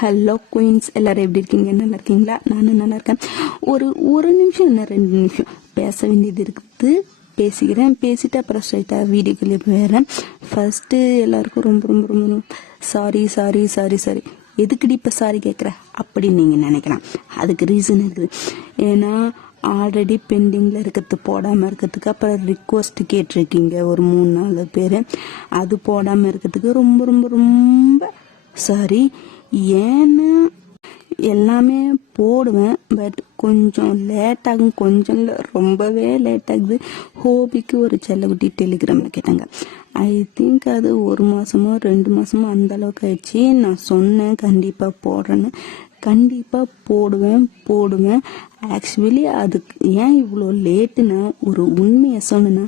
Hello queens, எல்லாரும் எப்படி இருக்கீங்க? நல்லா இருக்கீங்களா? நானும் நல்லா இருக்கேன். ஒரு நிமிஷம் இல்லை 2 நிமிஷம் பேச வேண்டியது இருக்குது. பேசிக்கிறேன். பேசிட்டு அப்புறம் ஸ்ட்ரைட்டாக வீடியோக்குள்ளே போயிடுறேன். ஃபர்ஸ்ட்டு எல்லாருக்கும் ரொம்ப ரொம்ப ரொம்ப சாரி சாரி சாரி சாரி. எதுக்குடி இப்போ சாரி கேட்குற அப்படின்னு நீங்கள் நினைக்கலாம். அதுக்கு ரீசன் இருக்குது. ஏன்னா ஆல்ரெடி பெண்டிங்கில் இருக்கிறது போடாமல் இருக்கிறதுக்கு, அப்புறம் ரிக்வஸ்ட் கேட்டிருக்கீங்க ஒரு 3-4 பேர். அது போடாமல் இருக்கிறதுக்கு ரொம்ப ரொம்ப ரொம்ப சாரி. ஏன்னா எல்லாமே போடுவேன், பட் கொஞ்சம் லேட் ஆகும். கொஞ்சம் இல்லை, ரொம்பவே லேட் ஆகுது. ஹோபிக்கு ஒரு செல்லக்குட்டி டெலிகிராமில் கேட்டாங்க. ஐ திங்க் அது 1 மாதமோ 2 மாதமோ அந்த அளவுக்கு ஆயிடுச்சு. நான் சொன்னேன் கண்டிப்பாக போடுறேன்னு. கண்டிப்பாக போடுவேன். ஆக்சுவலி அதுக்கு ஏன் இவ்வளோ லேட்டுன்னா, ஒரு உண்மையை சொன்னேன்னா,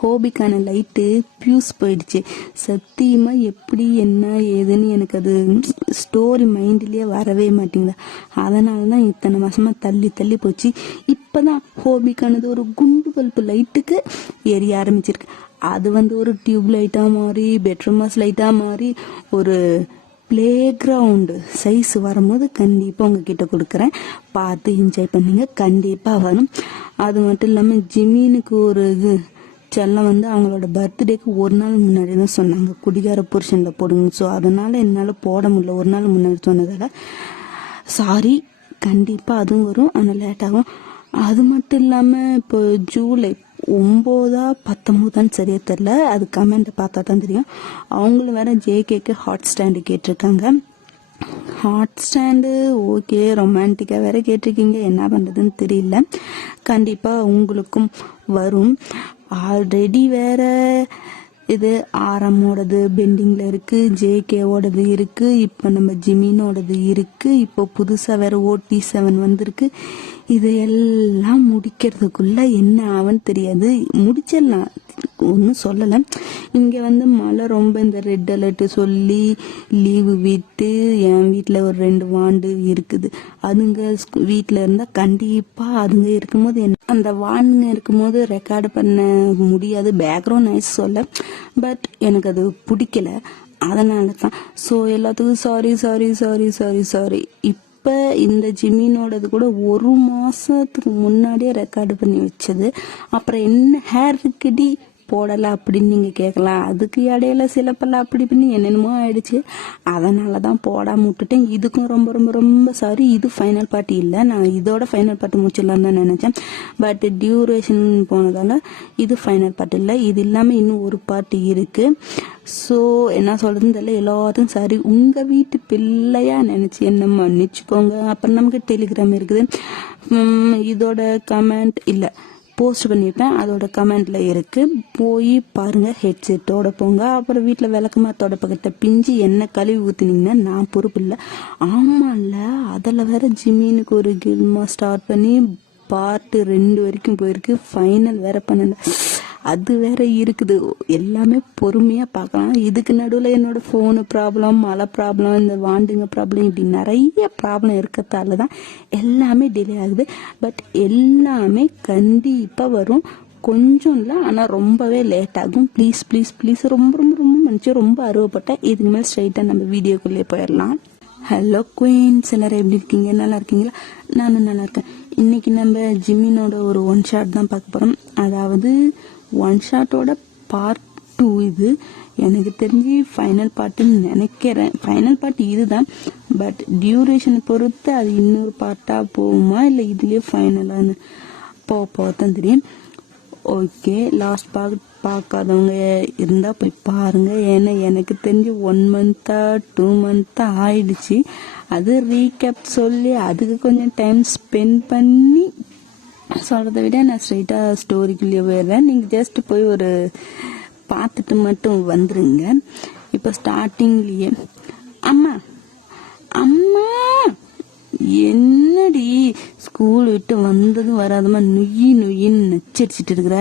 ஹோபிக்கான லைட்டு பியூஸ் போயிடுச்சு. சத்தியமாக எப்படி என்ன ஏதுன்னு எனக்கு அது ஸ்டோரி மைண்ட்லேயே வரவே மாட்டேங்குது. அதனால தான் இத்தனை மாதமாக தள்ளி போச்சு. இப்போ தான் ஹோபிக்கானது ஒரு குண்டு பல்பு லைட்டுக்கு எரிய ஆரம்பிச்சிருக்கு. அது ஒரு டியூப் லைட்டாக மாறி, பெட்ரூமாஸ் லைட்டாக மாறி, ஒரு பிளே கிரவுண்டு சைஸ் வரும்போது கண்டிப்பாக உங்ககிட்ட கொடுக்குறேன். பார்த்து என்ஜாய் பண்ணுங்க. கண்டிப்பாக வரும். அது மட்டும் இல்லாமல் ஜிமீனுக்கு ஒரு செல்லம் அவங்களோட பர்த்டேக்கு 1 நாள் முன்னாடி தான் சொன்னாங்க, குடிகார புருஷனில் போடுங்க. ஸோ அதனால் என்னால் போட முடியல. 1 நாள் முன்னாடி சொன்னதால் சாரி. கண்டிப்பாக அதுவும் வரும், ஆனால் லேட் ஆகும். அது மட்டும் இல்லாமல் இப்போ ஜூலை 9-19 சரியா தெரில. அது கமெண்ட்டை பார்த்தா தான் தெரியும். அவங்களும் வேற ஜேகேக்கு ஹாட் ஸ்டாண்டு கேட்டிருக்காங்க. ஹாட் ஸ்டாண்டு ஓகே, ரொமான்டிக்காக வேற கேட்டிருக்கீங்க. என்ன பண்ணுறதுன்னு தெரியல. கண்டிப்பாக உங்களுக்கும் வரும். ஆல்ரெடி வேற இது ஆரமோடது பெண்டிங்கில் இருக்குது, ஜேகேவோடது இருக்குது, இப்போ நம்ம ஜிமினோடது இருக்குது, இப்போ புதுசாக வேற OT7 வந்திருக்கு. இதையெல்லாம் முடிக்கிறதுக்குள்ள என்ன ஆகுன்னு தெரியாது. முடிச்சிடலாம், ஒன்றும் சொல்லலை. இங்கே மழை ரொம்ப, இந்த ரெட் அலர்ட்டு சொல்லி லீவு விட்டு என் வீட்டில் ஒரு 2 வாண்டு இருக்குது. அதுங்க வீட்டில் இருந்தால் கண்டிப்பாக அதுங்க இருக்கும்போது அந்த வாண்டுங்க இருக்கும்போது ரெக்கார்டு பண்ண முடியாது. பேக்ரவுண்ட் நாய்ஸ் சொல்ல, பட் எனக்கு அது பிடிக்கல. அதனால தான். ஸோ எல்லாத்துக்கும் sorry sorry sorry sorry sorry. இப்போ இந்த ஜிமினோடது கூட 1 மாதத்துக்கு முன்னாடியே ரெக்கார்டு பண்ணி வச்சது. அப்புறம் என்ன ஹேர் இருக்குடி போடலை அப்படின்னு நீங்கள் கேட்கலாம். அதுக்கு இடையில சிலப்பெல்லாம் அப்படி பண்ணி என்னென்னமோ ஆயிடுச்சு. அதனால தான் போடாமல் விட்டுட்டேன். இதுக்கும் ரொம்ப ரொம்ப ரொம்ப சாரி. இது ஃபைனல் பார்ட்டி இல்லை. நான் இதோட ஃபைனல் பார்ட்டி முடிச்சிடலான்னு தான் நினச்சேன். பட் டியூரேஷன் போனதால் இது ஃபைனல் பார்ட்டி இல்லை. இது இல்லாமல் இன்னும் ஒரு பார்ட்டி இருக்குது. ஸோ என்ன சொல்கிறதுன்னு தெரியல. எல்லாத்தையும் சாரி. உங்கள் வீட்டு பிள்ளையா நினச்சி என்ன மன்னிச்சுக்கோங்க. அப்புறம் நமக்கு டெலிகிராம் இருக்குது. இதோட கமெண்ட் இல்லை, போஸ்ட் பண்ணியிருப்பேன், அதோட கமெண்ட்ல இருக்கு, போய் பாருங்க. ஹெட்செட்டோட போங்க. அப்புறம் வீட்டில் விளக்கமாத்தோட பக்கத்தை பிஞ்சு என்ன கழுவி ஊற்றினீங்கன்னா நான் பொறுப்பு இல்லை. ஆமாம்ல, அதில் வேற ஜிமினுக்கு ஒரு கில்மா ஸ்டார்ட் பண்ணி பார்ட் 2 வரைக்கும் போயிருக்கு. ஃபைனல் வேற பண்ணல. அது வேற இருக்குது. எல்லாமே பொறுமையாக பார்க்கலாம். இதுக்கு நடுவில் என்னோட ஃபோனு ப்ராப்ளம், மழை ப்ராப்ளம், இந்த வாண்டுங்க ப்ராப்ளம், இப்படி நிறைய ப்ராப்ளம் இருக்கிறதால தான் எல்லாமே டிலே ஆகுது. பட் எல்லாமே கண்டிப்பாக வரும். கொஞ்சம் இல்லை, ஆனால் ரொம்பவே லேட் ஆகும். ப்ளீஸ் ப்ளீஸ் ப்ளீஸ், ரொம்ப ரொம்ப ரொம்ப மன்னிச்சு, ரொம்ப அருவப்பட்டேன். இதுக்கு மேலே ஸ்ட்ரைட்டாக நம்ம வீடியோக்குள்ளேயே போயிடலாம். ஹலோ குயின்ஸ், எல்லாரும் எப்படி இருக்கீங்க? நல்லா இருக்கீங்களா? நானும் நல்லா இருக்கேன். இன்னைக்கு நம்ம ஜிமினோட ஒரு 1 ஷாட் தான் பார்க்க போகிறோம். அதாவது 1 ஷாட்டோட பார்ட் 2 இது. எனக்கு தெரிஞ்சு ஃபைனல் பார்ட்டுன்னு நினைக்கிறேன். ஃபைனல் பார்ட் இதுதான், பட் டியூரேஷனை பொறுத்து அது இன்னொரு பார்ட்டாக போகுமா இல்லை இதுலேயே ஃபைனலான்னு போக தான் தெரியும். ஓகே, லாஸ்ட் பார்க்காதவங்க இருந்தால் போய் பாருங்க. ஏன்னா எனக்கு தெரிஞ்சு 1 மந்த்தா 2 மந்த்தா ஆயிடுச்சு. அது ரீகேப் சொல்லி அதுக்கு கொஞ்சம் டைம் ஸ்பெண்ட் பண்ணி சொல்கிறத விட நான் ஸ்ட்ரைட்டாக ஸ்டோரிக்குள்ளேயே போயிடுறேன். நீங்கள் ஜஸ்ட் போய் ஒரு பார்த்துட்டு மட்டும் வந்துருங்க. இப்போ ஸ்டார்டிங்லேயே அம்மா அம்மா என்னடி ஸ்கூல் விட்டு வந்ததும் வராதமா நுயின்னு நச்சடிச்சிட்டு இருக்கிற?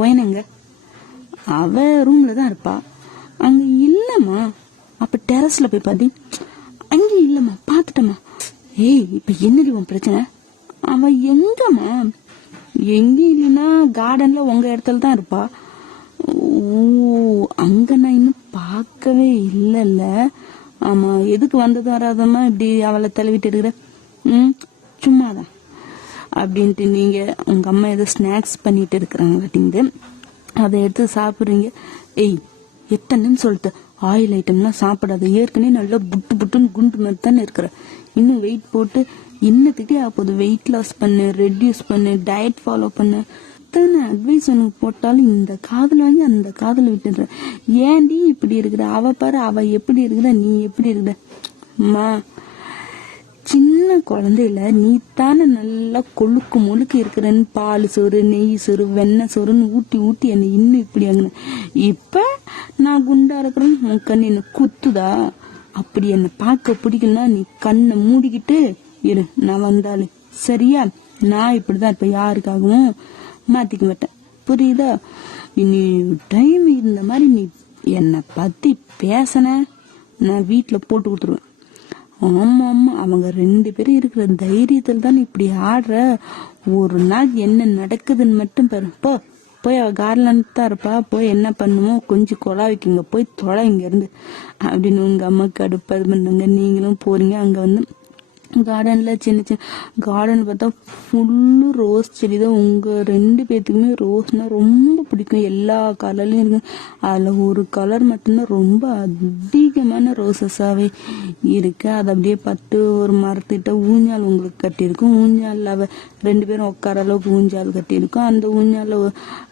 ஓயனங்க, அவ ரூமில் தான் இருப்பா. அங்கே இல்லைம்மா. அப்போ டெரஸில் போய் பாத்தி. அங்கே இல்லைம்மா, பார்த்துட்டம்மா. ஏய், இப்போ என்னடி உன் பிரச்சனை? அவன் எங்கம்மா? எங்கே இல்லைன்னா கார்டனில் உங்கள் இடத்துல தான் இருப்பா. ஓ, அங்கே நான் இன்னும் பார்க்கவே இல்லைல்ல. ஆமா, எதுக்கு வந்தது வராதமா இப்படி அவளை தழுவிட்டு இருக்கிற? சும்மாதான் அப்படின்ட்டு நீங்க உங்க அம்மா ஏதோ ஸ்நாக்ஸ் பண்ணிட்டு இருக்கிறாங்கட்டிங்க, அதை எடுத்து சாப்பிடுறீங்க. ஏய் எத்தனைன்னு சொல்லிட்டு ஆயில் ஐட்டம்லாம் சாப்பிடாத, ஏற்கனவே நல்லா புட்டு புட்டுன்னு குண்டு மாதிரி தானே இருக்கிற, இன்னும் வெயிட் போட்டு இன்னத்துக்கே ஆகுது. வெயிட் லாஸ் பண்ணு, ரெடியூஸ் பண்ணு, டயட் ஃபாலோ பண்ணு, எத்தனை அட்வைஸ் உனக்கு போட்டாலும் இந்த காதல் வாங்கி அந்த காதல் விட்டுடுற. ஏன்டி இப்படி இருக்கிற? அவ பாரு, அவ எப்படி இருக்கிற, நீ எப்படி இருக்கிற? அம்மா, சின்ன குழந்தையில நீ தானே நல்லா கொழுக்கு முழுக்கு இருக்கிறன்னு பால் சோறு, நெய் சோறு, வெண்ணெய் சோறுன்னு ஊட்டி ஊட்டி என்னை இன்னும் இப்படி ஆகுன. இப்ப நான் குண்டா இருக்கிறேன்னு உன் கண்ணு என்ன குத்துதா? அப்படி என்னை பார்க்க பிடிக்கலன்னா நீ கண்ணை மூடிக்கிட்டு இரு, நான் வந்தாலும் சரியா? நான் இப்படிதான் இப்ப யாருக்காகவும் மாத்திக்க மாட்டேன், புரியுதா? இனி டைம் இந்த மாதிரி நீ என்னை பத்தி பேசன நான் வீட்டுல போட்டு கொடுத்துருவேன். ஆமா ஆமா, அவங்க 2 பேரும் இருக்கிற தைரியத்தில் தான் இப்படி ஆடுற. ஒரு நாள் என்ன நடக்குதுன்னு மட்டும் பாரு. போய் அவ கார்லன்னு தான் இருப்பா, போய் என்ன பண்ணுமோ கொஞ்சம் கொலா வைக்குங்க, போய் தொலை இங்க இருந்து அப்படின்னு உங்க அம்மாக்கு அடுப்பு அது பண்ணுங்க. நீங்களும் போறீங்க. அங்க வந்து கார்டன்ல சின்ன சின்ன கார்டன் பார்த்தா ஃபுல்லு ரோஸ் செடி தான். உங்க 2 பேத்துக்குமே ரோஸ்னா ரொம்ப பிடிக்கும், எல்லா கலர்லயும் இருக்கு. அதுல ஒரு கலர் மட்டும்தான் ரொம்ப அதிகமான ரோசஸாவே இருக்கு. அது அப்படியே பட்டு ஒரு மரத்திட்ட ஊஞ்சால் உங்களுக்கு கட்டியிருக்கும். ஊஞ்சால் அவ 2 பேரும் உட்கார அளவுக்கு ஊஞ்சால் கட்டியிருக்கும். அந்த ஊஞ்சால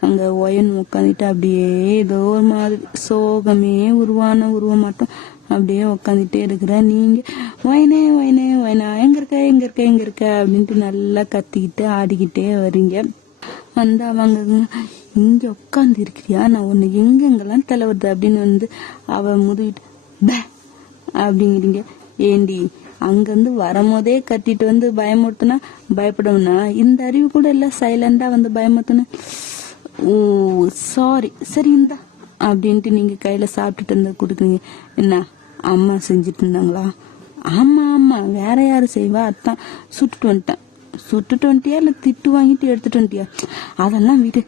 அங்க ஒயன் உட்காந்துட்டு அப்படியே ஏதோ ஒரு மாதிரி சோகமே உருவம் மட்டும் அப்படியே உக்காந்துட்டே இருக்கிற. நீங்க வயனே வயனே வயனா, எங்க இருக்க அப்படின்ட்டு நல்லா கத்திக்கிட்டு ஆடிக்கிட்டே வரீங்க. வந்து அவங்க இங்க உட்காந்து இருக்கிறியா, நான் உன்னை எங்கெங்கெல்லாம் தலைவருது அப்படின்னு வந்து அவ முதுகிட்டு பே அப்படிங்கிறீங்க. ஏண்டி அங்கிருந்து வரும்போதே கத்திட்டு வந்து பயமுறுத்துனா பயப்படும்னா, இந்த அறிவு கூட இல்ல, சைலண்டா வந்து பயமுறுத்துன. ஓ சாரி, சரி இந்தா அப்படின்ட்டு நீங்க கையில சாப்பிட்டுட்டு இருந்தா கொடுக்குறீங்க. என்ன அம்மா செஞ்சுட்டு இருந்தாங்களா? ஆமா ஆமா, வேற யாரு செய்வா? அத்தான் சுட்டுட்டு வந்துட்டியா இல்ல திட்டு வாங்கிட்டு எடுத்துட்டு வந்துட்டியா? அதெல்லாம் வீடு.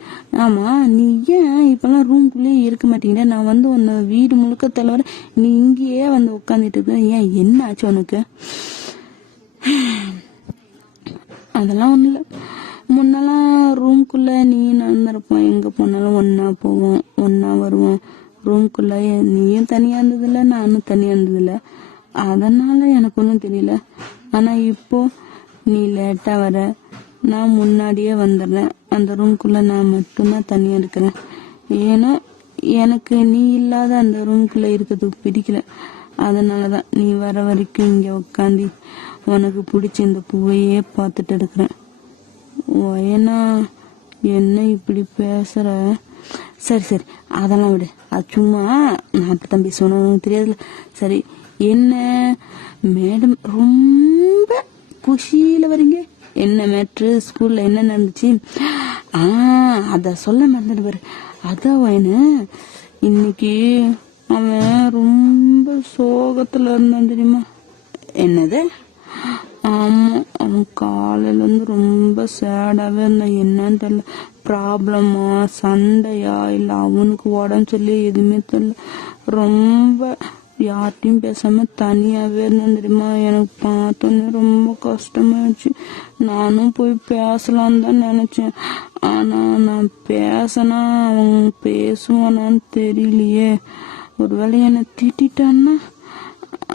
ஆமா, நீ ஏன் இப்பெல்லாம் ரூம்குள்ளேயே இருக்க மாட்டீங்க? நான் வந்து உன்னை வீடு முழுக்க தலைவர, நீ இங்கேயே வந்து உட்காந்துட்டு இருக்க. ஏன், என்ன ஆச்சு உனக்கு? அதெல்லாம் ஒண்ணு இல்ல, முன்னெல்லாம் ரூம்குள்ள நீ நடந்திருப்போம், எங்க போனாலும் ஒன்னா போவோம், ஒன்னா வருவோம். ரூம்குள்ள நீயும் தனியா இருந்ததில்ல, நானும் தனியா இருந்ததில்ல, அதனால எனக்கு ஒன்றும் தெரியல. ஆனா இப்போ நீ லேட்டா வர, நான் முன்னாடியே வந்துடுறேன். அந்த ரூம்குள்ள நான் மட்டும்தான் தனியா இருக்கிறேன். ஏன்னா எனக்கு நீ இல்லாத அந்த ரூம்குள்ள இருக்கிறதுக்கு பிடிக்கல. அதனாலதான் நீ வர வரைக்கும் இங்க உட்காந்து உனக்கு பிடிச்ச இந்த பூவையே பார்த்துட்டு இருக்கிறேன். ஏன்னா என்ன இப்படி பேசுற? சரி சரி, அதெல்லாம் விடு, அது சும்மா நான் அப்படித்தான் பேசணும் தெரியாதுல. சரி, என்ன மேடம் ரொம்ப குஷியில வரீங்க? என்ன மேட்ரு? ஸ்கூல்ல என்ன நடந்துச்சு? அத சொல்ல மறந்துட்டு பாரு. அதான் இன்னைக்கு அவன் ரொம்ப சோகத்துல இருந்தான் தெரியுமா? என்னது? ஆமா, அவன் காலையில இருந்து ரொம்ப சேடாவே இருந்தான். என்னன்னு தெரியல, ப்ராப்ளமா, சண்டையா, இல்ல அவனுக்கு உடம்பு சொல்லி எதுவுமே தெரியல. ரொம்ப யார்ட்டையும் பேசாம தனியாவே இருந்தான் தெரியுமா? எனக்கு பார்த்தோன்னே ரொம்ப கஷ்டமாயிடுச்சு. நானும் போய் பேசலான்னு தான் நினைச்சேன். ஆனா நான் பேசினா அவன் பேசுவானான்னு தெரியலையே. ஒருவேளை என்னை திட்டான்னா,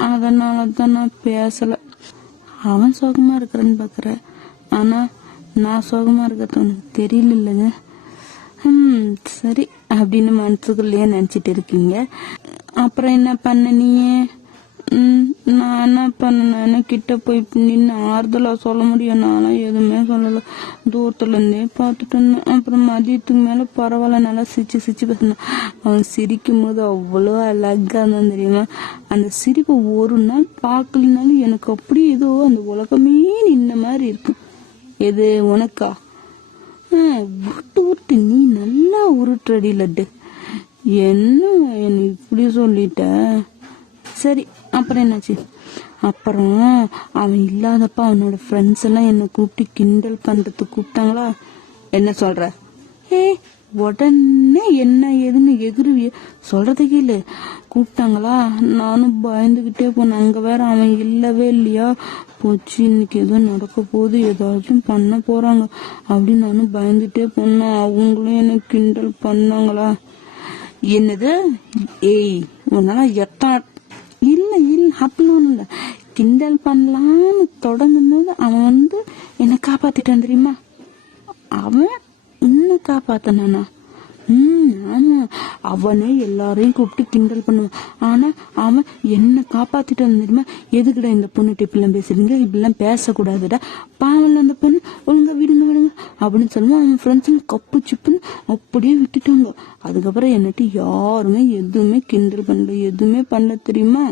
அதனாலதான் நான் பேசல. அவன் சோகமா இருக்கிறன்னு பாக்குற, ஆனா நான் சோகமா இருக்கிறது உனக்கு தெரியல. சரி அப்படின்னு மனசுக்குள்ளேயே நினைச்சிட்டு இருக்கீங்க. அப்புறம் என்ன பண்ண நீயே? நான் என்ன பண்ண, கிட்ட போய் நின்று ஆறுதலா சொல்ல முடியும்? நானும் எதுவுமே சொல்லல, தூரத்துல இருந்தே பார்த்துட்டு இருந்தேன். அப்புறம் மதியத்துக்கு மேல பரவாயில்ல, நல்லா சிரிச்சு பேசினான். அவன் சிரிக்கும் போது அவ்வளோ அழகா இருந்தான் தெரியுமா? அந்த சிரிப்பு ஒரு நாள் பார்க்கலனாலும் எனக்கு அப்படி ஏதோ அந்த உலகமே நின்ன மாதிரி இருக்கு. எது உனக்கா? உருட்டு நீ நல்லா உருட்டுறடி லட்டு. என்ன இப்படி சொல்லிட்ட? சரி, அப்புறம் என்னாச்சு? அப்புறம் அவன் இல்லாதப்ப அவனோட ஃப்ரெண்ட்ஸ் எல்லாம் என்னை கூப்பிட்டு கிண்டல் பண்றதுக்கு கூப்பிட்டாங்களா? என்ன சொல்ற? உடனே என்ன ஏதுன்னு எகிருவிய சொல்றதுக்கு இல்ல. கூப்பிட்டாங்களா, நானும் பயந்துகிட்டே போனேன். அங்க வேற அவன் இல்லவே இல்லையா, போச்சு இன்னைக்கு ஏதோ நடக்க போகுது, ஏதாச்சும் பண்ண போறாங்க அப்படின்னு நானும் பயந்துட்டே போனேன். அவங்களும் என்ன கிண்டல் பண்ணாங்களா. என்னது, ஏய் உன்னால எட்டா இல்ல இல்ல அப்படின்னு இல்ல, கிண்டல் பண்ணலான்னு தொடங்கும் போது அவன் என்னை காப்பாத்திட்டான் தெரியுமா. அவன் உன்னை காப்பாத்தனானா? ஆமா, அவனே எல்லாரையும் கூப்பிட்டு கிண்டல் பண்ணுவான். ஆனா அவன் என்ன காப்பாத்திட்டான் தெரியுமா. எதுக்குடா இந்த பொண்ணுகிட்ட இப்படிலாம் பேசுறீங்க, இப்படிலாம் பேசக்கூடாதுடா, பாவம் அந்த பொண்ணு, ஒழுங்கா விடுங்க விடுங்க அப்படின்னு சொல்லுவான். அவன் ஃப்ரெண்ட்ஸுங்க கப்பு சிப்புன்னு அப்படியே விட்டுட்டாங்க. அதுக்கப்புறம் என்னட்டு யாருமே எதுவுமே கிண்டல் பண்ணல, எதுவுமே பண்ணல தெரியுமா.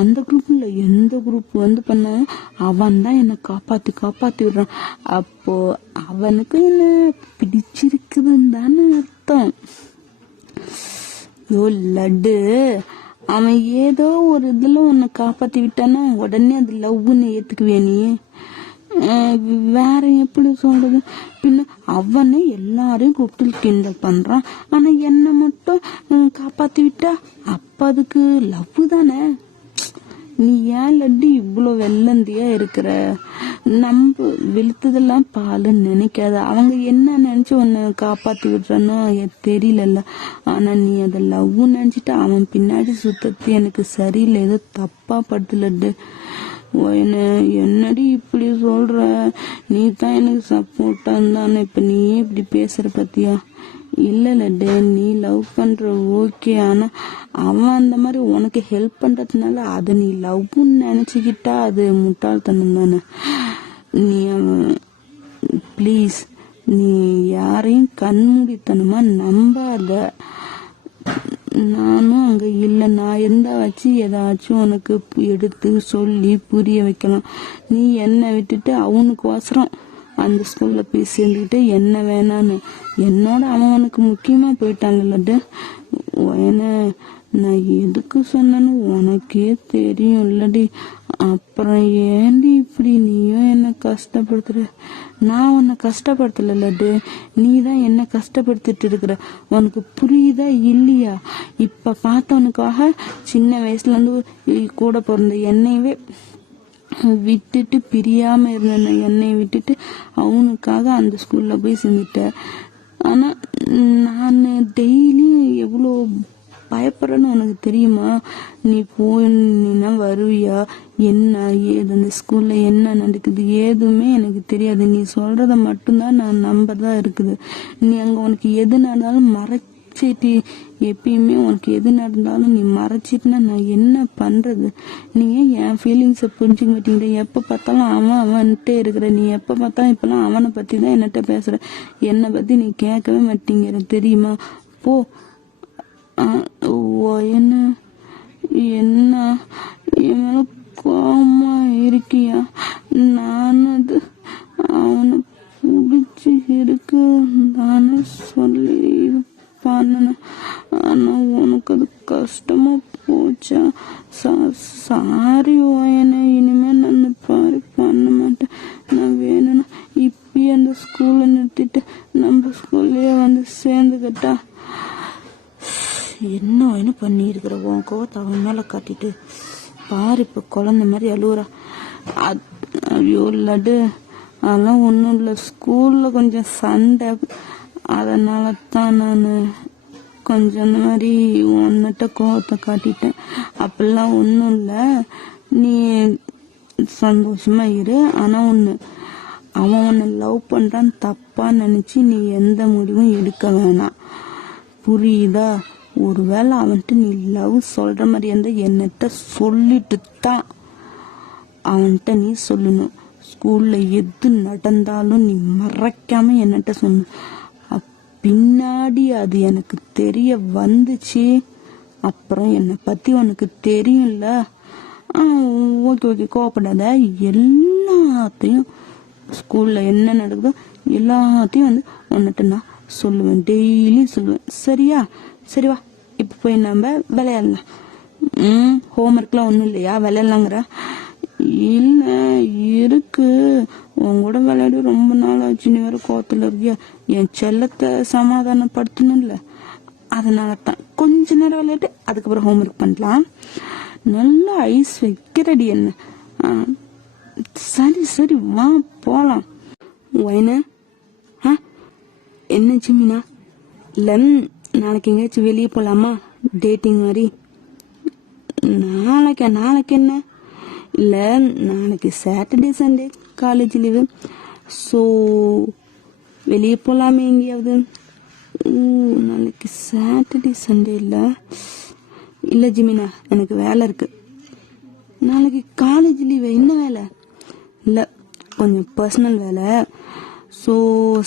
அந்த குரூப்ல எந்த குரூப் பண்ணாலும் அவன் தான் என்னை காப்பாத்தி விடுறான். அப்போ அவனுக்கு என்ன பிடிச்சிருக்குதுன்னு தானே அர்த்தம். யோ லட்டு, அவன் ஏதோ ஒரு இதுல உன்னை காப்பாத்தி விட்டானா உடனே அது லவ்னு ஏத்துக்குவே நீ? வேற எப்படி சொல்றது. பின்ன அவனே எல்லாரையும் கூப்பிட்டு கிண்டல் பண்றான், ஆனா என்ன மட்டும் காப்பாத்தி விட்டா அப்ப அதுக்கு லவ் தானே. நீ ஏன் லட்டு இவ்வளோ வெள்ளந்தியா இருக்கிற? நம்ம வெளுத்ததெல்லாம் பாலுன்னு நினைக்காத. அவங்க என்ன நினைச்சு உன்னை காப்பாத்தி விடுறானோ தெரியல. ஆனா நீ அதை லவ் நினைச்சிட்டு அவன் பின்னாடி சுத்தத்து எனக்கு சரியில்லை, ஏதோ தப்பா படுத்து லட்டு. என்னடி இப்படி சொல்ற, நீ தான் எனக்கு சப்போர்ட்டா இருந்தானே, இப்ப நீயே இப்படி பேசுற பத்தியா? இல்ல லட்டு, நீ லவ் பண்ற ஓகே, ஆனா அவன் அந்த மாதிரி உனக்கு ஹெல்ப் பண்றதுனால அதை நீ லவ்னு நினைச்சுக்கிட்டா அது முட்டாள்தனம் தானே. நீ ப்ளீஸ், நீ யாரையும் கண்மூடித்தனமா நம்பாத. நானும் அங்க இல்ல, நான் இருந்தா வச்சு ஏதாச்சும் உனக்கு எடுத்து சொல்லி புரிய வைக்கலாம். நீ என்னை விட்டுட்டு அவனுக்கு அவசரம் அந்த ஸ்கூல்ல போய் சேர்ந்துக்கிட்டு என்ன வேணான்னு என்னோட அவனுக்கு முக்கியமா போயிட்டாங்கல்ல. நான் எதுக்கு சொன்னேன்னு உனக்கே தெரியும் இல்லடி. அப்புறம் ஏண்டி இப்படி நீயும் என்ன கஷ்டப்படுத்துற? நான் உன்னை கஷ்டப்படுத்தல லட்டு, நீ தான் என்ன கஷ்டப்படுத்திட்டு இருக்கிற. உனக்கு புரியுதா இல்லையா? இப்ப பார்த்தவனுக்காக சின்ன வயசுல இருந்து கூட பிறந்த என்னையவே விட்டுட்டு பிரியாம இருந்த என்னை விட்டுட்டு அவனுக்காக அந்த ஸ்கூல்ல போய் சேர்ந்துட்டேன். ஆனா நான் டெய்லி எவ்வளோ பயப்படுறேன்னு உனக்கு தெரியுமா? நீ போனா வருவியா, என்ன ஏது அந்த ஸ்கூல்ல என்ன நடக்குது எதுவுமே எனக்கு தெரியாது. நீ சொல்றத மட்டும்தான் நான் நம்பறதா இருக்குது. நீ அங்க உனக்கு எது நடந்தாலும் மறைச்சிட்டு, எப்பயுமே உனக்கு எது நடந்தாலும் நீ மறைச்சிட்டுனா நான் என்ன பண்றது? நீ என் ஃபீலிங்ஸை புரிஞ்சுக்க மாட்டேங்கிற. எப்ப பார்த்தாலும் அவன்கிட்ட இருக்கிற. நீ எப்ப பார்த்தாலும் இப்பெல்லாம் அவனை பத்தி தான் என்னட்ட பேசுற, என்னை பத்தி நீ கேட்கவே மாட்டேங்கிற தெரியுமா. போ. என்ன என்ன மேல கோவமா இருக்கியா? நான் அது அவனை பிடிச்சி இருக்கு தானே சொல்லி இது பண்ணன. ஆனா உனக்கு அது கஷ்டமா போச்சா? சாரி ஓயனை, இனிமே நான் பாரு பண்ண மாட்டேன். நான் வேணும்னா இப்பயே அந்த ஸ்கூல்ல நிறுத்திட்டு நம்ம ஸ்கூல்லயே சேர்ந்துக்கிட்டா. என்ன பண்ணிருக்கிற உன் கோவத்தை அவன் மேல காட்டிட்டு பாரு, இப்ப குழந்தை மாதிரி அழுவுறா. ஐயோ லட்டு, அதெல்லாம் ஒன்றும் இல்லை, ஸ்கூல்ல கொஞ்சம் சண்டை, அதனால தான் நான் கொஞ்சம் அந்த மாதிரி உன்னிட்ட கோவத்தை காட்டிட்டேன். அப்படிலாம் ஒன்றும் இல்லை, நீ சந்தோஷமா இரு. ஆனா ஒன்று, அவன் உன்னை லவ் பண்றான்னு தப்பா நினைச்சு நீ எந்த முடிவும் எடுக்க வேணாம், புரியுதா? ஒருவேளை அவன்கிட்ட நீ லவ் சொல்ற மாதிரி இருந்தா என்னட்ட சொல்லிட்டு தான் அவன்கிட்ட நீ சொல்லணும். ஸ்கூல்ல எது நடந்தாலும் நீ மறைக்காம என்னட்ட சொல்லணும். பின்னாடி அது எனக்கு தெரிய வந்துச்சு, அப்புறம் என்னை பத்தி உனக்கு தெரியும்ல. ஓகே ஓகே, கோவப்படாத. எல்லாத்தையும் ஸ்கூல்ல என்ன நடக்குதோ எல்லாத்தையும் உன்னிட்ட நான் சொல்லுவேன், டெய்லி சொல்லுவேன், சரியா? சரி வா, இப்ப போய் நம்ம விளையாடலாம். ஹோம்ஒர்க்லாம் ஒன்றும் இல்லையா, விளையாடலாங்கிற? இல்ல இருக்கு, உன் கூட விளையாடி ரொம்ப நாள் ஆச்சு, நீ வேற கோவத்துல இருக்கியா? என் செல்ல செல்லத்தை சமாதானப்படுத்தணும்ல, அதனால தான் கொஞ்ச நேரம் விளையாட்டு அதுக்கப்புறம் ஹோம்ஒர்க் பண்ணலாம். நல்லா ஐஸ் வைக்கிறடி என்ன. சரி சரி வா போலாம். வைனா என்ன ஜிமினா? இல்லை நாளைக்கு எங்கேயாச்சும் வெளியே போகலாமா, டேட்டிங் மாதிரி? நாளைக்கு என்ன? இல்லை நாளைக்கு Saturday Sunday college leave, so வெளியே போகலாமே எங்கேயாவது. நாளைக்கு சாட்டர்டே சண்டே இல்லை ஜிமினா, எனக்கு வேலை இருக்கு. நாளைக்கு காலேஜ் லீவு, என்ன வேலை? இல்லை கொஞ்சம் பர்சனல் வேலை, ஸோ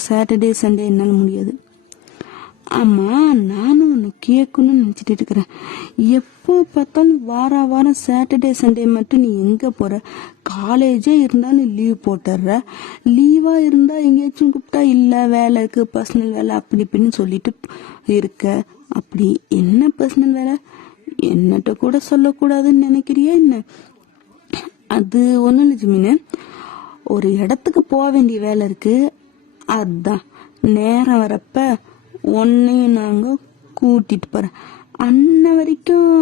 சாட்டர்டே சண்டே என்னால் முடியாது. ஆமாம், நானும் ஒன்று கேட்கணும்னு நினச்சிட்டு இருக்கிறேன். எப்போ பார்த்தாலும் வாரம் சாட்டர்டே சண்டே மட்டும் நீ எங்கே போகிற? காலேஜே இருந்தாலும் லீவ் போட்டுடுற. லீவாக இருந்தால் எங்கேயாச்சும் கூப்பிட்டா இல்லை வேலை இருக்குது, பர்சனல் வேலை அப்படி இப்படின்னு சொல்லிட்டு இருக்க. அப்படி என்ன பர்சனல் வேலை? என்னட்ட கூட சொல்லக்கூடாதுன்னு நினைக்கிறியா என்ன? அது ஒன்றும் இல்லை ஜிமினு, ஒரு இடத்துக்கு போக வேண்டிய வேலை இருக்குது, அதுதான். நேரம் வரப்ப உன்னையும் நாங்கள் கூட்டிட்டு போகிறேன். அன்ன வரைக்கும்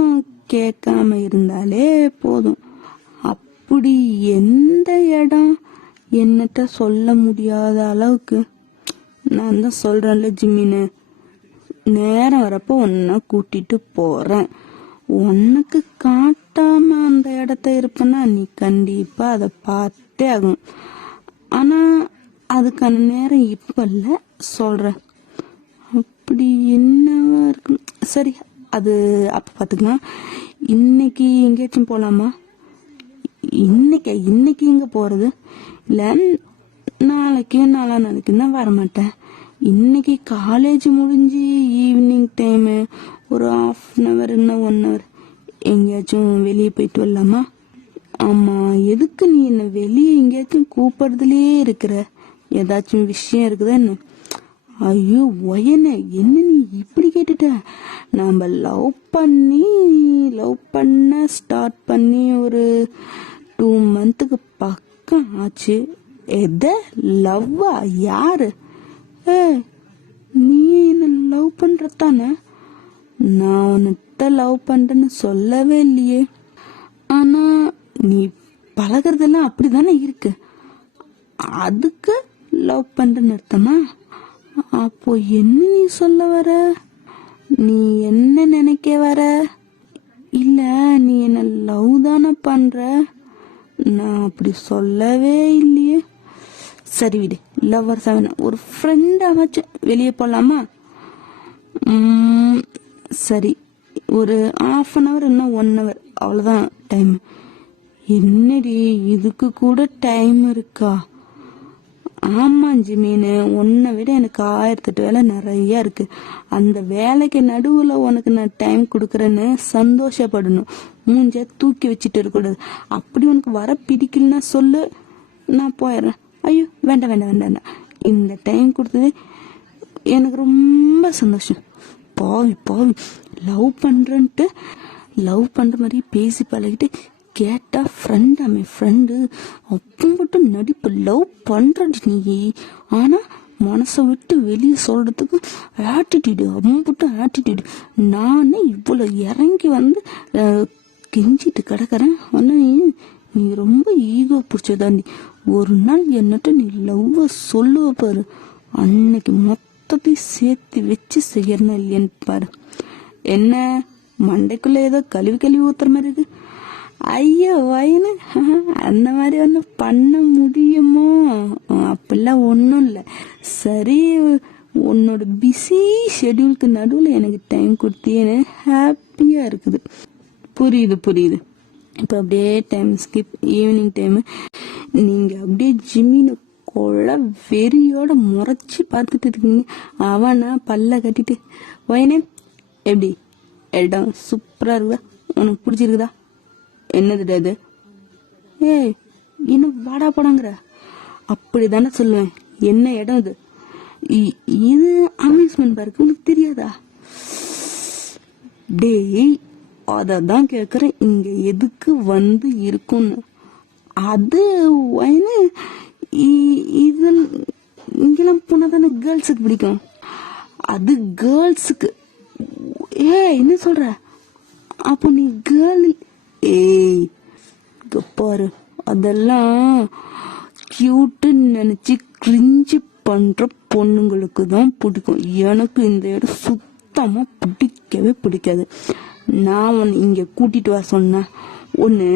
கேட்காம இருந்தாலே போதும். அப்படி எந்த இடம் என்னட்ட சொல்ல முடியாத அளவுக்கு? நான் தான் சொல்கிறேன்ல ஜிம்மின்னு, நேரம் வரப்போ உன்னை கூட்டிட்டு போகிறேன். உனக்கு காட்டாம அந்த இடத்த இருப்பேன்னா நீ கண்டிப்பா அதை பார்த்தே ஆகும். ஆனா அதுக்கான நேரம் இப்ப இல்ல, சொல்றேன். அப்படி என்னவா இருக்கு? சரி, அது அப்ப பாத்துக்கலாம். இன்னைக்கு எங்கேயாச்சும் போலாமா? இன்னைக்கு எங்க போறது? இல்ல நாளைக்கு தான் வரமாட்டேன். இன்னைக்கு காலேஜ் முடிஞ்சு ஈவினிங் டைமு ஒரு 1/2 hour இல்லை 1 hour எங்கேயாச்சும் வெளியே போயிட்டு வரலாமா? ஆமா, எதுக்கு நீ என்ன வெளியே எங்கேயாச்சும் கூப்பிடுறதுலயே இருக்கிற? ஏதாச்சும் விஷயம் இருக்குதா என்ன? ஐயோ ஒயன, என்ன நீ இப்படி கேட்டுட்ட? நம்ம லவ் பண்ண ஸ்டார்ட் பண்ணி ஒரு 2 months பக்கம் ஆச்சு. எத லவ்வா? யாரு? நீ என்ன லவ் பண்றதானே? நான் உன்கிட்ட லவ் பண்றேன்னு சொல்லவே இல்லையே. ஆனா நீ பழகிறதெல்லாம் அப்படிதானே இருக்கு, அதுக்கு லவ் பண்றேன்னு அர்த்தமா? அப்போ என்ன நீ சொல்ல வர? நீ என்ன நினைக்க வர? இல்ல நீ என்ன லவ் தானே பண்ற? நான் அப்படி சொல்லவே இல்லையே. சரி விடு, லவ்வர்ஸா வேணாம், ஒரு ஃப்ரெண்டாவாச்சும் வெளியே போலாமா? சரி, ஒரு 1/2 hour இல்லை 1 hour அவ்வளோதான் டைம். என்னடி இதுக்கு கூட டைம் இருக்கா? ஆமா ஜிமீனு, உன்னை விட எனக்கு 1008 வேலை நிறைய இருக்கு. அந்த வேலைக்கு நடுவுல உனக்கு நான் டைம் கொடுக்கறேன்னு சந்தோஷப்படணும், மூஞ்ச தூக்கி வச்சுட்டு இருக்கக்கூடாது. அப்படி உனக்கு வர பிடிக்கலன்னா சொல்லு, நான் போயிடுறேன். ஐயோ வேண்டாம், இந்த டைம் கொடுத்தது எனக்கு ரொம்ப சந்தோஷம். பாவி லவ் பண்ற மாதிரி பேசி பழகிட்டு கேட்டா ஃப்ரெண்டு அப்போ மட்டும் நடிப்பு. லவ் பண்றடி நீ, ஆனா மனசை விட்டு வெளியே சொல்றதுக்கு ஆட்டிடியூடு, அம்புட்டும் ஆட்டிடியூடு. நானே இவ்வளவு இறங்கி வந்து கெஞ்சிட்டு கிடக்குறேன், ஆனா நீ ரொம்ப ஈகோ பிடிச்சதாண்டி. ஒரு நாள் என்னட்ட நீ லவ்வ சொல்லுவ பாரு, அன்னைக்கு மொத்தத்தையும் சேர்த்து வச்சு செய்யறனா இல்லையான்னு பாரு. என்ன மண்டைக்குள்ள ஏதோ கழுவி ஊத்துற மாதிரி இருக்கு? ஐயோ வயனு, அந்த மாதிரி ஒன்றும் பண்ண முடியுமோ? அப்படிலாம் ஒன்றும் இல்லை. சரி, உன்னோட பிஸி ஷெட்யூலுக்கு நடுவில் எனக்கு டைம் கொடுத்தேன்னு ஹாப்பியாக இருக்குது. புரியுது. இப்போ அப்படியே டைம் ஸ்கிப், ஈவினிங் டைமு நீங்கள் அப்படியே ஜிம்மின்னு கொள்ள வெறியோட முறைச்சி பார்த்துட்டு இருக்கீங்க. அவனா பல்ல கட்டிட்டு, வயனே எப்படி இடம் சூப்பராக இருக்குதா? உனக்கு பிடிச்சிருக்குதா? என்னதுடா இது? இன்னும் வாடா போடாங்கிற? அப்படி தானே சொல்லுவேன். என்ன இடம் இது? இது அம்யூஸ்மெண்ட் பார்க், உனக்கு தெரியாதா? டேய், அதான் கேக்குறேன், இங்க எதுக்கு வந்து இருக்குன்னு. அது இது இங்கெல்லாம் போனா தானே கேர்ள்ஸுக்கு பிடிக்கும். அது கேர்ள்ஸுக்கு. என்ன சொல்ற? அப்போ நீ கேர்ள்? ஏய் பாரு, அதெல்லாம் கியூட்டுன்னு நினைச்சு கிரிஞ்சு பண்ற பொண்ணுங்களுக்கு தான் பிடிக்கும். எனக்கு இந்த இடம் சுத்தமா பிடிக்கவே பிடிக்காது. நான் உன்னை இங்க கூட்டிட்டு வர சொன்னேன். ஒண்ணு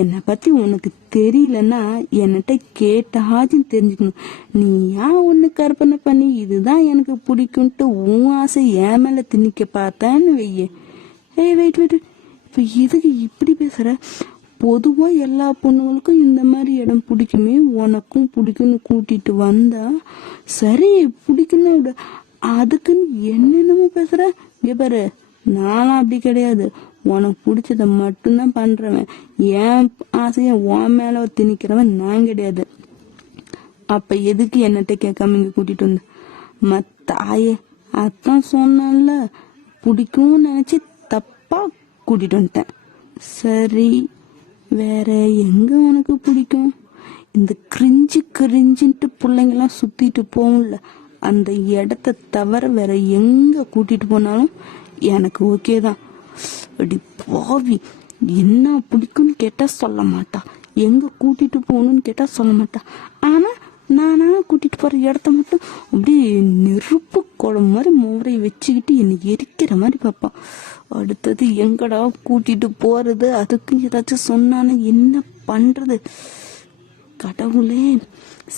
என்னை பத்தி உனக்கு தெரியலன்னா என்கிட்ட கேட்டாச்சும் தெரிஞ்சுக்கணும். நீ ஏன் ஒண்ணு கற்பனை பண்ணி இதுதான் எனக்கு பிடிக்கும்ட்டு உன் ஆசை என் மேல திணிக்க பார்த்தான்னு வெய்ய. வெயிட் இப்ப எதுக்கு இப்படி பேசுற? பொதுவா எல்லா பொண்ணுங்களுக்கும் இந்த மாதிரி இடம் பிடிக்குமே, உனக்கும் பிடிக்கும்னு கூட்டிட்டு வந்தா சரி, பிடிக்குன்னு அதுக்குன்னு என்னென்னமோ பேசுற. இங்க பாரு, நானும் அப்படி கிடையாது. உனக்கு பிடிச்சத மட்டும்தான் பண்றவன். என் ஆசைய உன் மேல திணிக்கிறவன் நான் கிடையாது. அப்ப எதுக்கு என்னட்ட கேட்காம இங்க கூட்டிட்டு வந்த? மத்தாயே, அதான் சொன்னான்ல, பிடிக்கும்னு நினைச்சு தப்பா கூட்டிட்டு வந்துட்டேன். சரி, வேற எங்க உனக்கு பிடிக்கும்? இந்த கிரிஞ்சுன்ட்டு பிள்ளைங்கெல்லாம் சுத்திட்டு போகும்ல, அந்த இடத்த தவிர வேற எங்க கூட்டிட்டு போனாலும் எனக்கு ஓகே தான். அடி பாவி, என்ன பிடிக்கும்னு கேட்டா சொல்ல மாட்டா, எங்க கூட்டிட்டு போகணும்னு கேட்டா சொல்ல மாட்டா. ஆனா நானா கூட்டிட்டு போற இடத்த மட்டும் அப்படியே நெருப்பு குளம் மாதிரி முறையை வச்சுக்கிட்டு என்னை எரிக்கிற மாதிரி பார்ப்பான். அடுத்தது எங்கடா கூட்டிட்டு போறது? அதுக்கு ஏதாச்சும் சொன்னானு என்ன பண்றது? கடவுளே.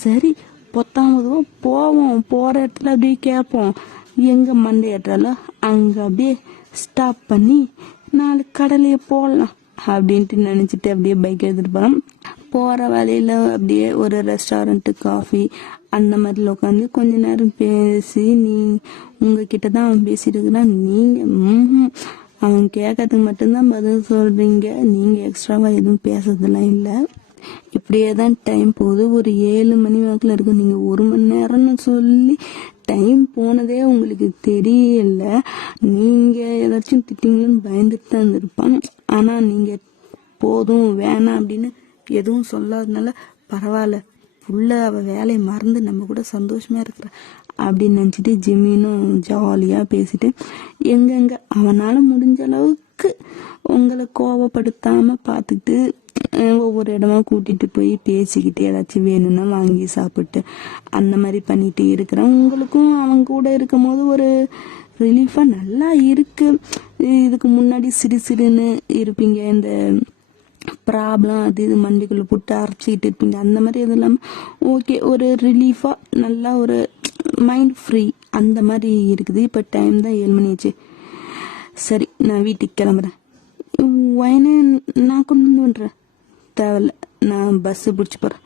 சரி, 10வது போவோம். போற இடத்துல அப்படியே கேட்போம், எங்க மண்டை ஏற்றாலும் அங்க அப்படியே ஸ்டாப் பண்ணி 4 கடலையே போடலாம் அப்படின்ட்டு நினைச்சிட்டு அப்படியே பைக் எடுத்துட்டு போறோம். போற வழியில அப்படியே ஒரு ரெஸ்டாரண்ட், காஃபி அந்த மாதிரில உட்காந்து கொஞ்ச நேரம் பேசி, நீ உங்ககிட்ட தான் அவன் பேசிட்டு இருக்கிறான். நீங்க அவன் கேட்கறதுக்கு மட்டும்தான் பதில் சொல்றீங்க. நீங்க எக்ஸ்ட்ராவா எதுவும் பேசுறதுலாம் இல்லை. இப்படியே தான் டைம் போகுது. ஒரு 7 மணி வாக்குல இருக்கும். நீங்க 1 மணி நேரம்னு சொல்லி டைம் போனதே உங்களுக்கு தெரியல. நீங்க ஏதாச்சும் திட்டிங்கன்னு பயந்துட்டு தான் இருந்திருப்பான். ஆனா நீங்க போதும் வேணாம் அப்படின்னு எதுவும் சொல்லாதனால பரவாயில்ல, புள்ள அவ வேலையை மறந்து நம்ம கூட சந்தோஷமா இருக்கிற அப்படின்னு நினைச்சிட்டு ஜிம்மினும் ஜாலியா பேசிட்டு எங்கெங்க அவனால முடிஞ்ச அளவுக்கு உங்களை கோவப்படுத்தாம பார்த்துட்டு ஒவ்வொரு இடமா கூட்டிட்டு போய் பேசிக்கிட்டு ஏதாச்சும் வேணும்னா வாங்கி சாப்பிட்டு அந்த மாதிரி பண்ணிட்டு இருக்கிறேன். உங்களுக்கும் அவங்க கூட இருக்கும் போது ஒரு ரிலீஃபா நல்லா இருக்கு. இதுக்கு முன்னாடி சிறுன்னு இருப்பீங்க, இந்த ப்ராப்ளம் அது இது மண்டிக்குள்ள போட்டு அரைச்சிக்கிட்டு இருப்பீங்க. அந்த மாதிரி எதுவும் இல்லாமல் ஓகே, ஒரு ரிலீஃபா நல்லா ஒரு மைண்ட் ஃப்ரீ அந்த மாதிரி இருக்குது. இப்போ டைம் தான் 7 மணி ஆச்சு. சரி, நான் வீட்டுக்கு கிளம்புறேன். வயனு நான் கொண்டு வந்து பண்ணுறேன். தேவையில்ல, நான் பஸ்ஸு பிடிச்சி போகிறேன்.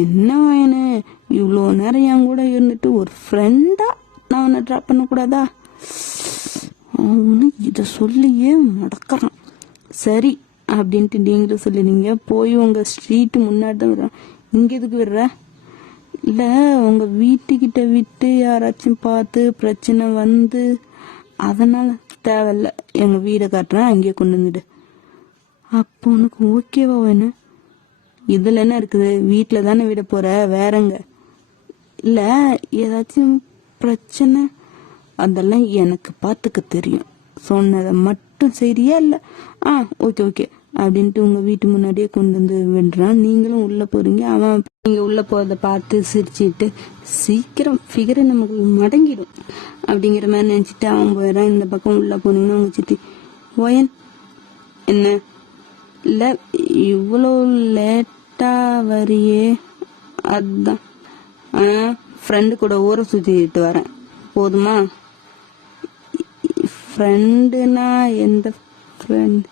என்ன வயனு, இவ்வளோ நேரம் என் கூட இருந்துட்டு ஒரு ஃப்ரெண்டா நான் உன்னை ட்ராப் பண்ணக்கூடாதா? அவனு இதை சொல்லியே மடக்கிறான். சரி அப்படின்ட்டு நீங்களும் சொல்லிடுங்க. போய் உங்கள் ஸ்ட்ரீட்டு முன்னாடி தான் விடுறேன். இங்கே எதுக்கு விடுற? இல்லை, உங்கள் வீட்டுக்கிட்ட விட்டு யாராச்சும் பார்த்து பிரச்சனை வந்து அதனால தேவையில்ல, எங்கள் வீடை காட்டுறேன், அங்கேயே கொண்டு வந்துடு. அப்போ உனக்கு ஓகேவா வேணும்? இதில் என்ன இருக்குது, வீட்டில் தானே விட போகிற, வேறங்க? இல்லை, ஏதாச்சும் பிரச்சனை அதெல்லாம் எனக்கு பார்த்துக்க தெரியும். சொன்னதை மட்டும் சரியா? இல்லை, ஓகே அப்படின்ட்டு உங்க வீட்டு முன்னாடியே கொண்டு வந்து விடுறான். நீங்களும் உள்ள போறீங்க. அவன் நீங்க உள்ள போறத பார்த்து சிரிச்சுட்டு சீக்கிரம் ஃபிகரை நமக்கு மடங்கிடும் அப்படிங்கிற மாதிரி நினைச்சிட்டு அவன் போயிடறான். இந்த பக்கம் உள்ள போனீங்கன்னா உங்க சித்தி ஓயன் என்ன இல்ல இவ்வளோ லேட்டா வரியே? அதுதான் ஃப்ரெண்டு கூட ஊரை சுத்திட்டு வரேன். போதுமா? ஃப்ரெண்டுனா எந்த ஃப்ரெண்ட்?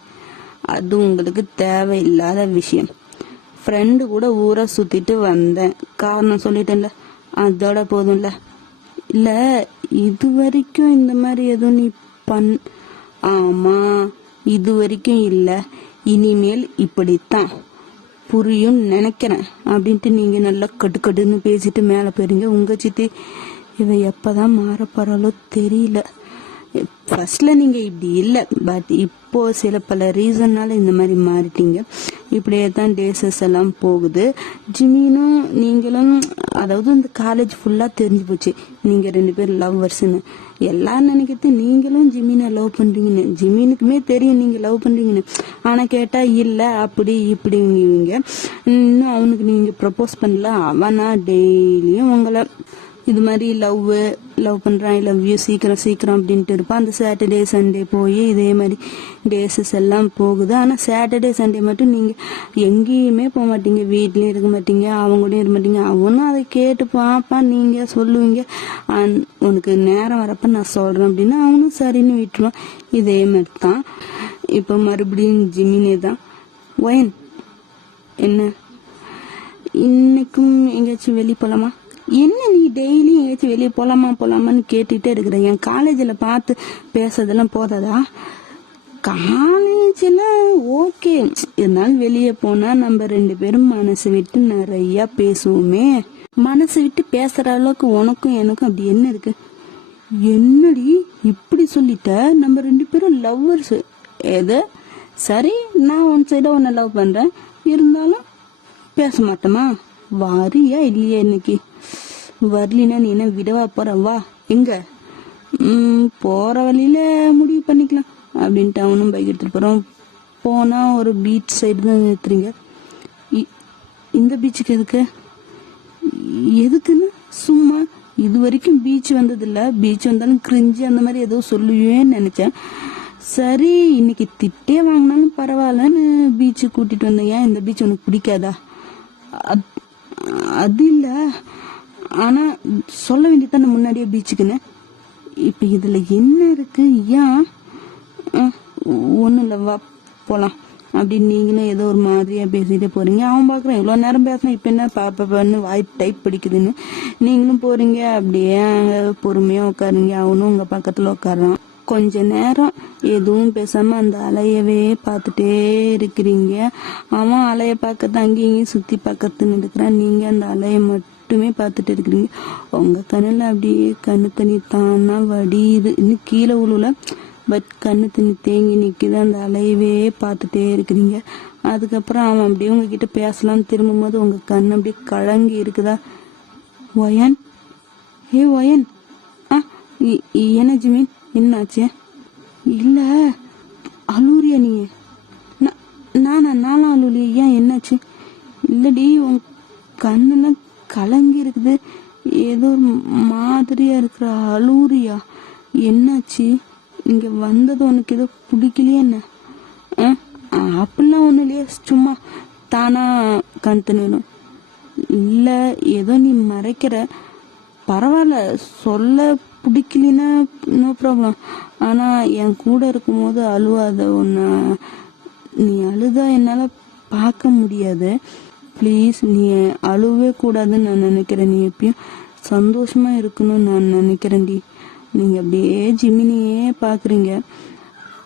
அது உங்களுக்கு தேவையில்லாத விஷயம். ஃப்ரெண்டு கூட ஊரை சுத்திட்டு வந்தேன், காரணம் சொல்லிட்டேன்ல, அதோட போதும்ல. இல்ல இது வரைக்கும் இந்த மாதிரி எதுவும் நீ ஆமா, இது வரைக்கும் இல்ல, இனிமேல் இப்படித்தான் புரியும் நினைக்கிறேன் அப்படின்ட்டு நீங்க நல்லா கடுக்கடுன்னு பேசிட்டு மேல போயிருங்க. உங்க சித்தி இவ எப்பதான் மாற போறாளோ தெரியல. ஃபர்ஸ்ட்ல நீங்க இப்படி இல்லை, பட் இப்போ சில பல ரீசன்னால இந்த மாதிரி மாறிட்டீங்க. இப்படியே தான் டேஸஸ் எல்லாம் போகுது. ஜிமினும் நீங்களும், அதாவது இந்த காலேஜ் ஃபுல்லா தெரிஞ்சு போச்சு நீங்க 2 பேரும் லவ்வர்ஸ்ன்னு. எல்லாரும் நினைக்கிறது நீங்களும் ஜிமினை லவ் பண்றீங்கன்னு. ஜிமினுக்குமே தெரியும் நீங்க லவ் பண்றீங்கன்னு. ஆனா கேட்டா இல்ல அப்படி இப்படிங்க. இன்னும் அவனுக்கு நீங்க ப்ரப்போஸ் பண்ணல. அவனா டெய்லியும் உங்களை இது மாதிரி லவ் பண்றான், ஐ லவ் யூ, சீக்கிரம் சீக்கிரம் அப்படின்ட்டு இருப்பான். அந்த சாட்டர்டே சண்டே போய் இதே மாதிரி டேஸஸ் எல்லாம் போகுது. ஆனா சாட்டர்டே சண்டே மட்டும் நீங்க எங்கேயுமே போக மாட்டீங்க, வீட்லயும் இருக்க மாட்டீங்க, அவங்களையும் இருக்க மாட்டீங்க. அவனும் அதை கேட்டு பாப்பான், நீங்க சொல்லுவீங்க உனக்கு நேரம் வரப்ப நான் சொல்றேன் அப்படின்னா அவனும் சரின்னு விட்டுருவான். இதே மாதிரி தான் இப்ப மறுபடியும் ஜிமினே தான். ஒயன் என்ன இன்னைக்கும் எங்கேயாச்சும் வெளியே போலாமா? என்ன நீ டெய்லி எங்கேயாச்சும் வெளியே போலாமான்னு கேட்டுட்டே இருக்கிற. என் காலேஜில் பார்த்து பேசுறதெல்லாம் போதாதா? காலேஜில் ஓகே, இருந்தாலும் வெளியே போனா நம்ம 2 பேரும் மனசு விட்டு நிறைய பேசுவோமே. மனசு விட்டு பேசுற அளவுக்கு உனக்கும் எனக்கும் அப்படி என்ன இருக்கு? என்னடி இப்படி சொல்லிட்ட? நம்ம 2 பேரும் லவ்வர்ஸ். எது சரி, நான் ஒன் சைடா உன்னை லவ் பண்றேன், இருந்தாலும் பேச மாட்டோமா? வாரியா இல்லையா? இன்னைக்கு வரலினா நீ என்ன விடவா போற? வா. எங்க? போற வழியில முடிவு பண்ணிக்கலாம் அப்படின்ட்டு அவனும் பைக் எடுத்துட்டு போறோம். போனா ஒரு பீச் சைடு தான் நிறுத்துறீங்க. இந்த பீச்சுக்கு எதுக்குன்னு சும்மா இது வரைக்கும் பீச் வந்தது இல்ல. பீச் வந்தாலும் கிரிஞ்சு அந்த மாதிரி ஏதோ சொல்லுவேன்னு நினைச்சேன். சரி இன்னைக்கு திட்டே வாங்கினாலும் பரவாயில்லன்னு பீச்சு கூட்டிட்டு வந்தேன். ஏன் இந்த பீச் உனக்கு பிடிக்காதா? அது இல்ல, ஆனா சொல்ல வேண்டியதான முன்னாடியே பீச்சுக்குன்னு. இப்ப இதுல என்ன இருக்கு? ஏன் ஒண்ணும் இல்ல, வா போலாம் அப்படின்னு நீங்களும் ஏதோ ஒரு மாதிரியா பேசிட்டே போறீங்க. அவன் பாக்குறான் இவ்வளவு நேரம் பேசுறான், இப்ப என்ன பாப்பான்னு வாய் டைப் படிக்குதுன்னு. நீங்களும் போறீங்க. அப்படியே அங்க பொறுமையா உட்காருங்க. அவனும் உங்க பக்கத்துல உட்காரான். கொஞ்ச நேரம் எதுவும் பேசாம அந்த அலையவே பார்த்துட்டே இருக்கிறீங்க. அவன் அலைய பார்க்கறது அங்கேயும் சுத்தி பார்க்கறதுன்னு இருக்கிறான். நீங்க அந்த அலைய மட்டுமே பார்த்துட்டு இருக்கிறீங்க. உங்க கண்ணுல அப்படியே கண்ணு தண்ணி தானா வடியுது. இன்னும் கீழே உழுல, பட் கண்ணு தண்ணி தேங்கி நிக்குது. அந்த அலையவே பார்த்துட்டே இருக்கிறீங்க. அதுக்கப்புறம் அவன் அப்படியே உங்ககிட்ட பேசலாம்னு திரும்பும் போது உங்க கண்ணு அப்படியே கலங்கி இருக்குதா? ஒயன், ஏ ஒயன், என்ன ஜிமின் என்னாச்சு? இல்ல அலூரியா நீ? நானும் அலூரியா. ஏன் என்னாச்சு? இல்லடி உன் கண்ணெல்லாம் கலங்கி இருக்குது, ஏதோ மாதிரியா இருக்கிற. அலூரியா என்னாச்சு? இங்க வந்தது உனக்கு ஏதோ பிடிக்கலையே என்ன? அப்படிலாம் ஒண்ணு இல்லையா, சும்மா தானா கண் தண்ணிடும். இல்ல ஏதோ நீ மறைக்கிற. பரவாயில்ல, சொல்ல பிடிக்கலன்னா நோ ப்ராப்ளம். ஆனா என் கூட இருக்கும் போது அழுவாத. ஒன்னு நீ அழுதா என்னால பார்க்க முடியாது. ப்ளீஸ், நீ அழுவே கூடாதுன்னு நான் நினைக்கிறேன். நீ எப்பயும் சந்தோஷமா இருக்கணும்னு நான் நினைக்கிறேன்டி. நீங்க அப்படியே ஜிமினியே பாக்குறீங்க.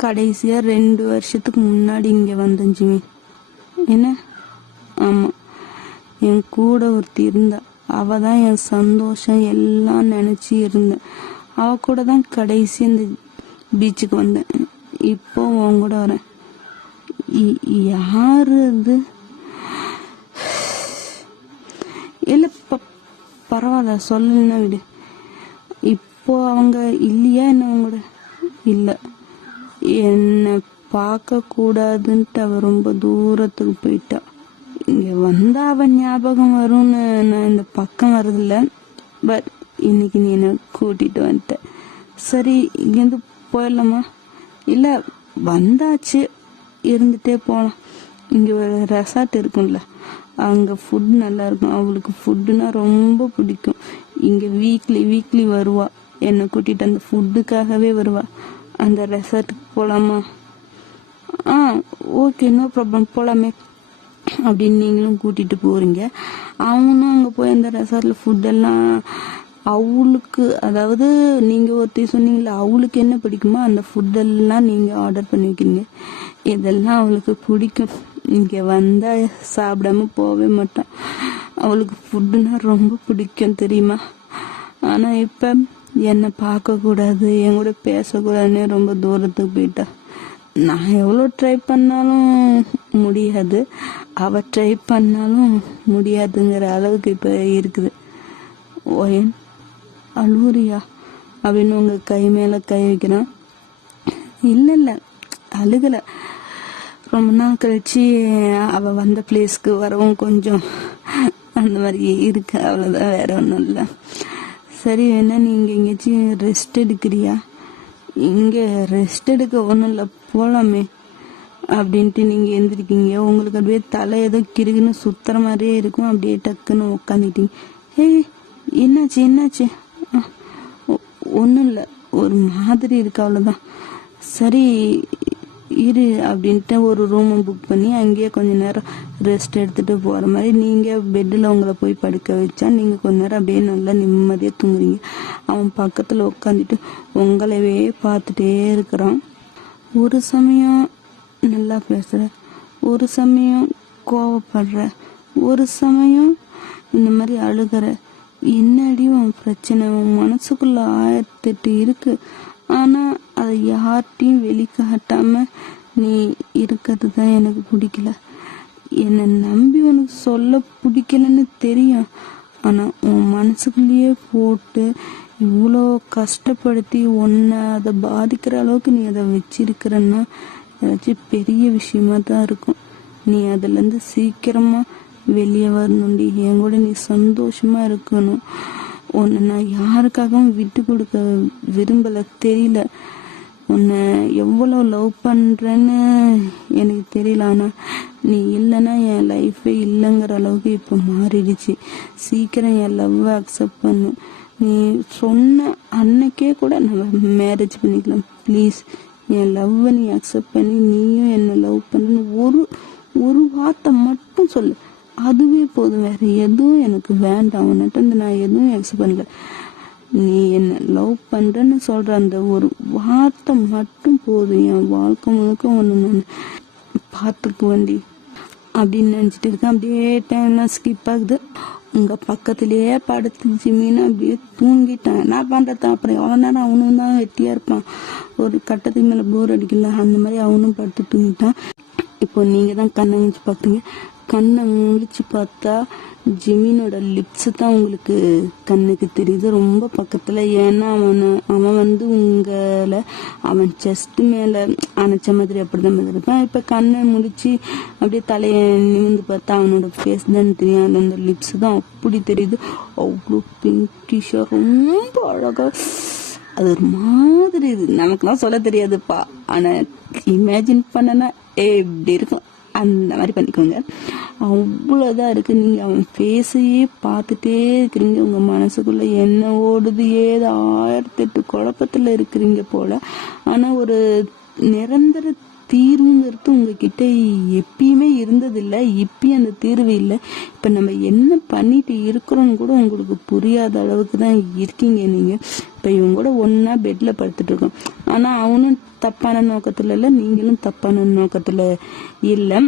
கடைசியா 2 வருஷத்துக்கு முன்னாடி இங்க வந்தேன் ஜிமி. என்ன? ஆமா, என் கூட ஒருத்தி இருந்தா. அவ தான் என் சந்தோஷம் எல்லாம் நினைச்சு இருந்தேன். அவ கூட தான் கடைசி இந்த பீச்சுக்கு வந்தேன். இப்போ உன் கூட வரேன். யாரு அது? இல்ல பரவாயில்ல, சொல்லலன்னா விடு. இப்போ அவங்க இல்லையா என்ன உங்களோட? இல்ல, என்னை பார்க்க கூடாதுன்ட்டு அவ ரொம்ப தூரத்துக்கு போயிட்டா. இங்க வந்தா அவன் ஞாபகம் வரும்னு நான் இந்த பக்கம் வர்றதில்ல. பட் இன்னைக்கு நீ என்ன கூட்டிட்டு வந்துட்ட. சரி, இங்கேருந்து போயிடலாமா? இல்ல வந்தாச்சு, இருந்துட்டே போலாம். இங்க ஒரு ரெசார்ட் இருக்கும்ல, அங்க ஃபுட் நல்லா இருக்கும். அவளுக்கு ஃபுட்டுனா ரொம்ப பிடிக்கும். இங்க வீக்லி வருவா, என்னை கூட்டிட்டு அந்த ஃபுட்டுக்காகவே வருவா. அந்த ரெசார்ட்டுக்கு போலாமா? ஓகே, நோ ப்ராப்ளம், போலாமே அப்படின்னு நீங்களும் கூட்டிட்டு போறீங்க. அவனும் அங்க போய் அந்த ரெசார்ட்ல ஃபுட்டெல்லாம் அவளுக்கு, அதாவது நீங்க ஒருத்தி சொன்னீங்களா அவளுக்கு என்ன பிடிக்குமோ அந்த ஃபுட்டெல்லாம் நீங்க ஆர்டர் பண்ணி வைக்கிறீங்க. இதெல்லாம் அவளுக்கு பிடிக்கும். இங்க வந்தா சாப்பிடாம போவே மாட்டான். அவளுக்கு ஃபுட்டுனா ரொம்ப பிடிக்கும் தெரியுமா? ஆனா இப்ப என்னை பார்க்கக்கூடாது, என் கூட பேசக்கூடாதுன்னே ரொம்ப தூரத்துக்கு போயிட்டா. நான் எவ்வளோ ட்ரை பண்ணாலும் முடியாது, அவள் ட்ரை பண்ணாலும் முடியாதுங்கிற அளவுக்கு இப்போ இருக்குது. ஓயன் அழுவுறியா அப்படின்னு உங்கள் கை மேலே கை வைக்கிறான். இல்லை அழுகலை, ரொம்ப நாள் கழிச்சு அவள் வந்த பிளேஸ்க்கு வரவும் கொஞ்சம் அந்த மாதிரி இருக்கு, அவ்வளோதான், வேற ஒன்றும் இல்லை. சரி, வேணா நீங்கள் எங்கேயாச்சும் ரெஸ்ட் எடுக்கிறியா? இங்கே ரெஸ்ட் எடுக்க ஒன்றும் இல்லை, போகலாமே அப்படின்ட்டு நீங்கள் எழுந்திருக்கீங்க. உங்களுக்கு அப்படியே தலை ஏதோ கிறுக்குன்னு சுத்துற மாதிரியே இருக்கும். அப்படியே டக்குன்னு உட்காந்துக்கிட்டீங்க. ஏய், என்னாச்சு? ஒன்றும் இல்லை, ஒரு மாதிரி இருக்கு, அவ்வளோதான். சரி இரு அப்படின்ட்டு ஒரு ரூமை புக் பண்ணி அங்கேயே கொஞ்ச நேரம் ரெஸ்ட் எடுத்துகிட்டு போகிற மாதிரி நீங்கள் பெட்டில் உங்களை போய் படுக்க வச்சா நீங்கள் கொஞ்ச நேரம் அப்படியே நல்லா நிம்மதியாக தூங்குறீங்க. அவன் பக்கத்தில் உட்காந்துட்டு உங்களவே பார்த்துட்டே இருக்கிறான். ஒரு சமயம் நல்லா பேசுகிற, ஒரு சமயம் கோவப்படுற, ஒரு சமயம் இந்த மாதிரி அழுகிற. என்னடி உன் பிரச்சனை? உன் மனசுக்குள்ள 1008 இருக்கு, ஆனால் அதை யார்கிட்டையும் வெளிக்காட்டாம நீ இருக்கிறது தான் எனக்கு பிடிக்கல. என்னை நம்பி உனக்கு சொல்ல பிடிக்கலன்னு தெரியும், ஆனால் உன் மனசுக்குள்ளேயே போட்டு இவ்வளோ கஷ்டப்படுத்தி உன்னை அதை பாதிக்கிற அளவுக்கு நீ அதை வச்சிருக்கிறன்னா ஏதாச்சும் பெரிய விஷயமா தான் இருக்கும். நீ அதுலேருந்து சீக்கிரமாக வெளியே வரணுண்டி. என் கூட நீ சந்தோஷமா இருக்கணும். உன்னை நான் யாருக்காகவும் விட்டு கொடுக்க விரும்பலை, தெரியல. உன்னை எவ்வளோ லவ் பண்ணுறேன்னு எனக்கு தெரியல, ஆனால் நீ இல்லைன்னா என் லைஃபே இல்லைங்கிற அளவுக்கு இப்போ மாறிடுச்சு. சீக்கிரம் என் லவ்வை அக்செப்ட் பண்ணு. நீ சொன்ன அன்னைக்கே கூட நம்ம மேரேஜ் பண்ணிக்கலாம். ப்ளீஸ் என் லவ்வை நீ அக்செப்ட் பண்ணி நீயும் என்னை லவ் பண்ணுன்னு ஒரு வார்த்தை மட்டும் சொல்லு, அதுவே போதும். வேற எதுவும் எனக்கு வேண்டாம். உன்னிட்ட நான் எதுவும் எக்ஸ்பெக்ட் பண்ணல. நீ என்ன லவ் பண்றேன்னு சொல்ற அந்த ஒரு வார்த்தை மட்டும் போதும். என் வாழ்க்கை முழுக்க ஒன்று நான் பார்த்துக்க வேண்டி அப்படின்னு நினச்சிட்டு இருக்கேன். அப்படியே டைம்லாம் ஸ்கிப் ஆகுது. உங்க பக்கத்திலேயே படுத்து ஜிம்மின்னு அப்படியே தூங்கிட்டேன். என்ன பண்றது? அப்புறம் எவ்வளோ நேரம் அவனும் தான் வெட்டியா இருப்பான். ஒரு கட்டத்துக்கு மேலே போர் அடிக்கல, அந்த மாதிரி அவனும் படுத்து தூங்கிட்டான். இப்போ நீங்க தான் கண்ணை முடிச்சு பாக்குறீங்க. கண்ணை முடிச்சு பார்த்தா ஜிமினோட லிப்ஸ் தான் உங்களுக்கு கண்ணுக்கு தெரியுது, ரொம்ப பக்கத்துல. ஏன்னா அவன் வந்து உங்களை அவன் செஸ்ட் மேல அணைச்ச மாதிரி அப்படிதான் இருப்பான். இப்ப கண்ணை முடிச்சு அப்படியே தலையை நிமிந்து பார்த்தா அவனோட ஃபேஸ் தான் தெரியும். அந்த லிப்ஸ் தான் அப்படி தெரியுது. அவ்வளோ பிங்கிஷா ரொம்ப அழகா, அது ஒரு மாதிரி இது நமக்குலாம் சொல்ல தெரியாதுப்பா, ஆனா இமேஜின் பண்ணனா எப்படி இருக்கும் அந்த மாதிரி பண்ணிக்கோங்க. அவ்வளோதான் இருக்கு. நீங்க அவன் ஃபேஸையே பார்த்துட்டே இருக்கிறீங்க. உங்க மனசுக்குள்ள என்ன ஓடுது, ஏதோ 1008 குழப்பத்துல இருக்கிறீங்க போல. ஆனா ஒரு நிரந்தர தீர்வுங்கிறது உங்ககிட்ட எப்பயுமே இருந்ததில்லை, இப்பயும் அந்த தீர்வு இல்லை. இப்ப நம்ம என்ன பண்ணிட்டு இருக்கிறோம்னு கூட உங்களுக்கு புரியாத அளவுக்கு தான் இருக்கீங்க நீங்க. இப்ப இவங்க கூட ஒன்னா பெட்ல படுத்துட்டு இருக்கோம், ஆனா அவனும் தப்பான நோக்கத்துல இல்லை, நீங்களும் தப்பான நோக்கத்துல இல்லை.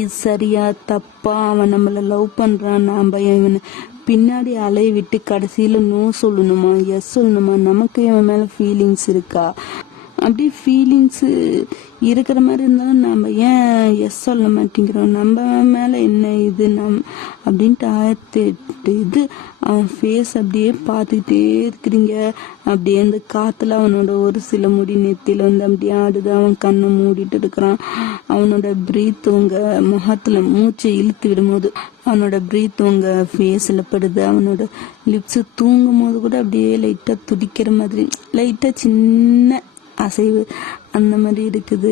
இது சரியா தப்பா? அவன் நம்மள லவ் பண்றான், நாம இவனை பின்னாடி அலைய விட்டு கடைசியில நோ சொல்லணுமா, எஸ் சொல்லணுமா? நமக்கு இவன் மேல ஃபீலிங்ஸ் இருக்கா? அப்படி ஃபீலிங்ஸ் இருக்கிற மாதிரி இருந்தாலும் நம்ம ஏன் எஸ் சொல்ல மாட்டேங்கிறோம்? நம்ம மேல என்ன இது அப்படின்ட்டு 1008 இது. அவன் ஃபேஸ் அப்படியே பார்த்துக்கிட்டே இருக்கிறீங்க. அப்படியே அந்த காத்துல அவனோட ஒரு சில முடி நெத்தில வந்து அப்படியே ஆடுது. அவன் கண்ணை மூடிட்டு இருக்கிறான். அவனோட பிரீத் உங்க முகத்துல மூச்சை இழுத்து விடும்போது அவனோட பிரீத் உங்க ஃபேஸ்ல படுது. அவனோட லிப்ஸ் தூங்கும் போது கூட அப்படியே லைட்டா துடிக்கிற மாதிரி, லைட்டா சின்ன அசைவு அந்த மாதிரி இருக்குது.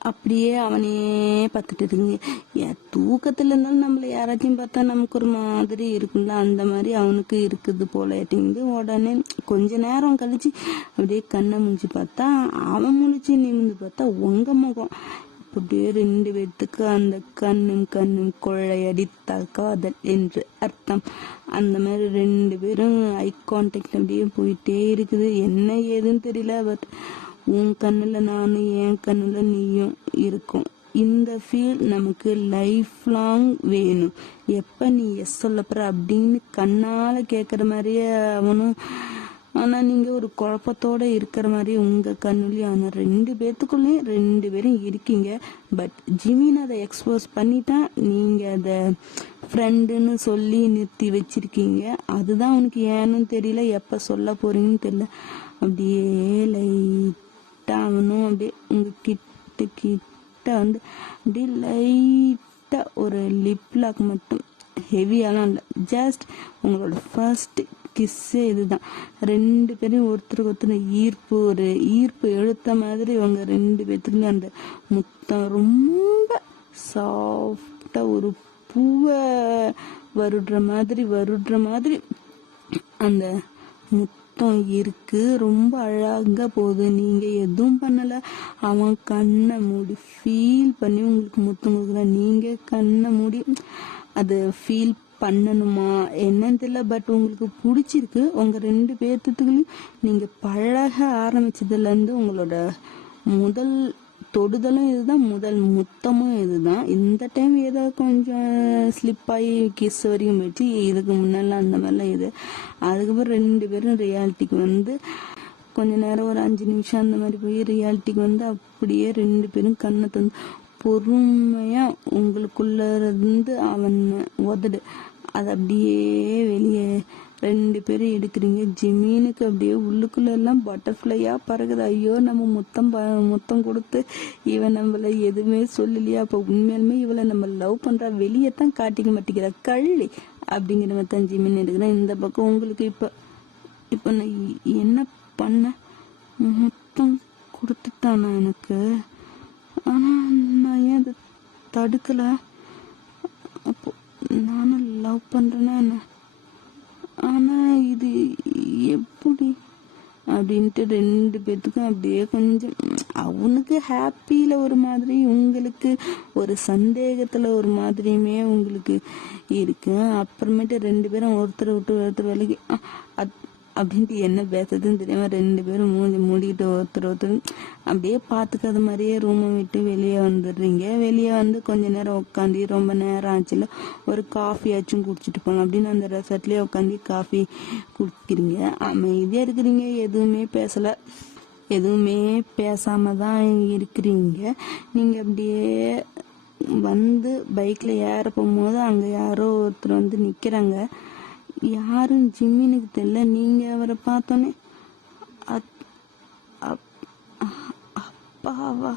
அப்படியே அவனே பார்த்துட்டு இருக்குங்க. தூக்கத்துல இருந்தாலும் நம்மள யாராச்சும் பார்த்தா நமக்கு ஒரு மாதிரி இருக்கும்ல, அந்த மாதிரி அவனுக்கு இருக்குது போல. உடனே கொஞ்ச நேரம் கழிச்சு அப்படியே கண்ணை முடிச்சு பார்த்தா அவன் முடிச்சு நிமிந்து பார்த்தா உங்க முகம். அப்படியே 2 பேத்துக்கு அந்த கண்ணும் கொள்ளையடித்தால் காதல் என்று அர்த்தம். அந்த மாதிரி 2 பேரும் ஐ கான்டாக்ட் அப்படியே போயிட்டே இருக்குது. என்ன ஏதுன்னு தெரியல, பட் உன் கண்ணுல நானும் என் கண்ணுல நீயும் இருக்கும். இந்த ஃபீல் நமக்கு லைஃப் லாங் வேணும். எப்போ நீ எஸ் சொல்லப்படுற அப்படின்னு கண்ணால் கேட்குற மாதிரியே அவனும், ஆனால் நீங்கள் ஒரு குழப்பத்தோடு இருக்கிற மாதிரி உங்கள் கண்ணுலேயும், ஆனால் 2 பேர்த்துக்குள்ளேயும் 2 பேரும் இருக்கீங்க. பட் ஜிமின் அதை எக்ஸ்போஸ் பண்ணிட்டா, நீங்கள் அதை ஃப்ரெண்டுன்னு சொல்லி நிறுத்தி வச்சிருக்கீங்க. அதுதான் உனக்கு ஏன்னு தெரியல, எப்போ சொல்ல போறீங்கன்னு தெரியல. அப்படியே லைட்டாக அவனும் அப்படியே உங்கள் கிட்ட வந்து அப்படியே லைட்டாக ஒரு லிப் லாக் மட்டும், ஹெவியாலாம் இல்லை, ஜஸ்ட் உங்களோட ஃபர்ஸ்ட் கிஸ்ஸே இதுதான். 2 பேரும் ஒருத்தருக்கு ஒருத்தர் ஒரு ஈர்ப்பு எழுத்த மாதிரி உங்க 2 பேத்துக்குள்ள அந்த முத்தம் ரொம்ப சாஃப்டா ஒரு பூவை வருடுற மாதிரி அந்த முத்தம் இருக்கு. ரொம்ப அழகா போகுது. நீங்க எதுவும் பண்ணல, அவன் கண்ணை மூடி ஃபீல் பண்ணி உங்களுக்கு முத்தம் கொடுக்குற. நீங்க கண்ணை மூடி அதை ஃபீல் பண்ணணுமா என்னன்னு தெரியல, பட் உங்களுக்கு பிடிச்சிருக்கு. உங்க 2 பேர்த்துக்குள்ளயும் நீங்க பழக ஆரம்பிச்சதுல இருந்து உங்களோட முதல் தொடுதலும் இதுதான், முதல் முத்தமும் இதுதான். இந்த டைம் ஏதோ கொஞ்சம் ஸ்லிப் ஆகி கிஸ் வரைக்கும் போயிடுச்சு. இதுக்கு முன்னெல்லாம் அந்த மாதிரிலாம் இது. அதுக்கப்புறம் 2 பேரும் ரியாலிட்டிக்கு வந்து கொஞ்ச நேரம் ஒரு 5 நிமிஷம் அந்த மாதிரி போய் ரியாலிட்டிக்கு வந்து அப்படியே 2 பேரும் கண்ணை தந்து பொறுமையா உங்களுக்குள்ள இருந்து அவன் உதடு அது அப்படியே வெளியே 2 பேரும் எடுக்கிறீங்க. ஜிமீனுக்கு அப்படியே உள்ளுக்குள்ள எல்லாம் பட்டர்ஃப்ளையா பறகுது. ஐயோ நம்ம முத்தம் கொடுத்து இவன் நம்மள எதுவுமே சொல்லலையா, அப்ப உண்மையாலுமே இவளை நம்ம லவ் பண்றா, வெளியே தான் காட்டிக்க மாட்டேங்கிற கள்ளி அப்படிங்கிற மாதிரி தான் ஜிமீன் எடுக்கிறேன். இந்த பக்கம் உங்களுக்கு இப்ப நான் என்ன பண்ண, முத்தம் கொடுத்துட்டானா எனக்கு, ஆனா நான் ஏன் அதை தடுக்கல? அப்போ நானும் லவ் பண்றேன்னா என்ன, ஆனா இது எப்படி அப்படின்ட்டு 2 பேத்துக்கும் அப்படியே கொஞ்சம் அவனுக்கு ஹாப்பியில ஒரு மாதிரி, உங்களுக்கு ஒரு சந்தேகத்துல ஒரு மாதிரியுமே உங்களுக்கு இருக்கு. அப்புறமேட்டு 2 பேரும் ஒருத்தர் விட்டு ஒருத்தர் வேலைக்கு அப்படின்ட்டு என்ன பேசுறதுன்னு தெரியாம 2 பேரும் மூடிக்கிட்டு ஒருத்தர் அப்படியே பாத்துக்காத மாதிரியே ரூமை விட்டு வெளியே வந்துடுறீங்க. வெளியே வந்து கொஞ்ச நேரம் உட்காந்து ரொம்ப நேரம் ஆச்சுல ஒரு காஃபி ஆச்சும் குடிச்சிட்டு போங்க அப்படின்னு அந்த ரெசார்ட்லயே உட்காந்து காஃபி குடிக்கிறீங்க. அமைதியா இருக்கிறீங்க, எதுவுமே பேசல, எதுவுமே பேசாம தான் இருக்கிறீங்க. நீங்க அப்படியே வந்து பைக்ல ஏற போகும்போது அங்க யாரோ ஒருத்தர் வந்து நிக்கிறாங்க. யாரும் ஜிம்மினுக்கு தெரியல. நீங்க அவரை பார்த்தோன்னே அப்பாவா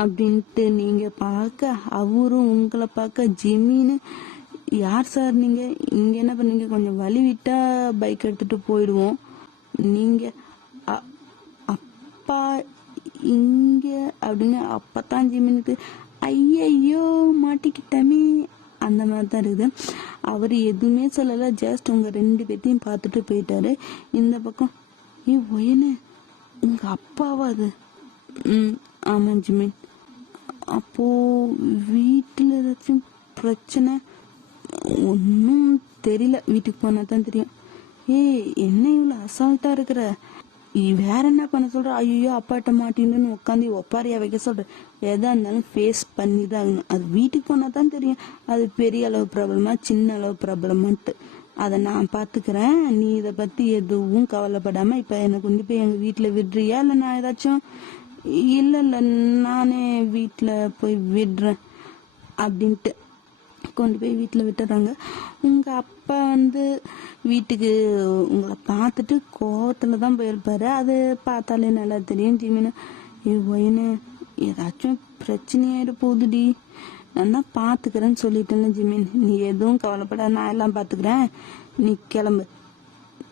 அப்படின்ட்டு நீங்க பார்க்க, அவரும் உங்களை பார்க்க, ஜிம்மின்னு யார் சார் நீங்க இங்க என்ன பண்ணீங்க, கொஞ்சம் வழி விட்டா பைக் எடுத்துட்டு போயிடுவோம். நீங்க அப்பா இங்க அப்படின்னு அப்பதான் ஜிம்மினுக்கு ஐயோ மாட்டிக்கிட்டமே அந்த மாதிரி தான் இருக்குது. அவர் எதுவுமே சொல்லல, ஜஸ்ட் உங்க 2 பேர்த்தையும் பார்த்துட்டு போயிட்டாரு. இந்த பக்கம் ஒயனு உங்க அப்பாவா அது? ஆமா ஜிமின். அப்போ வீட்டுல ஏதாச்சும் பிரச்சனை? ஒன்னும் தெரியல, வீட்டுக்கு போனா தான் தெரியும். என்ன இவ்வளவு அசால்ட்டா இருக்கிற, வேற என்ன பண்ண சொல்ற? ஐயோ அப்பாட்ட மாட்டின்னு உட்காந்து ஒப்பாரியா வைக்க சொல்ற. எதா இருந்தாலும் ஃபேஸ் பண்ணி தான் ஆகணும். அது வீட்டுக்கு போனா தான் தெரியும் அது பெரிய அளவு ப்ராப்ளமா சின்ன அளவு ப்ராப்ளமான்ட்டு. அதை நான் பாத்துக்கிறேன், நீ இதை பத்தி எதுவும் கவலைப்படாம இப்ப எனக்கு கொண்டு போய் எங்க வீட்டுல விடுறியா, இல்ல நான் ஏதாச்சும்? இல்ல நானே வீட்டுல போய் விடுறேன் அப்படின்ட்டு கொண்டு போய் வீட்டுல விட்டுறாங்க. உங்க அப்பா வந்து வீட்டுக்கு உங்களை பார்த்துட்டு கோவத்துல தான் போயிருப்பாரு. அது பார்த்தாலே நல்லா தெரியும். ஜிமின் ஒயனு ஏதாச்சும் பிரச்சனையாயிட போகுதுடி, நான் தான் பாத்துக்கிறேன்னு சொல்லிட்டேன்னு. ஜிமின் நீ எதுவும் கவலைப்பட, நான் எல்லாம் பாத்துக்கிறேன், நீ கிளம்பு.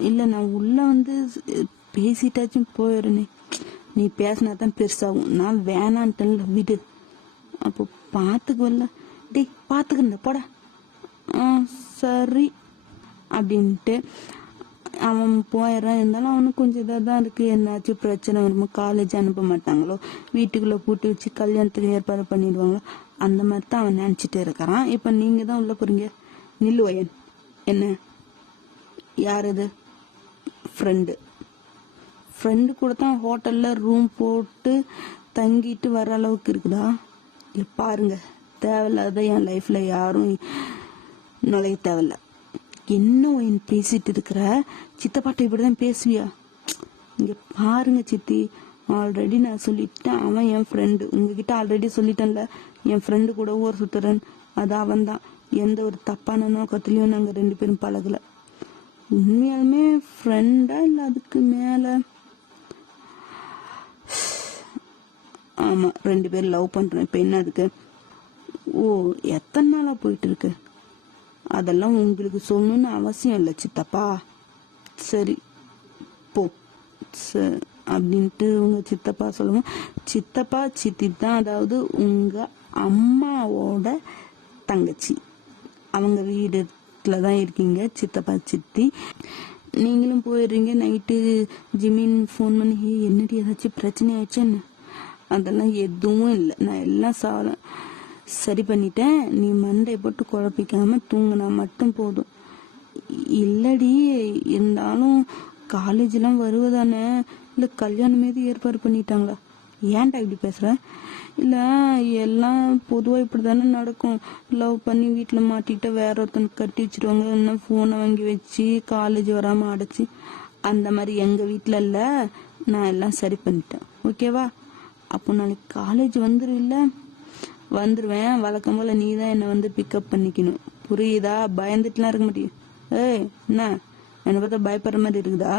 இல்ல நான் உள்ள வந்து பேசிட்டாச்சும் போயிடுறேன், நீ பேசினா தான் பெருசாகும், நான் வேணான்ட்டேன்ல விடு. அப்போ பாத்துக்குவல்ல, டேய் பாத்துக்கிறேன் போட. சரி அப்படின்ட்டு அவன் போயிடறான். இருந்தாலும் அவனுக்கு கொஞ்சம் இதாக தான் இருக்கு, என்னாச்சும் பிரச்சனை வருமோ, காலேஜ் அனுப்ப மாட்டாங்களோ, வீட்டுக்குள்ள பூட்டி வச்சு கல்யாணத்துக்கு ஏற்பாடு பண்ணிடுவாங்களோ, அந்த மாதிரி தான் அவன் நினைச்சிட்டு இருக்கிறான். இப்ப நீங்க தான் உள்ள போறீங்க. நில்லுவயன், என்ன யார் இது? ஃப்ரெண்டு கூட தான் ஹோட்டல்ல ரூம் போட்டு தங்கிட்டு வர அளவுக்கு இருக்குதா? இல்லை பாருங்க, தேவையில்லாத என் லைஃப்ல யாரும் நுழைய தேவையில்ல. என்ன ஒயின் பேசிட்டு இருக்கிற? சித்தப்பாட்ட இப்படிதான் பேசுவியா? இங்க பாருங்க சித்தி, ஆல்ரெடி நான் சொல்லிட்டேன், அவன் என் ஃப்ரெண்டு. உங்ககிட்ட ஆல்ரெடி சொல்லிட்டேன்ல, என் ஃப்ரெண்டு கூட ஊர் சுத்துறேன். அது அவன் தான். எந்த ஒரு தப்பான நோக்கத்துலயும் நாங்க 2 பேரும் பழகல. உண்மையாலுமே ஃப்ரெண்டா இல்ல அதுக்கு மேல? ஆமா, 2 பேரும் லவ் பண்றோம். இப்ப என்ன அதுக்கு? ஓ, எத்தனை நாளா போயிட்டு இருக்கு? அதெல்லாம் உங்களுக்கு சொல்லணும்னு அவசியம் இல்லை சித்தப்பா. சரி போ அப்படின்ட்டு உங்க சித்தப்பா சொல்லுவோம். சித்தப்பா சித்தி தான், அதாவது உங்க அம்மாவோட தங்கச்சி. அவங்க வீடுல தான் இருக்கீங்க சித்தப்பா சித்தி. நீங்களும் போயிடுறீங்க. நைட்டு ஜிமின் ஃபோன் பண்ணி, என்னடி ஏதாச்சும் பிரச்சனை ஆயிடுச்சேன்னு? அதெல்லாம் எதுவும் இல்லை, நான் எல்லாம் சரி பண்ணிட்டேன். நீ மண்டை போட்டு குழப்பிக்காம தூங்கினா மட்டும் போதும். இல்லடி, இருந்தாலும் காலேஜ்லாம் வருவதானே? இல்லை கல்யாணம் மீது ஏற்பாடு பண்ணிட்டாங்களா? ஏன்டா இப்படி பேசுற? இல்லை, எல்லாம் பொதுவாக இப்படி தானே நடக்கும். லவ் பண்ணி வீட்டில் மாட்டிக்கிட்ட வேற ஒருத்தனுக்கு கட்டி வச்சிருவாங்க. இன்னும் ஃபோனை வாங்கி வச்சு காலேஜ் வராமல் அடைச்சி. அந்த மாதிரி எங்கள் வீட்டில் இல்லை. நான் எல்லாம் சரி பண்ணிட்டேன், ஓகேவா? அப்போ நாளைக்கு காலேஜ் வந்துருவில்ல? வந்துடுவேன். வழக்கம் போல் நீ தான் என்னை வந்து பிக்கப் பண்ணிக்கணும், புரியுதா? பயந்துட்டுலாம் இருக்க மாட்டேன். ஏய், என்ன என்னை பார்த்தா பயப்படுற மாதிரி இருக்குதா?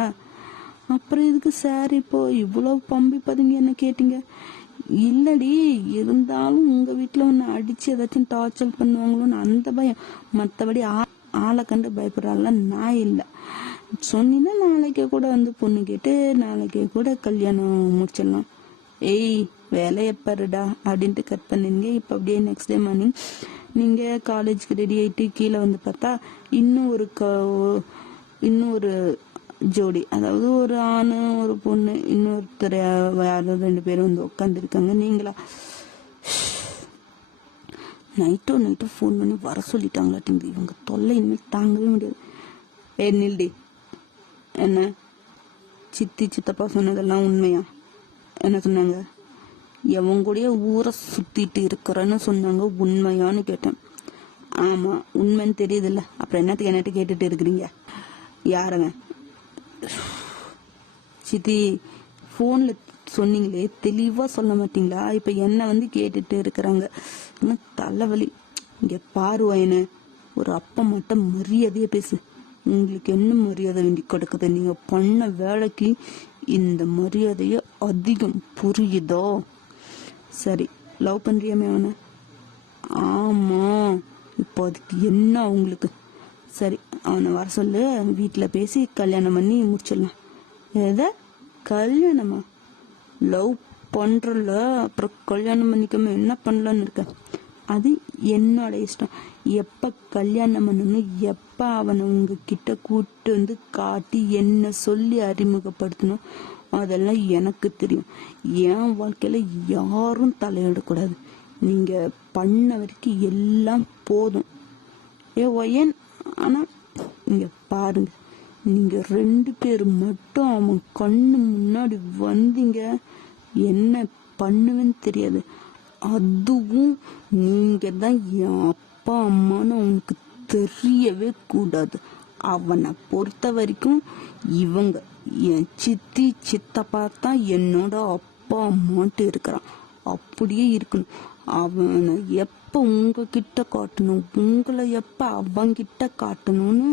அப்புறம் இதுக்கு சார் இப்போ இவ்வளோ பம்பி பதுங்க என்ன கேட்டீங்க? இல்லடி, இருந்தாலும் உங்க வீட்டில் ஒன்று அடிச்சு ஏதாச்சும் டார்ச்சர் பண்ணுவாங்களோன்னு அந்த பயம். மற்றபடி ஆளை கண்டு பயப்படுறாள் நான் இல்லை. சொன்னீங்கன்னா நாளைக்கே கூட வந்து பொண்ணு கேட்டு நாளைக்கே கூட கல்யாணம் முடிச்சிடலாம். ஏய், வேலையை பாருடா அப்படின்ட்டு கட் பண்ணிருங்க. இப்போ அப்படியே நெக்ஸ்ட் டே மார்னிங் நீங்கள் காலேஜுக்கு ரெடி ஆகிட்டு கீழே வந்து பார்த்தா இன்னும் ஒரு ஜோடி, அதாவது ஒரு ஆண் ஒரு பொண்ணு, இன்னொருத்தர் யாரோ 2 பேரும் வந்து உட்காந்துருக்காங்க. நீங்களா? நைட்டோ ஃபோன் பண்ணி வர சொல்லிட்டாங்களாட்டிங்க. இவங்க தொல்லை இனிமேல் தாங்கவே முடியாது. நில்டி. என்ன சித்தி சித்தப்பா சொன்னதெல்லாம் உண்மையா? என்ன சொன்னாங்க? எவன் கூடயே ஊரை சுத்திட்டு இருக்கிறன்னு சொன்னாங்க, உண்மையான்னு கேட்டேன். ஆமா, உண்மைன்னு தெரியுது இல்ல, அப்புறம் என்னத்துக்கு என்னட்டு கேட்டுட்டு இருக்கிறீங்க? யாருங்க? சித்தி, போன்ல சொன்னீங்களே, தெளிவா சொல்ல மாட்டீங்களா? இப்ப என்ன வந்து கேட்டுட்டு இருக்கிறாங்க. தலைவலி. இங்க பாருவாயன, ஒரு அப்பா மட்டும் மரியாதையா பேசு. உங்களுக்கு என்ன மரியாதை வேண்டி கொடுக்குது? நீங்க பண்ண வேலைக்கு இந்த மரியாதைய அதிகம், புரியுதோ? சரி, லவ் பண்றியாமே அவனை? ஆமா. இப்போ அதுக்கு என்ன உங்களுக்கு? சரி, அவனை வர சொல்லு, வீட்டில் பேசி கல்யாணம் பண்ணி முடிச்சிடலாம். எதை கல்யாணமா? லவ் பண்றல, அப்புறம் கல்யாணம் பண்ணிக்காம என்ன பண்ணலான்னு இருக்க? அது என்னோட இஷ்டம். எப்ப கல்யாணம் பண்ணணும், எப்ப அவனை உங்ககிட்ட கூட்டு வந்து காட்டி என்ன சொல்லி அறிமுகப்படுத்தணும், அதெல்லாம் எனக்கு தெரியும். என் வாழ்க்கையில யாரும் தலையிடக்கூடாது. நீங்க பண்ண வரைக்கும் எல்லாம் போதும். ஒயன். ஆனா இங்க பாருங்க, நீங்க 2 பேர் மட்டும் அவன் கண்ணு முன்னாடி வந்தீங்க, என்ன பண்ணுவேன்னு தெரியாது. அதுவும் நீங்க தான் என் அப்பா அம்மான்னு அவனுக்கு தெரியவே கூடாது. அவனை பொறுத்த வரைக்கும் இவங்க என் சித்தி சித்தப்பா தான் என்னோட அப்பா அம்மான்ட்டு இருக்கிறான். அப்படியே இருக்கணும். அவனை எப்ப உங்ககிட்ட காட்டணும், உங்களை எப்ப அவங்கிட்ட காட்டணும்னு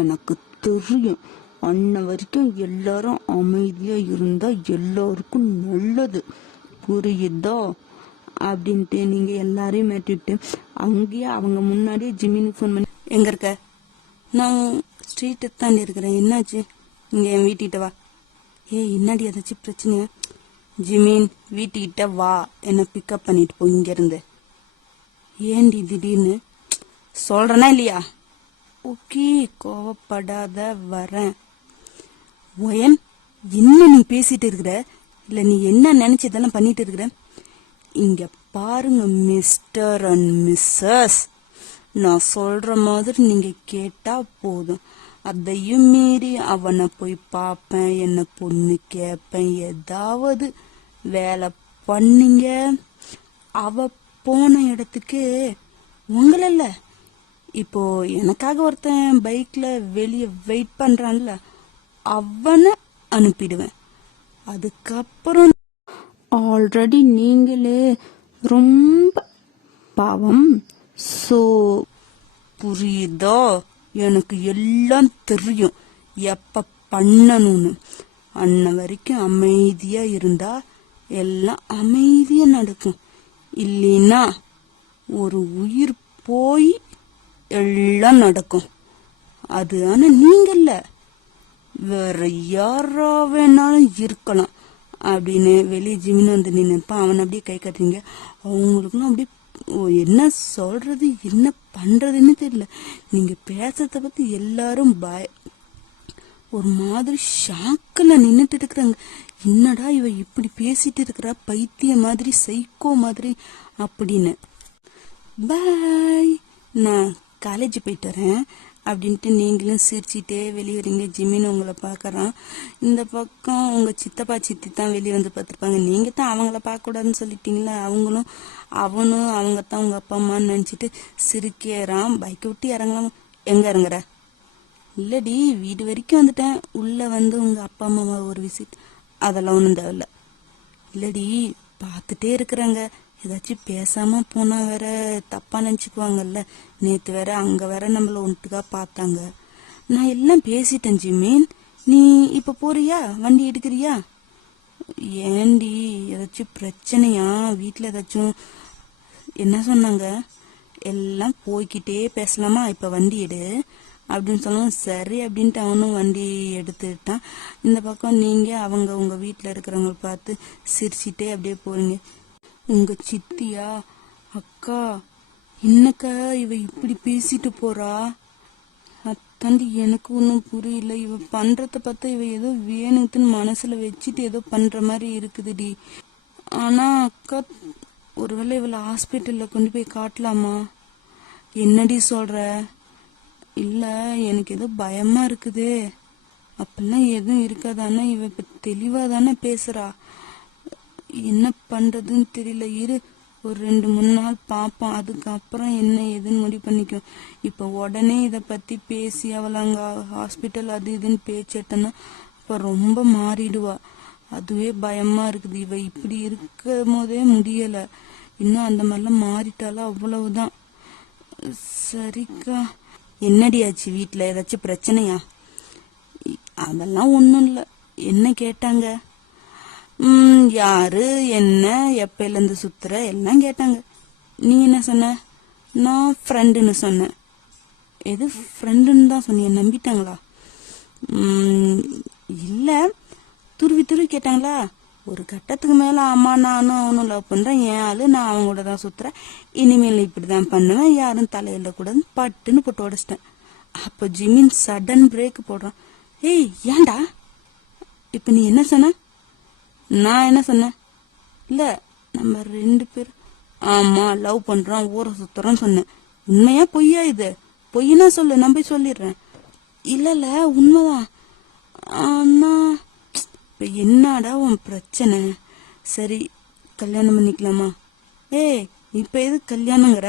எனக்கு தெரியும். அன்ன வரைக்கும் எல்லாரும் அமைதியா இருந்தா எல்லாருக்கும் நல்லது, புரியுதா? அப்படின்ட்டு நீங்க எல்லாரையும் மேட்டிட்டு அங்கேயே அவங்க முன்னாடியே ஜிமினுக்கு ஃபோன் பண்ணி, எங்க இருக்க? நான் ஸ்ட்ரீட்டு தாண்டி இருக்கிறேன். என்னாச்சு? இங்க என் வீட்டுக்கிட்ட வா. என்னடி ஏதாச்சும் பிரச்சனையா? ஜிமின், வீட்டுக்கிட்ட வா, என்ன பிக்கப் பண்ணிட்டு போ இங்க இருந்து. ஏண்டி திடீர்னு? சொல்றனா இல்லையா? ஓகே, கோவப்படாத, வரேன். ஒயன், என்ன நீ பேசிட்டு இருக்கிற? இல்ல நீ என்ன நினைச்சு இதெல்லாம் பண்ணிட்டு இருக்கிற? இங்க பாருங்க மிஸ்டர் அண்ட் மிஸ்ஸஸ், நான் சொல்ற மாதிரி நீங்க கேட்டா போதும். அதையும் மீறி அவனை போய் பார்ப்பேன், என்ன பொண்ணு கேட்பேன், ஏதாவது வேலை பண்ணீங்க? அவ போன இடத்துக்கு உங்கள இல்ல, இப்போ எனக்காக ஒருத்தன் பைக்ல வெளியே வெயிட் பண்றான்ல, அவனை அனுப்பிடுவேன். அதுக்கப்புறம் ஆல்ரெடி நீங்களே ரொம்ப பாவம். சோ புரியுதோ? எனக்கு எல்லாம் தெரியும் எப்ப பண்ணணும்னு. அன்ன வரைக்கும் அமைதியா இருந்தா எல்லாம் அமைதியா நடக்கும். இல்லைன்னா ஒரு உயிர் போய் எல்லாம் நடக்கும். அது ஆனா நீங்க இல்ல, வேற யாரா வேணாலும் இருக்கலாம் அப்படின்னு வெளியே ஜிமின் வந்து நின்னுப்பான். அவன் அப்படியே கை கட்டுறீங்க. அவங்களுக்குலாம் அப்படியே என்ன சொல்றது என்ன பண்றதுன்னு தெரியல. நீங்க பேசுறத பத்தி எல்லாரும் ஒரு மாதிரி ஷாக்கில் நின்றுட்டு இருக்கிறாங்க. என்னடா இவ இப்படி பேசிட்டு இருக்கிறா, பைத்திய மாதிரி சைக்கோ மாதிரி அப்படின்னு. பாய், நான் காலேஜ் போயிட்டு வரேன் அப்படின்ட்டு நீங்களும் சிரிச்சிட்டே வெளியே வரீங்க. ஜிமின் உங்களை பார்க்கறான். இந்த பக்கம் உங்க சித்தப்பா சித்தி தான் வெளியே வந்து பார்த்துருப்பாங்க. நீங்க தான் அவங்கள பார்க்க கூடாதுன்னு சொல்லிட்டீங்களா. அவனும் அவங்க தான் உங்க அப்பா அம்மான்னு நினைச்சிட்டு சிரிக்கிறான். பைக்கை விட்டு இறங்கலாம். எங்க இறங்குற? இல்லடி, வீடு வரைக்கும் வந்துட்டேன். உள்ள வந்து உங்க அப்பா அம்மாவை ஒரு விசிட். அதெல்லாம் ஒன்றும் தேவையில்ல. இல்லடி, பார்த்துட்டே இருக்கிறாங்க. ஏதாச்சும் பேசாம போனா வேற தப்பா நினைச்சுக்குவாங்கல்ல. நேத்து வேற அங்க வேற நம்மள ஒன்றுக்கா பார்த்தாங்க. நான் எல்லாம் பேசிட்டேன் ஜிமீன். நீ இப்ப போறியா? வண்டி எடுக்கிறியா? ஏண்டி, ஏதாச்சும் பிரச்சனையா வீட்டுல? ஏதாச்சும் என்ன சொன்னாங்க? எல்லாம் போய்கிட்டே பேசலாமா, இப்ப வண்டி எடு அப்படின்னு சொல்லவும் சரி அப்படின்ட்டு அவனும் வண்டி எடுத்துட்டான். இந்த பக்கம் நீங்க உங்க வீட்டுல இருக்கிறவங்க பார்த்து சிரிச்சிட்டே அப்படியே போறீங்க. உங்க சித்தியா? அக்கா, என்னக்கா இவ இப்படி பேசிட்டு போறா? அத்தாண்டி எனக்கு ஒன்றும் புரியல. இவ பண்றத பார்த்தா இவ ஏதோ வேணுக்குன்னு மனசுல வச்சுட்டு ஏதோ பண்ற மாதிரி இருக்குதுடி. ஆனா அக்கா, ஒருவேளை இவளை ஹாஸ்பிட்டல்ல கொண்டு போய் காட்டலாமா? என்னடி சொல்ற? இல்ல, எனக்கு ஏதோ பயமா இருக்குது. அப்பெல்லாம் எதுவும் இருக்காதானே? இவ இப்ப தெளிவா தானே பேசுறா. என்ன பண்றதுன்னு தெரியல. இரு, ஒரு 2-3 நாள் பாப்போம். அதுக்கப்புறம் என்ன ஏதுன்னு முடிவு பண்ணிக்கும். இப்ப உடனே இத பத்தி பேசி அவளை அங்க ஹாஸ்பிட்டல் அது இதுன்னு பேச்சேட்டன்னா அப்ப ரொம்ப மாறிடுவா. அதுவே பயமா இருக்குது. இவ இப்படி இருக்கும் போதே முடியல. இன்னும் அந்த மாதிரிலாம் மாறிட்டாலும் அவ்வளவுதான். சரிக்கா. என்னடியாச்சு வீட்டுல? ஏதாச்சும் பிரச்சனையா? அதெல்லாம் ஒண்ணும் இல்ல. என்ன கேட்டாங்க? யாரு, என்ன, எப்பையில இருந்து சுத்துற எல்லாம் கேட்டாங்க. நீ என்ன சொன்ன? நான் ஃப்ரெண்டுன்னு சொன்னேன். எது ஃப்ரெண்டுன்னு தான் சொன்னிய? நம்பிட்டாங்களா? இல்ல, துருவி கேட்டாங்களா? ஒரு கட்டத்துக்கு மேல ஆமா நானும் அவனும் லவ் பண்றேன், என் ஆளு, நான் அவங்க கூட தான் சுத்துறேன், இனிமேல் இப்படிதான் பண்ணுவேன், யாரும் தலையில கூட பட்டுன்னு போட்டு உடச்சிட்டேன். அப்ப ஜிமின் சடன் பிரேக் போடுறான். ஏய் ஏண்டா இப்ப நீ என்ன சொன்ன? நான் என்ன சொன்னேன்? இல்ல, நம்ம 2 பேர் ஆமா லவ் பண்றோம் ஊரை சுத்துறோம் சொன்னேன். உண்மையா பொய்யா? இது பொய்னா சொல்லு, நான் போய் சொல்லிடுறேன். இல்ல உண்மைதான். ஆனா இப்ப என்னடா உன் பிரச்சனை? சரி, கல்யாணம் பண்ணிக்கலாமா? ஏய், இப்ப எது கல்யாணங்கிற?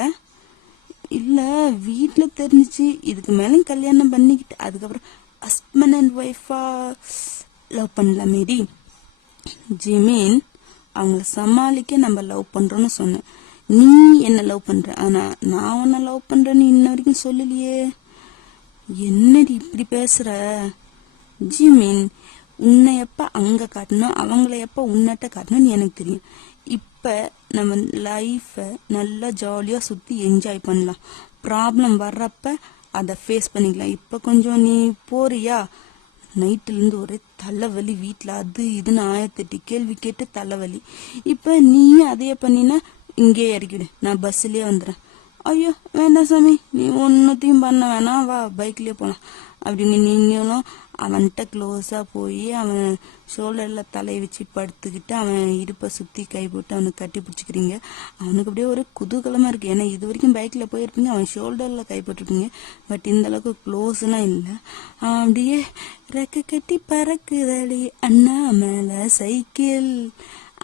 இல்ல, வீட்டுல தெரிஞ்சிச்சு, இதுக்கு மேல கல்யாணம் பண்ணிக்கிட்டு அதுக்கப்புறம் ஹஸ்பண்ட் அண்ட் ஒய்ஃபா லவ் பண்ணலாமேடி. ஜிமீன், அவங்கள சமாளிக்க நம்ம லவ் பண்றோம்னு சொன்னேன். நீ என்ன லவ் பண்ற, ஆனா நான் உன்ன லவ் பண்றேன்னு இன்ன வரைக்கும் சொல்லலையே. என்னடி இப்படி பேசுற? ஜிமீன், உன்னை எப்ப அங்க காட்டணும், அவங்கள எப்ப உன்னட்ட காட்டணும்னு எனக்கு தெரியும். இப்ப நம்ம லைஃப நல்லா ஜாலியா சுத்தி என்ஜாய் பண்ணலாம். ப்ராப்ளம் வர்றப்ப அதை ஃபேஸ் பண்ணிக்கலாம். இப்ப கொஞ்சம் நீ போறியா? நைட்டுல இருந்து ஒரே தலைவலி, வீட்டுல அது இதுன்னு 1008 கேள்வி கேட்டு தலைவலி. இப்ப நீ அதையே பண்ணினா இங்கே இறக்கிடு, நான் பஸ்லயே வந்துடுறேன். ஐயோ வேண்டாம் சாமி, நீ ஒன்னுத்தையும் பண்ண வேணாம், வா பைக்லயே போலாம் அப்படின்னு நீங்களும் அவன்கிட்ட க்ளோஸா போய் அவன் ஷோல்டர்ல தலையை வச்சு படுத்துக்கிட்டு அவன் இடுப்பை சுத்தி கை போட்டு அவனுக்கு கட்டி பிடிச்சிக்கிறீங்க. அவனுக்கு அப்படியே ஒரு குதூகலமா இருக்கு. ஏன்னா இது வரைக்கும் பைக்ல போயிருப்பீங்க, அவன் ஷோல்டர்ல கை போட்டிருப்பீங்க. பட் இந்த அளவுக்கு க்ளோஸ் எல்லாம் இல்ல. அப்படியே ரெக்க கட்டி பறக்குதடி அண்ணா மேல சைக்கிள்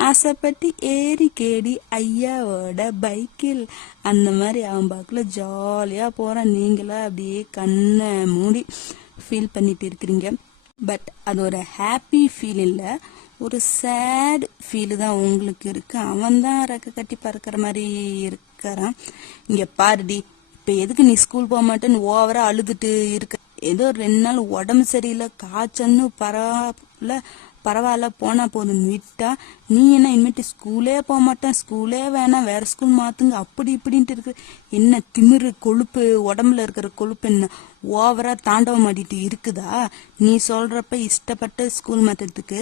ஆசைப்பட்டு ஏறி கேடி ஐயாவோட பைக்கில். அந்த மாதிரி அவன் பாக்குல ஜாலியா போறான். நீங்களா அப்படியே கண்ணை மூடி ஃபீல் பண்ணிட்டு இருக்கிறீங்க. பட் அது ஒரு ஹாப்பி ஃபீல் இல்ல, ஒரு சேட் ஃபீல் தான் உங்களுக்கு இருக்கு. அவன் தான் ரெக்க கட்டி பறக்கிற மாதிரி இருக்கிறான். இங்க பாருடி, இப்ப எதுக்கு நீ ஸ்கூல் போக மாட்டேன்னு ஓவரா அழுதுட்டு இருக்க? ஏதோ 2 நாள் உடம்பு சரியில்லை, காய்ச்சல்னு பரவாயில்ல போனா போதுன்னு விட்டா, நீ என்ன இனிமேட்டு ஸ்கூலே போக மாட்டேன், ஸ்கூலே வேணாம், வேற ஸ்கூல் மாத்துங்க அப்படி இப்படின்ட்டு இருக்கு. என்ன திமிரு கொழுப்பு, உடம்புல இருக்கிற கொழுப்பு என்ன ஓவரா தாண்டவம் ஆடிட்டு இருக்குதா? நீ சொல்றப்ப இஷ்டப்பட்ட ஸ்கூல் மாத்துறதுக்கு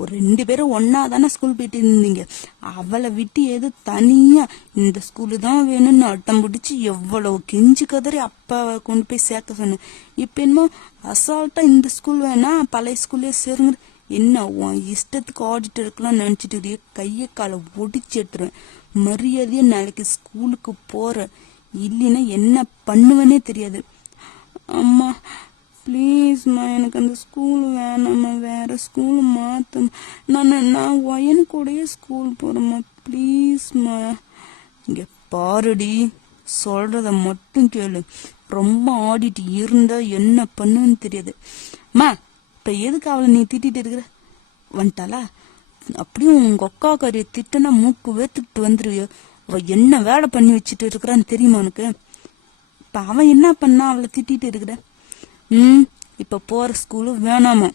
ஒரு 2 பேரும் ஒன்னா தானே ஸ்கூல் போயிட்டு இருந்தீங்க. அவளை விட்டு எது தனியா இந்த ஸ்கூலு தான் வேணும்னு அட்டம் பிடிச்சி எவ்வளவு கெஞ்சி கதறி அப்பாவை கொண்டு போய் சேர்க்க சொன்னேன். இப்ப என்னமோ அசால்ட்டா இந்த ஸ்கூல் வேணா பழைய ஸ்கூல்லே சேருங்க. என்ன உன் இஷ்டத்துக்கு ஆடிட்டு இருக்கலாம் நினைச்சிட்டு கைய காலை ஒடிச்சு எடுத்துருவேன். மரியாதையா நாளைக்கு ஸ்கூலுக்கு போற, இல்லைன்னா என்ன பண்ணுவேனே தெரியாது. அம்மா ப்ளீஸ்மா, எனக்கு அந்த ஸ்கூல் வேணாம்மா, வேற ஸ்கூல் மாத்தம். நான் ஒயனு கூடயே ஸ்கூல் போறேம்மா, ப்ளீஸ்மா. இங்க பாருடி, சொல்றத மட்டும் கேளு. ரொம்ப ஆடிட்டு இருந்தா என்ன பண்ணுன்னு தெரியாது. மா, இப்ப எதுக்கு அவளை நீ திட்டிட்டு இருக்கிற? வந்துட்டாளா? அப்படியும் உங்க அக்கா காரிய திட்டனா மூக்கு வேத்துட்டு வந்துருவியோ. அவ என்ன வேலை பண்ணி வச்சுட்டு இருக்கிறான்னு தெரியுமா உனக்கு? இப்ப அவன் என்ன பண்ணா அவளை திட்டிட்டு இருக்கிற? இப்ப போற ஸ்கூலு வேணாமா,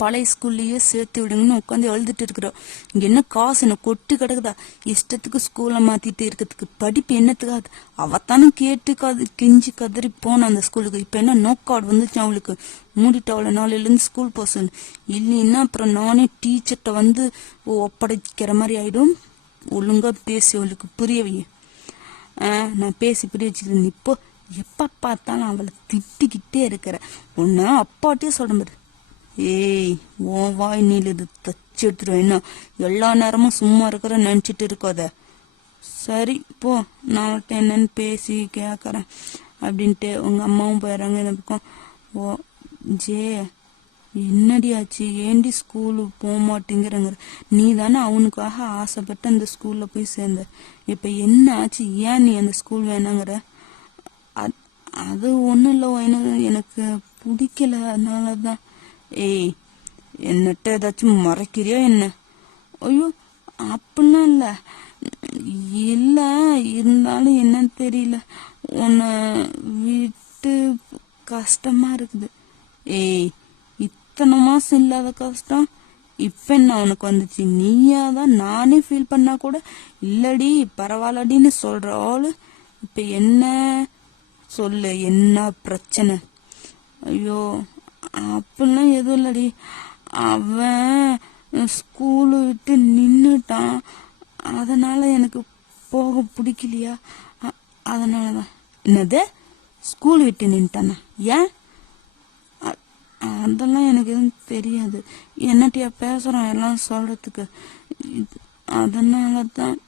பழைய ஸ்கூல்லயே சேர்த்து விடுங்கன்னு உட்காந்து எழுதிட்டு இருக்கிறோம். இங்க என்ன காசு என்ன கொட்டு கிடக்குதா? இஷ்டத்துக்கு ஸ்கூலை மாத்திட்டு இருக்கிறதுக்கு படிப்பு என்னத்துக்காது? அவத்தானும் கேட்டு கெஞ்சி கதறி போன அந்த ஸ்கூலுக்கு. இப்ப என்ன நோக்கார்டு வந்துச்சு அவளுக்கு, மூடிட்டு அவளை நாளையில இருந்து ஸ்கூல் போக சொல்லு. இல்லைன்னா அப்புறம் நானே டீச்சர்ட்ட வந்து ஒப்படைக்கிற மாதிரி ஆயிடும். ஒழுங்கா பேசி அவளுக்கு புரிய வை. நான் பேசி புரிய வச்சுக்கிறேன். இப்போ எப்ப பார்த்தாலும் அவளை திட்டிக்கிட்டே இருக்கிற. ஒன்னு அப்பாட்டே சொல்ற மாதிரி, ஏய் உன் வாய் நீல இது தச்சு எடுத்துருவேன். என்ன எல்லா நேரமும் சும்மா இருக்கிற நினைச்சிட்டு இருக்காத. சரி போ, நான் என்னன்னு பேசி கேக்குறேன் அப்படின்ட்டு உங்க அம்மாவும் போயிடறாங்க. இந்த பக்கம் ஓ ஜே, என்னடி ஆச்சு, ஏண்டி ஸ்கூலுக்கு போக மாட்டேங்கிறங்க? நீ தானே அவனுக்காக ஆசைப்பட்டு அந்த ஸ்கூல்ல போய் சேர்ந்த. இப்ப என்ன ஆச்சு, ஏன் நீ அந்த ஸ்கூல் வேணாங்கிற? அது ஒண்ணும் இல்லை, எனக்கு பிடிக்கல, அதனாலதான். ஏய், என்னட்ட ஏதாச்சும் மறைக்கிறியா என்ன? ஐயோ அப்படின்னா இல்ல இருந்தாலும் என்னன்னு தெரியல, உன்னை விட்டு கஷ்டமா இருக்குது. ஏய், இத்தனை மாசம் இல்லாத கஷ்டம் இப்ப என்ன உனக்கு வந்துச்சு? நீயாதான். நானே ஃபீல் பண்ணா கூட இல்லடி பரவாயில்லடின்னு சொல்ற ஆளு இப்ப என்ன சொல்லு, என்ன பிரச்சனை? ஐயோ அப்படிலாம் எதுவும் இல்லடி, அவன் ஸ்கூலு விட்டு நின்னுட்டான், அதனால எனக்கு போக பிடிக்கலையா, அதனாலதான். என்னது, ஸ்கூல் விட்டு நின்ட்டானா? ஏன்? அதெல்லாம் எனக்கு எதுவும் தெரியாது. என்னட்டியா பேசுறான் எல்லாம் சொல்றதுக்கு, அதனாலதான்.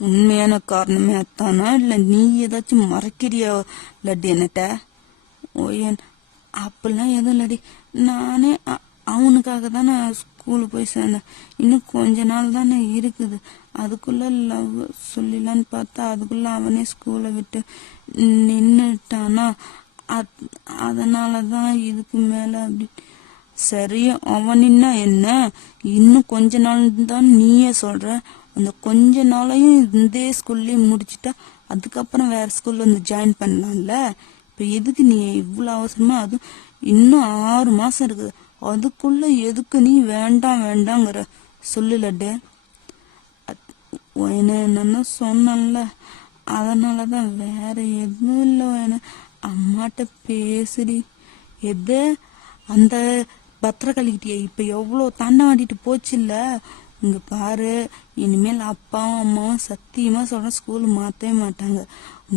உண்மையான காரணமே அத்தானா, இல்ல நீ ஏதாச்சும் மறைக்கிறியா லட்டி என்னட்ட? ஓயன் அப்படிலாம் எதுவும் இல்லடி, நானே அவனுக்காக தானே ஸ்கூலு போய் சேர்ந்தேன். இன்னும் கொஞ்ச நாள் தானே இருக்குது, அதுக்குள்ள லவ் சொல்லிடலான்னு பார்த்தா அதுக்குள்ள அவனே ஸ்கூலை விட்டு நின்னுட்டானா, அதனாலதான் இதுக்கு மேல அப்படி. சரி, அவனின்னா என்ன, இன்னும் கொஞ்ச நாள் தான் நீயே சொல்ற. அந்த கொஞ்ச நாளையும் இந்த ஸ்கூல்லயே முடிச்சுட்டா அதுக்கப்புறம் வேற ஸ்கூல்ல வந்து ஜாயின் பண்ணலாம்ல. இப்ப எதுக்கு நீ இவ்வளவு அவசரமா? அது இன்னும் 6 மாசம் இருக்குது, அதுக்குள்ள எதுக்கு நீ வேண்டாம் வேண்டாங்கிற? சொல்லு லட்டு. என்னன்னு சொன்னல, அதனாலதான், வேற எதுவும் இல்லை. அம்மாட்ட பேசுடி. எது அந்த பத்திரக்காளிக்கிட்டிய இப்ப எவ்வளவு தாண்டவாடிட்டு போச்சு இல்ல? இங்க பாரு, இனிமேல் அப்பாவும் அம்மாவும் சத்தியமா சொல்ற ஸ்கூல் மாத்தவே மாட்டாங்க.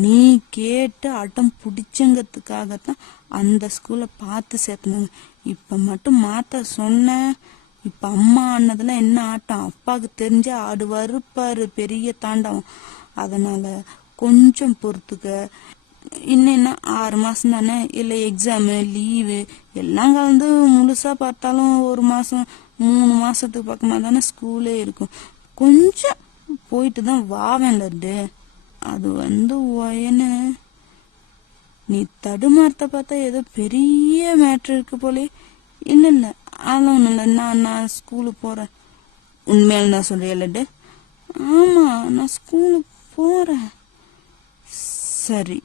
நீ கேட்டு அடம் பிடிச்சங்கிறதுக்காகத்தான் அந்த ஸ்கூல்ல பார்த்து சேர்த்துனாங்க. இப்ப மட்டும் மாத்த சொன்ன, இப்ப அம்மா ஆனதுல என்ன ஆட்டம், அப்பாவுக்கு தெரிஞ்ச ஆடுவாரு பாரு பெரிய தாண்டவம். அதனால கொஞ்சம் பொறுத்துக்க. இன்னும் 6 மாசம் தானே, இல்ல எக்ஸாமு லீவு எல்லாம் கலந்து முழுசா பார்த்தாலும் 1 மாசம் 3 மாசத்துக்கு பக்கமா தானே ஸ்கூலே இருக்கும். கொஞ்சம் போயிட்டு தான் வாவேன் லட்டு. அது ஒயனு நீ தடுமாறத்த பார்த்தா ஏதோ பெரிய மேட்ரு இருக்கு போலே. இல்ல அதெல்லாம் ஒண்ணும் இல்ல, நான் ஸ்கூலுக்கு போறேன். உண்மையால நான் சொல்றேன் லட்டு. ஆமா, நான் ஸ்கூலுக்கு போறேன். சரி,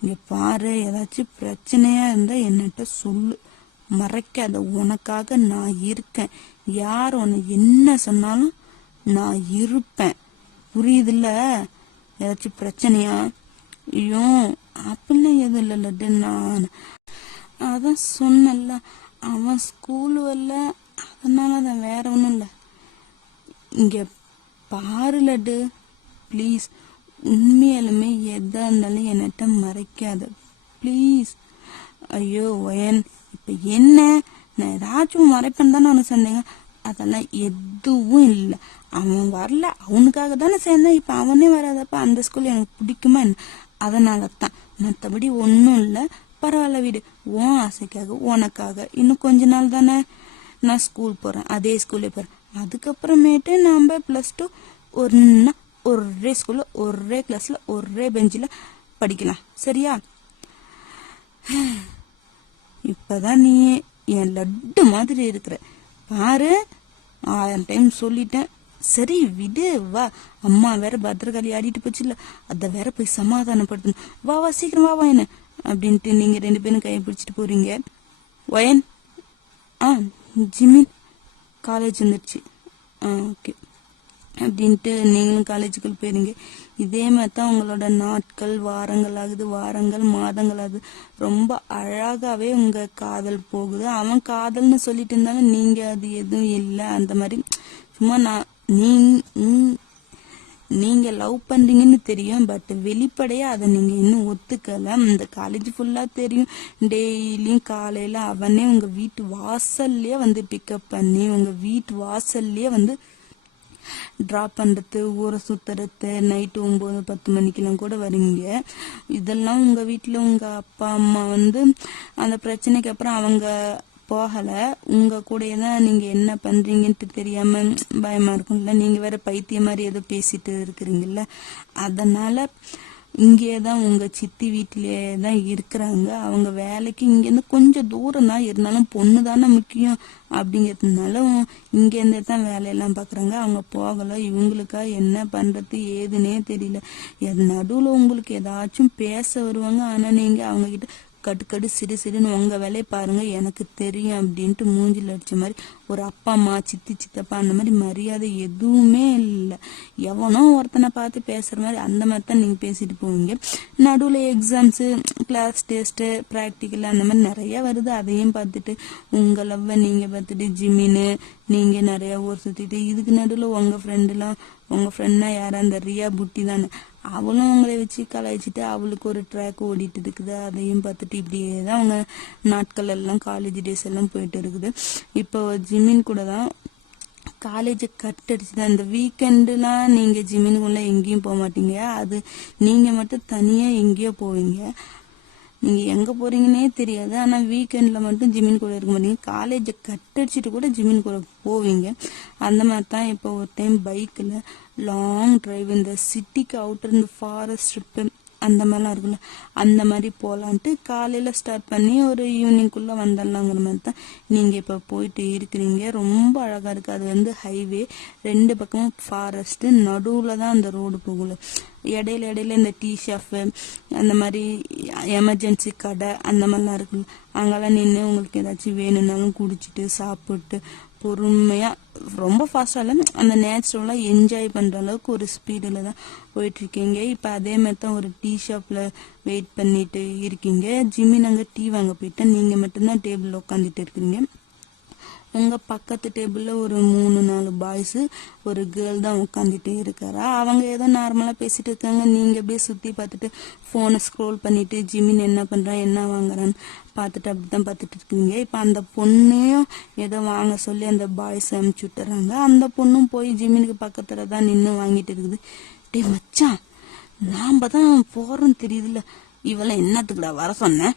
இங்க பாரு, ஏதாச்சும் பிரச்சனையா இருந்தா என்னட்ட சொல்லு, மறைக்காத. உனக்காக நான் இருக்கேன். யார் உன்னை என்ன சொன்னாலும் நான் இருப்பேன், புரியுதுல்ல? ஏதாச்சும் பிரச்சனையா? ஐயோ அப்படிலாம் எதுவும் இல்லை லட்டு. நான் அதான் சொன்னல, அவன் ஸ்கூல் வரல, அதனால தான், வேற ஒன்றும் இல்லை. இங்க பாரு லட்டு, ப்ளீஸ், உண்மையாலுமே எதா இருந்தாலும் என்னட்ட மறைக்காத ப்ளீஸ். ஐயோ ஒயன், இப்ப என்ன, நான் ஏதாச்சும் மறைப்பேன்னு தானே உனக்கு சந்தேகம்? அதெல்லாம் எதுவும் இல்லை. அவன் வரல, அவனுக்காக தானே சேர்ந்தேன். இப்ப அவனே வராதப்ப அந்த ஸ்கூல் எனக்கு பிடிக்குமா என்ன? அதனாலதான், மற்றபடி ஒன்றும் இல்லை. பரவாயில்ல விடு, உன் ஆசைக்காக உனக்காக இன்னும் கொஞ்ச நாள் தானே நான் ஸ்கூல் போறேன், அதே ஸ்கூல்லே போறேன். அதுக்கப்புறமேட்டு நாம +2 ஒரே ஸ்கூல்ல ஒரே கிளாஸ்ல ஒரே பெஞ்சில படிக்கலாம், சரியா? இப்பதான் நீ என் லட்டு மாதிரி இருக்கிற பாரு. 1000 டைம் சொல்லிட்டேன். சரி விடு, வா. அம்மா வேற பத்திரகாளி ஆடிட்டு போச்சு இல்ல, அத வேற போய் சமாதானப்படுத்தணும். வா வா சீக்கிரம் வா என்ன அப்படின்ட்டு நீங்க 2 பேரும் கையை பிடிச்சிட்டு போறீங்க. வயன், ஜிமின் காலேஜ் வந்துருச்சு, ஓகே அப்படின்ட்டு நீங்களும் காலேஜுக்குள் போயிருங்க. இதே மாதிரி தான் உங்களோட நாட்கள் வாரங்கள் மாதங்கள் ஆகுது. ரொம்ப அழகாவே உங்க காதல் போகுது. அவன் காதல்னு சொல்லிட்டு இருந்தாலும் நீங்க அது எதுவும் இல்லை. அந்த மாதிரி சும்மா நீங்க லவ் பண்றீங்கன்னு தெரியும், பட் வெளிப்படையா அதை நீங்க இன்னும் ஒத்துக்கல. இந்த காலேஜ் ஃபுல்லா தெரியும். டெய்லியும் காலையில அவனே உங்க வீட்டு வாசல்லையே வந்து பிக்கப் பண்ணி உங்க வீட்டு வாசல்லையே வந்து டிராப் பண்றது, ஊரை சுத்துறது, நைட்டு 9-10 மணிக்கெல்லாம் கூட வருவீங்க. இதெல்லாம் உங்க வீட்டுல உங்க அப்பா அம்மா வந்து அந்த பிரச்சனைக்கு அப்புறம் அவங்க போகல, உங்க கூடயே தான். நீங்க என்ன பண்றீங்கன்ட்டு தெரியாம பயமா இருக்கும்ல. நீங்க வேற பைத்திய மாதிரி ஏதோ பேசிட்டு இருக்கிறீங்கல்ல, அதனால இங்கேதான் உங்க சித்தி வீட்டிலேயே தான் இருக்கிறாங்க. அவங்க வேலைக்கு இங்கேருந்து கொஞ்சம் தூரம் தான் இருந்தாலும் பொண்ணு தானே முக்கியம் அப்படிங்கிறதுனால இங்கேருந்தே தான் வேலையெல்லாம் பாக்குறாங்க. அவங்க போகல. இவங்களுக்கா என்ன பண்றது ஏதுன்னே தெரியல. நடுவுல உங்களுக்கு ஏதாச்சும் பேச வருவாங்க, ஆனா நீங்க அவங்க கிட்ட கடுக்கடு சிறுன்னு உங்க வேலையை பாருங்க, எனக்கு தெரியும் அப்படின்ட்டு மூஞ்சில் அடிச்ச மாதிரி ஒரு அப்பா அம்மா சித்தி சித்தப்பா அந்த மாதிரி மரியாதை எதுவுமே இல்லை. எவனோ ஒருத்தனை பார்த்து பேசுற மாதிரி அந்த மாதிரி தான் நீங்க பேசிட்டு போவீங்க. நடுவில் எக்ஸாம்ஸ், கிளாஸ் டெஸ்ட், ப்ராக்டிக்கல் அந்த மாதிரி நிறைய வருது. அதையும் பார்த்துட்டு உங்க லவ்வ நீங்க பார்த்துட்டு ஜிமின்னு நீங்க நிறைய ஊர் சுத்திட்டு, இதுக்கு நடுவில் உங்க ஃப்ரெண்ட்னா யாரா அந்த ரியா புட்டி தானே, அவளும் உங்களை வச்சு கலாய்ச்சிட்டு அவளுக்கு ஒரு ட்ராக் ஓடிட்டு இருக்குது. அதையும் பார்த்துட்டு இப்படியே தான் அவங்க நாட்கள் எல்லாம் காலேஜ் டேஸ் எல்லாம் போயிட்டு இருக்குது. இப்போ ஜிமின் கூட தான் காலேஜ் கட் அடிச்சுதான். இந்த வீக்கெண்டுலாம் நீங்க ஜிமினுக்குள்ள எங்கேயும் போக மாட்டீங்க, அது நீங்க மட்டும் தனியா எங்கேயோ போவீங்க. நீங்க எங்க போறீங்கன்னே தெரியாது, ஆனா வீக்கெண்ட்ல மட்டும் ஜிமின் கூட இருக்க மாட்டீங்க. காலேஜை கட் அடிச்சுட்டு கூட ஜிமின் கூட போவீங்க. அந்த மாதிரி தான் இப்போ ஒரு டைம் பைக்ல லாங் டிரைவ், இந்த சிட்டிக்கு அவுட்டர், இந்த ஃபாரஸ்ட் ட்ரிப்பு அந்த மாதிரிலாம் இருக்குல்ல, அந்த மாதிரி போகலான்ட்டு காலையில ஸ்டார்ட் பண்ணி ஒரு ஈவினிங்குள்ள வந்துடலாங்கிற மாதிரி தான் நீங்க இப்ப போயிட்டு இருக்கிறீங்க. ரொம்ப அழகா இருக்கு. அது வந்து ஹைவே, 2 பக்கமும் ஃபாரஸ்ட், நடுவுல தான் அந்த ரோடு போகல. இடையில இந்த டீ ஷாப் அந்த மாதிரி எமர்ஜென்சி கடை அந்த மாதிரிலாம் இருக்குல்ல, அங்கெல்லாம் நின்று உங்களுக்கு ஏதாச்சும் வேணும்னாலும் குடிச்சிட்டு சாப்பிட்டு பொறுமையா, ரொம்ப ஃபாஸ்டா இல்ல, அந்த நேச்சுரலா என்ஜாய் பண்ற அளவுக்கு ஒரு ஸ்பீடுல தான் போயிட்டு இருக்கீங்க. இப்ப அதே மாதிரி தான் ஒரு டீ ஷாப்ல வெயிட் பண்ணிட்டு இருக்கீங்க. ஜிமின் அங்க டீ வாங்க போயிட்டு நீங்க மட்டும்தான் டேபிள்ல உட்காந்துட்டு இருக்கிறீங்க. உங்க பக்கத்து டேபிள்ல ஒரு 3-4 பாய்ஸ், ஒரு கேர்ள் தான் உட்காந்துட்டே இருக்காரா. அவங்க ஏதோ நார்மலா பேசிட்டு இருக்காங்க. நீங்க அப்படியே சுத்தி பார்த்துட்டு போனை ஸ்க்ரோல் பண்ணிட்டு ஜிமின் என்ன பண்றான் என்ன வாங்குறான்னு பார்த்துட்டு அப்படித்தான் பார்த்துட்டு இருக்கீங்க. இப்ப அந்த பொண்ணையும் ஏதோ வாங்க சொல்லி அந்த பாய்ஸ் அனுப்பிச்சு விட்டுறாங்க. அந்த பொண்ணும் போய் ஜிமினுக்கு பக்கத்துல தான் நின்று வாங்கிட்டு இருக்குது. டே மச்சான், நாம தான் போறோம் தெரியுதுல்ல, இவளை என்னத்துக்குடா வர சொன்ன?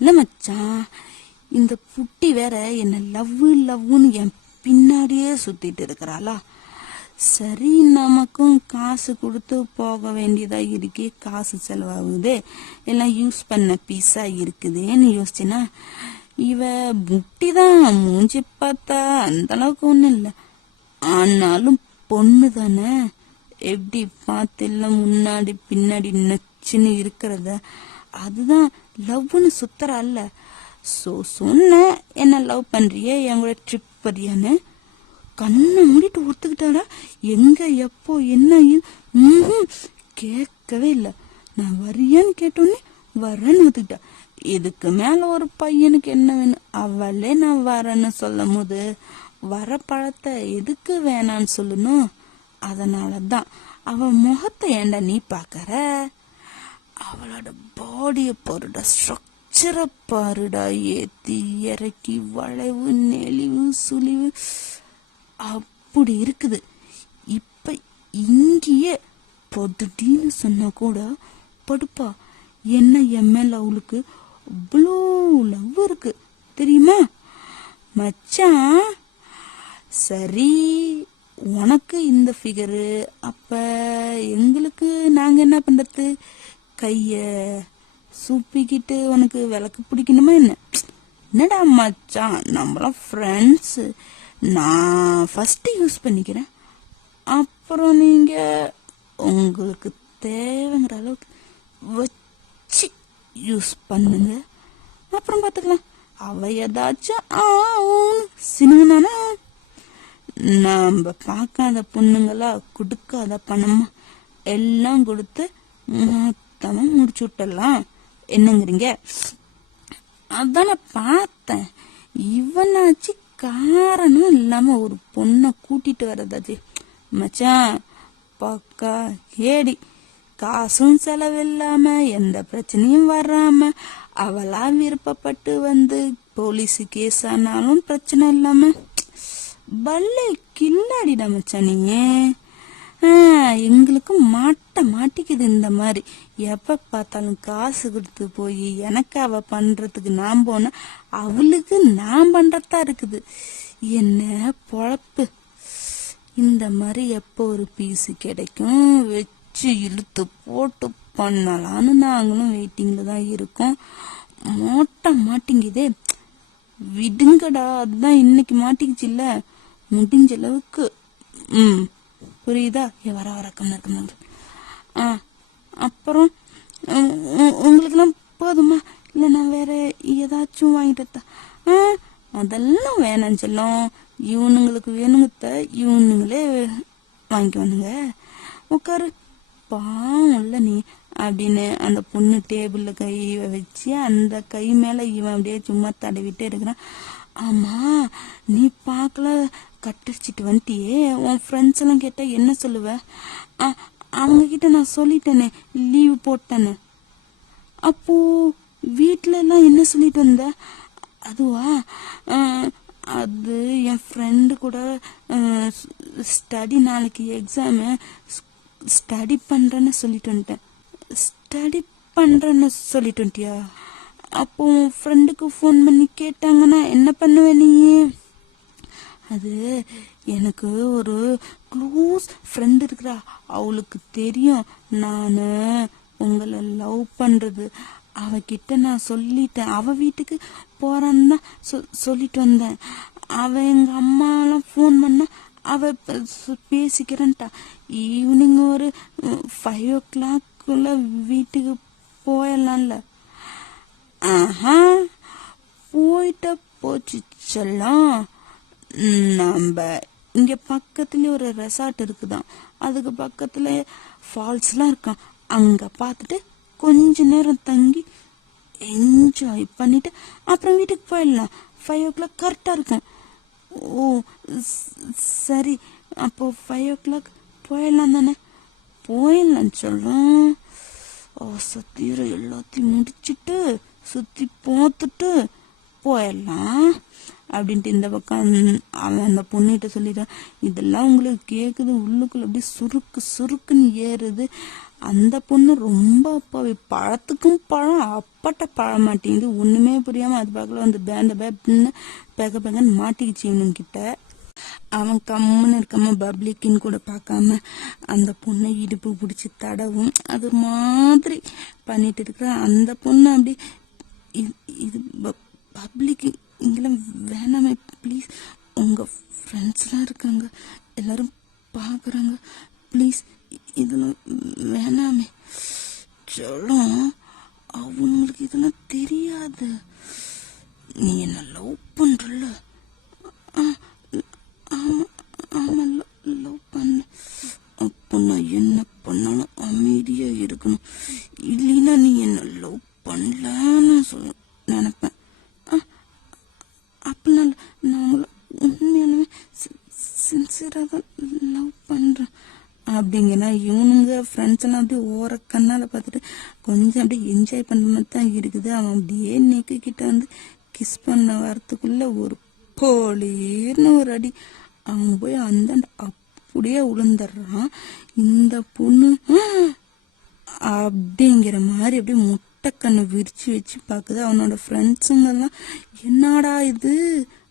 இல்ல மச்சான், இந்த புட்டி வேற என்ன லவ்வுன்னு என் பின்னாடியே சுத்திட்டு இருக்கிறாளா? சரி, நமக்கும் காசு கொடுத்து போக வேண்டியதா இருக்கே, காசு செலவாகுதே, எல்லாம் யூஸ் பண்ண பீஸா இருக்குதேன்னு யோசிச்சுனா, இவ புட்டிதான், மூஞ்சி பார்த்தா அந்த அளவுக்கு ஒண்ணும் இல்லை, ஆனாலும் பொண்ணு தானே, எப்படி பார்த்தில்ல முன்னாடி பின்னாடி நச்சுன்னு இருக்கிறத, அதுதான் லவ்னு சுத்தரல்ல. சொன்ன என்ன லவ் பண்றியே, என் கூட ட்ரிப் வரியான்னு கண்ணை மூடிட்டு ஒத்துக்கிட்டாடா. எங்க எப்போ என்ன கேட்கவே இல்லை. நான் வரியான்னு கேட்டோன்னே வரேன்னு ஒத்துக்கிட்டா. இதுக்கு மேல ஒரு பையனுக்கு என்ன வேணும்? அவளே நான் வரேன்னு சொல்லும் போது வர பழத்தை எதுக்கு வேணான்னு சொல்லணும்? அதனாலதான் அவ முகத்தை ஏண்டா நீ பாக்கற? அவளோட பாடிய பாருடா, ஸ்ட்ரக்சரை பாருடா, ஏத்தி இறக்கி வளைவு நெளிவு சுழிவு அப்படி இருக்குது. இப்ப இங்கேயே பொதுட்டின்னு சொன்னா கூட படுப்பா. என்ன எம்எல் அவளுக்கு அவ்வளோ லவ் இருக்கு தெரியுமா மச்சான்? சரி, உனக்கு இந்த ஃபிகரு, அப்ப எங்களுக்கு நாங்க என்ன பண்றது? கைய சூப்பிக்கிட்டு உனக்கு விளக்கு பிடிக்கணுமா என்ன? என்னடா மச்சான், நம்மளாம் ஃப்ரெண்ட்ஸ், நான் ஃபர்ஸ்ட் யூஸ் பண்ணிக்கிறேன், அப்புறம் நீங்க உங்களுக்கு தேவைங்கிற அளவுக்கு வச்சு யூஸ் பண்ணுங்க, அப்புறம் பார்த்துக்கலாம். அவ ஏதாச்சும் சினுங்கனானா நம்ம பார்க்காத பொண்ணுங்களா கொடுக்காத பணமா எல்லாம் கொடுத்து மொத்தமா முடிச்சு விட்டுடலாம். என்னங்கிறீங்க? அதான பார்த்தேன். இவனாச்சு காரணம் இல்லாம ஒரு பொண்ணை கூட்டிட்டு வர்றதாச்சு மச்சான் பக்கா ஏடி. காசும் செலவில்லாம எந்த பிரச்சனையும் வராம அவளா விருப்பப்பட்டு வந்து போலீஸு கேஸ் ஆனாலும் பிரச்சனை இல்லாம பல்லே கில்லாடிடா மச்சான் நீ. எங்களுக்கு மாட்டிக்குது இந்த மாதிரி. எப்ப பார்த்தாலும் காசு கொடுத்து போய் எனக்கு அவ பண்றதுக்கு நான் போன அவளுக்கு நான் பண்றதா இருக்குது. என்ன பொழப்பு! இந்த மாதிரி எப்போ ஒரு பீஸு கிடைக்கும் வச்சு இழுத்து போட்டு பண்ணலான்னு நாங்களும் வெயிட்டிங்ல தான் இருக்கோம். மாட்டிங்குதே, விடுங்கடா. அதுதான் இன்னைக்கு மாட்டிக்குச்சு இல்ல, முடிஞ்ச அளவுக்கு புரியுதா? வர கண்ணு. அப்புறம் உங்களுக்குலாம் போதுமா? இல்ல நான் வேற ஏதாச்சும் வாங்கிட்டா? அதெல்லாம் வேணாம் செல்லம், இவனுங்களுக்கு வேணுங்கத்த இவனுங்களே வாங்கிக்குவானுங்க. உட்காரு, பாவம் இல்ல நீ அப்படின்னு அந்த பொண்ணு டேபிள்ல கை வச்சு அந்த கை மேல இவன் அப்படியே சும்மா தடவிட்டே இருக்கிறான். ஆமா, நீ பாக்கல கட்டடிச்சிட்டு வந்துட்டியே, உன் ஃப்ரெண்ட்ஸ் எல்லாம் கேட்டா என்ன சொல்லுவ? அவங்க கிட்ட நான் சொல்லிட்டேனே லீவ் போட்டேன்னு. அப்போ வீட்டுல எல்லாம் என்ன சொல்லிட்டு வந்த? அதுவா, அது என் ஃப்ரெண்டு கூட ஸ்டடி, நாளைக்கு எக்ஸாமு, ஸ்டடி பண்றேன்னு சொல்லிட்டு வந்துட்டேன். ஸ்டடி பண்றேன்னு சொல்லிட்டு வந்துட்டியா? அப்போ உன் ஃப்ரெண்டுக்கு ஃபோன் பண்ணி கேட்டாங்கன்னா என்ன பண்ணுவ நீ? அது எனக்கு ஒரு க்ளோஸ் ஃப்ரெண்ட் இருக்கிறா, அவளுக்கு தெரியும் நானு உங்களை லவ் பண்றது. அவகிட்ட நான் சொல்லிட்டேன், அவ வீட்டுக்கு போறான்னு தான் சொல்லிட்டு வந்தேன். அவ எங்க அம்மாலாம் ஃபோன் பண்ண அவ பேசிக்கிறேன்ட்டா. ஈவினிங் ஒரு 5 o'clock வீட்டுக்கு போயிடலாம்ல. போயிட்ட போச்சு செல்லம். நம்ம இங்க பக்கத்துலயே ஒரு ரெசார்ட் இருக்குதான், அதுக்கு பக்கத்துல ஃபால்ஸ் எல்லாம் இருக்கான். அங்க பாத்துட்டு கொஞ்ச நேரம் தங்கி என்ஜாய் பண்ணிட்டு அப்புறம் வீட்டுக்கு போயிடலாம். 5 o'clock கரெக்டா இருக்கும். ஓ சரி, அப்போ 5 o'clock போயிடலாம் தானே? போயிடலாம் சொல்லும். சத்தீர எல்லாத்தையும் முடிச்சுட்டு சுத்தி பார்த்துட்டு போயிடலாம் அப்படின்ட்டு இந்த பக்கம் அவன் அந்த பொண்ணுகிட்ட சொல்லிட்டான். இதெல்லாம் உங்களுக்கு கேக்குது, உள்ளுக்குள்ள அப்படி சுருக்குன்னு ஏறுது. அந்த பொண்ணு ரொம்ப அப்பாவி, பழத்துக்கும் பழம் அப்பட்ட பழ மாட்டேங்குது. ஒண்ணுமே புரியாம அது பக்கத்துல வந்து பேந்த பேன்னு பெகன்னு மாட்டிக்கிச்சு இவனுங்கிட்ட. அவன் கம்முன்னு இருக்காம பப்ளிக்குன்னு கூட பார்க்காம அந்த பொண்ணை இடுப்பு பிடிச்சி தடவும் அது மாதிரி பண்ணிட்டு இருக்கிறான். அந்த பொண்ணு அப்படி இது பப்ளிக் இங்கெல்லாம் வேணாமே ப்ளீஸ், உங்க ஃப்ரெண்ட்ஸ்லாம் இருக்காங்க, எல்லாரும் பார்க்குறாங்க, ப்ளீஸ் இதெல்லாம் வேணாமே சொல்லும். அவங்களுக்கு இதெல்லாம் தெரியாது. நீ என்ன லவ் பண்றல? ஆமா லவ் பண்ண. அப்போ நான் என்ன பண்ணாலும் அமைதியா இருக்கணும், இல்லைன்னா நீ என்ன லவ் பண்ணலன்னு நினைப்பேன். அப்ப நான் உங்களை உண்மையாலுமே சின்சியரா தான் லவ் பண்றேன் அப்படிங்கன்னா இவனுங்க ஃப்ரெண்ட்ஸ் எல்லாம் அப்படியே ஓர கண்ணால பார்த்துட்டு கொஞ்சம் அப்படியே என்ஜாய் பண்ற மாதிரி தான் இருக்குது. அவன் அப்படியே நெக்கு கிட்ட வந்து கிஸ் பண்ண வரத்துக்குள்ள ஒரு போலீர்னு ஒரு அடி. அவன் போய் அந்த அப்படியே விழுந்துடுறான். இந்த பொண்ணு அப்படிங்கிற மாதிரி அப்படியே முட்டைக்கண்ணை விரிச்சு வச்சு பாக்குது. அவனோட ஃப்ரெண்ட்ஸுங்கெல்லாம் என்னடா இது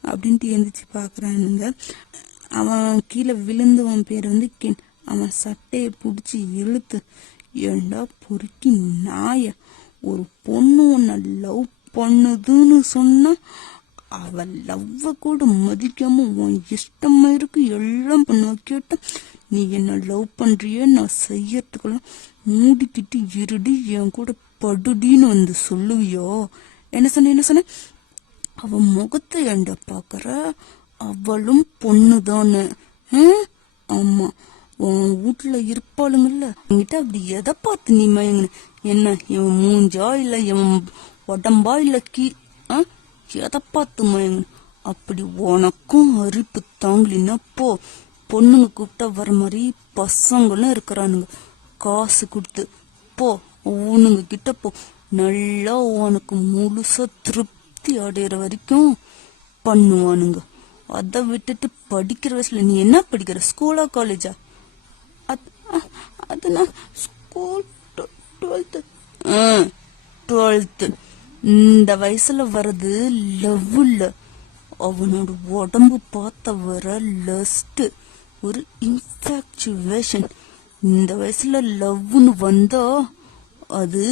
அப்படின்ட்டு எந்திரிச்சு பாக்குறானுங்க. அவன் கீழே விழுந்தவன் பேர் வந்து கென். அவன் சட்டையை பிடிச்சி இழுத்து, ஏண்டா பொறுக்கி நாய, ஒரு பொண்ணு உன்னை லவ் பண்ணுதுன்னு சொன்னா அவ லவ்வ கூட மதிக்காம உன் இஷ்டமா இருக்கு எல்லாம் பண்ணுவ. கேட்ட நீ என்ன லவ் பண்றிய, நான் செய்யறதுக்கெல்லாம் மூடிக்கிட்டு இருடி, என் கூட படுடின்னு வந்து சொல்லுவியோ? என்ன சொன்ன அவன் முகத்தை ஏண்டா பாக்குற, அவளும் பொண்ணுதானே? ஆமா, உன் வீட்டுல இருப்பாளுங்கல்ல, என்கிட்ட அப்படி எதை பார்த்து நீ மயங்கின? என்ன இவன் மூஞ்சா இல்ல இவன் உடம்பா இல்ல எதை பார்த்து மயங்கின? அப்படி உனக்கும் அரிப்பு தாங்கலின்னா போ, பொண்ணுங்க கூப்பிட்டா வர மாதிரி பசங்களும் இருக்கிறானுங்க, காசு கொடுத்து போ, உனுங்க கிட்ட போ, நல்லா உனக்கு முழுசா திருப்தி அடையிற வரைக்கும் பண்ணுவானுங்க. அதை விட்டுட்டு படிக்கிற வயசுல நீ என்ன படிக்கிற, ஸ்கூலா காலேஜா? அது நான் ஸ்கூல் 12th. இந்த வயசுல வர்றது லவ் இல்ல, அவனோட உடம்பு பார்த்த வர லஸ்ட், ஒரு இன்ஃபாக்சுவேஷன். இந்த வயசுல லவ்னு வந்தா அது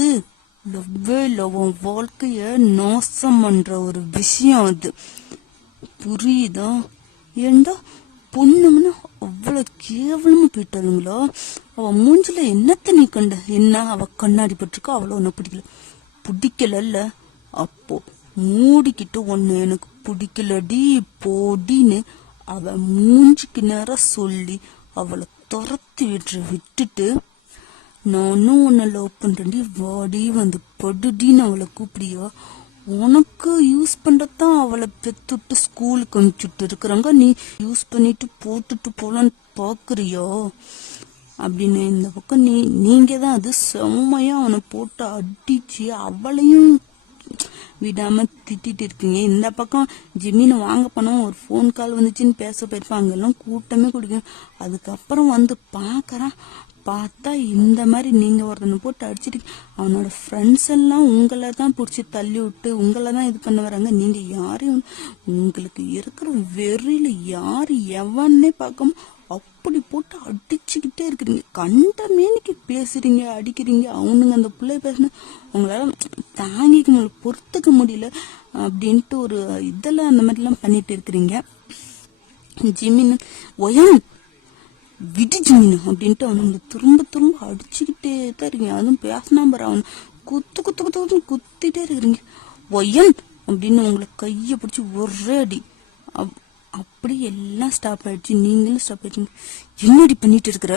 லவ்வே இல்ல, உன் வாழ்க்கைய நாசம் பண்ற ஒரு விஷயம் அது, புரியுதா? ஏண்டா பொண்ணுங்கன்னா அவ்வளவு கேவலமா போயிட்டாளுங்களா? அவ மூஞ்சில என்னத்த நீ கண்ட? என்ன அவ கண்ணாடி பட்டிருக்கா, அவ்வளவு ஒண்ணு பிடிக்கல. அப்போ மூடிக்கிட்டு ஒன்னு எனக்கு பிடிக்கலடி போடின்னு அவ மூஞ்சிக்கு நேரம் சொல்லி அவளை துரத்தி விட்டுட்டு, நானும் உன்னை லவ் பண்றேன்டி வாடி வந்து படுடின்னு அவளை கூப்பிடியா? உனக்கு யூஸ் பண்றதான் அவளை பெத்துட்டு ஸ்கூலுக்கு அனுப்பிச்சுட்டு இருக்கிறாங்க, நீ யூஸ் பண்ணிட்டு போட்டுட்டு போலான்னு பாக்குறியோ அப்படின்னு. இந்த பக்கம் நீங்க தான் அது செம்மையா அவனை போட்டு அடிச்சு அவளையும் விடாம திட்டிட்டு இருக்கீங்க. இந்த பக்கம் ஜிம்மினை வாங்க போனோம், ஒரு போன் கால் வந்துச்சுன்னு பேச போயிருப்பான், அங்கெல்லாம் கூட்டமே குடிக்கும். அதுக்கப்புறம் வந்து பாக்குறான், பார்த்தா இந்த மாதிரி நீங்க ஒருத்தனை போட்டு அடிச்சிட்டு, அவனோட ஃப்ரெண்ட்ஸ் எல்லாம் உங்களை தான் பிடிச்சி தள்ளி விட்டு உங்களை தான் இது பண்ண வராங்க. நீங்க யாரையும், உங்களுக்கு இருக்கிற வெறியில யாரு எவன்னே பார்க்காம அப்படி போட்டு அடிச்சுக்கிட்டே இருக்கிறீங்க, கண்ட மேனிக்கு பேசுறீங்க, அடிக்கிறீங்க. அவனுங்க அந்த பிள்ளை பேசுன உங்களால தாங்கிக்க முடியல, பொறுத்துக்க முடியல அப்படின்ட்டு ஒரு இதெல்லாம் அந்த மாதிரி எல்லாம் பண்ணிட்டு இருக்கிறீங்க. ஜிமின் ஒயன் விடு ஜிமின் அப்படின்ட்டு அவனுங்க திரும்ப அடிச்சுக்கிட்டே தான் இருக்கீங்க. அதுவும் பேசினா பாரு, அவன் குத்திட்டே இருக்கிறீங்க. ஒயன் அப்படின்னு உங்களை கைய பிடிச்சி ஒரே அடி. அப்படி எல்லாம் ஸ்டாப் ஆயிடுச்சு, நீங்களும் ஸ்டாப் ஆயிடுச்சு. என்னடி பண்ணிட்டு இருக்கிற,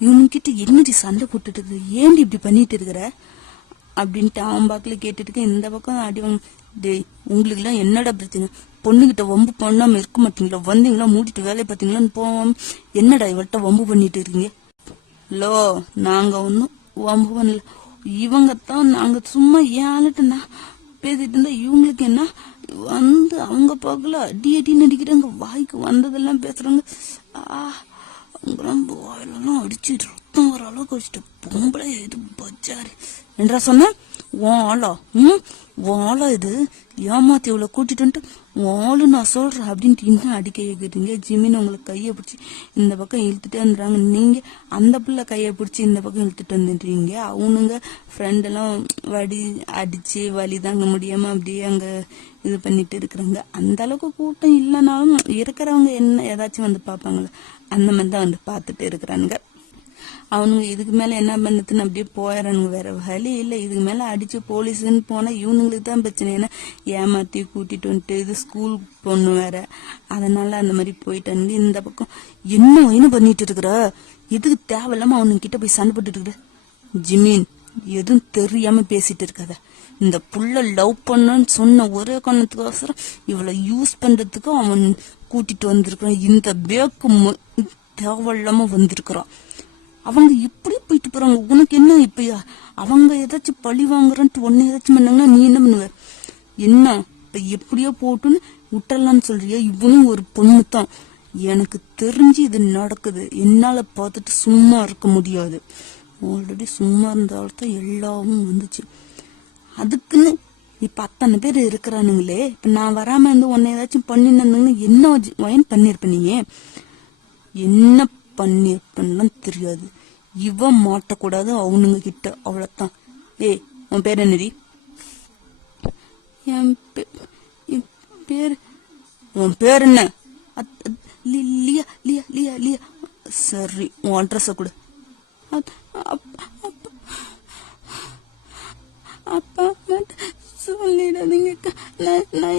இவனுக்கிட்ட என்னடி சண்டை போட்டுட்டு இருக்கிற, ஏன்டி இப்படி பண்ணிட்டு இருக்கிற அப்படின்ட்டு அவன் பாக்கல கேட்டுட்டு இருக்க. இந்த பக்கம் அடிவாங்க, டேய் உங்களுக்கு எல்லாம் என்னடா பிரச்சனை, பொண்ணுகிட்ட வம்பு பண்ணாம இருக்க மாட்டீங்களா, வந்தீங்களா மூடிட்டு வேலையை பார்த்தீங்களான்னு போவாம என்னடா இவள்கிட்ட வம்பு பண்ணிட்டு இருக்கீங்க? லோ நாங்க ஒன்னும் வம்பு பண்ணல, இவங்க தான், நாங்க சும்மா ஏன்னுட்டுனா பேசிட்டு இருந்தா இவங்களுக்கு என்ன வந்து அவங்க பார்க்கல அடின்னு அடிக்கிறாங்க, வாய்க்கு வந்ததெல்லாம் பேசுறாங்க. அவங்கெல்லாம் வாயிலெல்லாம் அடிச்சு ரத்தம் வர அளவுக்கு வச்சுட்டு பொம்பளை இது பஜாரு என்றா சொன்ன வாழா வாழா இது ஏமாத்தி இவளை கூட்டிட்டு வந்துட்டு வாழு நான் சொல்றேன் அப்படின்ட்டு இன்னும் அடிக்க கேக்குறீங்க. ஜிமின் உங்களுக்கு கையை பிடிச்சி இந்த பக்கம் இழுத்துட்டே வந்துடுறாங்க. நீங்க அந்த பிள்ளை கையை பிடிச்சி இந்த பக்கம் இழுத்துட்டு வந்துடுறீங்க. அவனுங்க ஃப்ரெண்ட் எல்லாம் அடிச்சு வலி தாங்க முடியாம அப்படியே அங்க இது பண்ணிட்டு இருக்கிறாங்க. அந்த அளவுக்கு கூட்டம் இல்லைனாலும் இருக்கிறவங்க என்ன ஏதாச்சும் வந்து பாப்பாங்களே, அந்த மாதிரி தான் வந்து பாத்துட்டு இருக்கிறானுங்க. அவனுங்க இதுக்கு மேல என்ன பண்ணதுன்னு அப்படியே போயிடறானுங்க. வேற வழி இல்லை. இதுக்கு மேல அடிச்சு போலீஸ்ன்னு போனா இவனுங்களுக்கு தான் பிரச்சனை. ஏன்னா ஏமாத்தி கூட்டிட்டு வந்துட்டு இது ஸ்கூல் பொண்ணு வேற, அதனால அந்த மாதிரி போயிட்டானுங்க. இந்த பக்கம் என்ன பண்ணிட்டு இருக்கிற, எதுக்கு தேவையில்லாம அவனுங்க கிட்ட போய் சண்டை போட்டுட்டு இருக்கிற? ஜிமின், எதுவும் தெரியாம பேசிட்டு இருக்காத. இந்த புள்ள லவ் பண்ணன்னு சொன்ன ஒரே காரணத்துக்கோசரம் இவளை யூஸ் பண்றதுக்கு அவன் கூட்டிட்டு வந்திருக்கான். இந்த பேக்கு தேவையில்லாம வந்திருக்கிறான். அவங்க எப்படி போயிட்டு போறாங்க, உனக்கு என்ன இப்பயா? அவங்க ஏதாச்சும் பழி வாங்குறன்ட்டு ஒன்னு ஏதாச்சும் பண்ணாங்கன்னா நீ என்ன பண்ணுவ? என்ன இப்ப எப்படியோ போட்டுன்னு விட்டுறலான்னு சொல்றியா? இவனும் ஒரு பொண்ணு தான். எனக்கு தெரிஞ்சு இது நடக்குது. என்னால பார்த்துட்டு சும்மா இருக்க முடியாது. ஆல்ரெடி சும்மா இருந்தால்தான் எல்லாமும் வந்துச்சு. அதுக்குன்னு இப்ப அத்தனை பேர் இருக்கிறானுங்களே, இப்ப நான் வராம இருந்து உன்னை ஏதாச்சும் பண்ணிருந்தாங்கன்னு என்ன வயன் பண்ணிருப்ப? நீ என்ன பண்ணிருப்பேன்னு தெரியாது. இவன் மாட்டக்கூடாது அவனுங்க கிட்ட, அவ்வளவுதான். ஏய், உன் பேர் என்னடி? உன் பேர் என்ன? லியா லியா லியா லியா. சரி, உன் அட்ரஸ கொடு. அப்பா சொல்லிடாதீங்க. நான்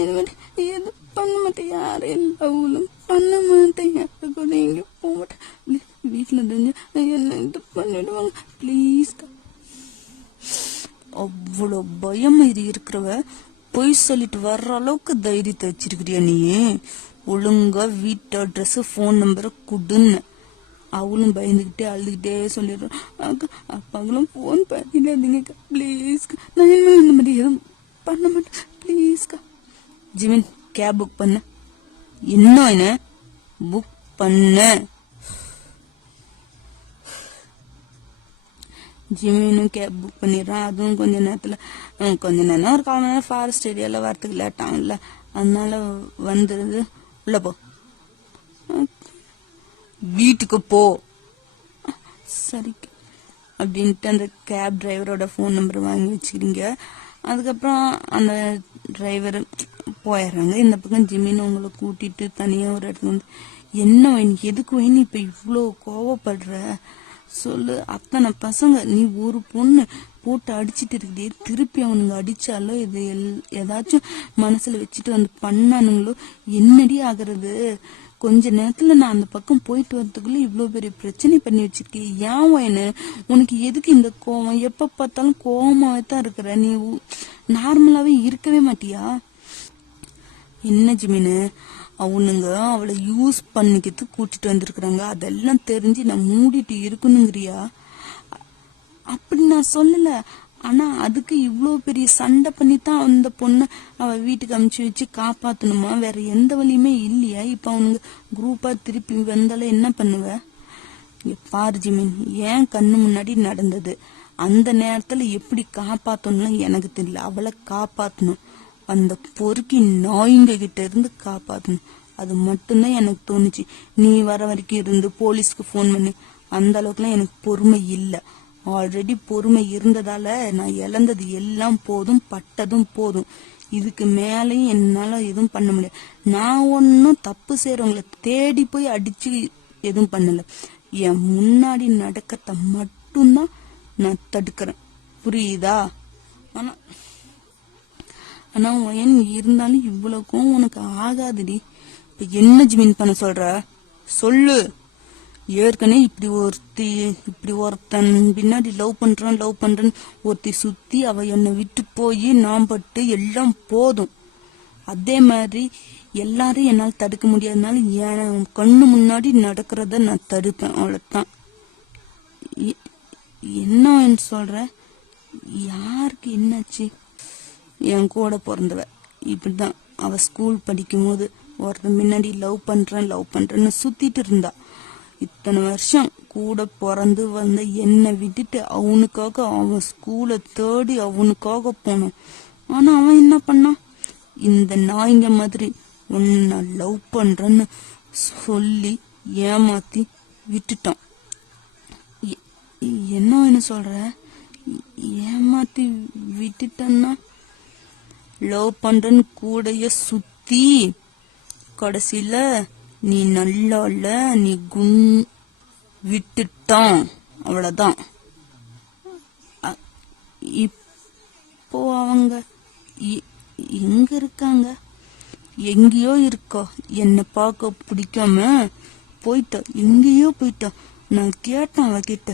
எது பண்ண மாட்டேன். யாரும் அவளும் பண்ண மாட்டேன். கூட எங்க போக மாட்டேன். வீட்டுல தெரிஞ்சு என்ன இது பண்ணிடுவாங்க. பிளீஸ். அவ்வளவு பயம் இது இருக்கிறவ பொய் சொல்லிட்டு வர்ற அளவுக்கு தைரியத்தை வச்சிருக்கிறியா நீ? ஒழுங்கா வீட்டு அட்ரஸ் போன் நம்பரை குடுன்னு. அவளும் பயந்துகிட்டே அழுதுகிட்டே சொல்லிடுறோம். அப்பாங்களும் போன் பண்ணிடாதீங்கக்கா பிளீஸ்க்கா. நான் இந்த மாதிரி எதுவும் பண்ண மாட்டேன் பிளீஸ்க்கா. ஜிமின், கேப் புக் பண்ண. என்ன புக் பண்ண? ஜிமினும் கேப் புக் பண்ணிடுறான். அதுவும் கொஞ்ச நேரத்துல, கொஞ்ச நேரம் ஒரு 1/4 மணி நேரம் ஃபாரஸ்ட் ஏரியால வரத்துக்கு லேட் ஆகும்ல, அதனால வந்துருது. உள்ள போ. வீட்டுக்கு போ. சரி அப்படின்ட்டு அந்த கேப் டிரைவரோட போன் நம்பர் வாங்கி வச்சுக்கிறீங்க. அதுக்கப்புறம் அந்த டிரைவர் போயிடுறாங்க. இந்த பக்கம் ஜிமின் உங்களை கூட்டிட்டு தனியா ஒரு இடத்துல வந்து, என்ன வயன், எதுக்கு வயன் இப்ப இவ்வளவு கோவப்படுற சொல்லு. அத்தனை பசங்க, நீ ஒரு பொண்ணு போட்டு அடிச்சிட்டு இருக்கியே, திருப்பி அவனுங்க அடிச்சாலோ இது ஏதாச்சும் மனசுல வச்சுட்டு வந்து பண்ணானுங்களோ என்னடி ஆகுறது? கொஞ்ச நேரத்துல நான் அந்த பக்கம் போயிட்டு வரதுக்குள்ள இவ்வளவு பெரிய பிரச்சனை பண்ணி வச்சிருக்கேன். ஏன் வயனு உனக்கு எதுக்கு இந்த கோவம்? எப்ப பார்த்தாலும் கோவமாவே தான் இருக்கிற. நீ நார்மலாவே இருக்கவே மாட்டியா? என்ன ஜிமினு, அவனுங்க அவளை யூஸ் பண்ணிக்கிட்டு கூட்டிட்டு வந்திருக்கிறாங்க. அதெல்லாம் தெரிஞ்சு நான் மூடிட்டு இருக்கணுங்கிறியா? அப்படி நான் சொல்லல. ஆனா அதுக்கு இவ்வளவு பெரிய சண்டை பண்ணித்தான் அந்த பொண்ணு அவ வீட்டுக்கு அமுச்சு வச்சு காப்பாத்தணுமா? வேற எந்த வழியுமே இல்லையா? இப்ப அவனுங்க குரூப்பா திருப்பி வந்தாலும் என்ன பண்ணுவ? பாரு ஜிமின், ஏன் கண்ணு முன்னாடி நடந்தது. அந்த நேரத்துல எப்படி காப்பாத்தணும் எனக்கு தெரியல. அவளை காப்பாத்தணும், அந்த பொறுக்கி நாய்ங்க கிட்ட இருந்து காப்பாத்தணும். அது மட்டும்தான் எனக்கு தோணுச்சு. நீ வர வரைக்கும் இருந்து போலீஸ்க்கு போன் பண்ணி அந்த அளவுக்குலாம் எனக்கு பொறுமை இல்லை. ஆல்ரெடி பொறுமை இருந்ததால நான் இழந்தது எல்லாம் போதும், பட்டதும் போதும். இதுக்கு மேலையும் என்னால எதுவும் பண்ண முடியாது. நான் ஒன்னும் தப்பு செய்யறவங்களை தேடி போய் அடிச்சு எதுவும் பண்ணல. என் முன்னாடி நடக்கத்த மட்டும்தான் நான் தடுக்கிறேன், புரியுதா? ஆனா வயன் இருந்தாலும் இவ்வளவுக்கும் உனக்கு ஆகாதுடி. இப்ப என்ன ஜிமின் பண்ண சொல்ற சொல்லு. ஏற்கனவே இப்படி ஒருத்தன் பின்னாடி லவ் பண்றேன்னு ஒருத்தி சுத்தி அவ என்னை விட்டு போய் நான் பட்டு எல்லாம் போதும். அதே மாதிரி எல்லாரும் என்னால் தடுக்க முடியாதனால என் கண்ணு முன்னாடி நடக்கிறத நான் தடுப்பேன், அவ்வளவுதான். என்ன சொல்ற? யாருக்கு என்னாச்சு? என் கூட பிறந்தவ இப்படிதான். அவ ஸ்கூல் படிக்கும் போது ஒருத்தன் முன்னாடி லவ் பண்றேன்னு சுத்திட்டு இருந்தா. இத்தனை வருஷம் கூட பிறந்து வந்த என்னை விட்டுட்டு அவனுக்காக அவன் ஸ்கூலை தேடி அவனுக்காக போனான். ஆனா அவன் என்ன பண்ணான், இந்த நாய்ங்க மாதிரி உன்னை லவ் பண்றேன்னு சொல்லி ஏமாத்தி விட்டுட்டான். என்ன சொல்ற, ஏமாத்தி விட்டுட்டான்னா லவ் பண்றன்னு கூடைய சுத்தி கடைசியில நீ நல்லா இல்ல, நீ விட்டுட்டான், அவ்வளவுதான். இப்போ அவங்க எங்க இருக்காங்க, எங்கேயோ இருக்கா, என்ன பார்க்க பிடிக்காம போயிட்டா, எங்கேயோ போயிட்டா. நான் கேட்டேன் அவகிட்ட,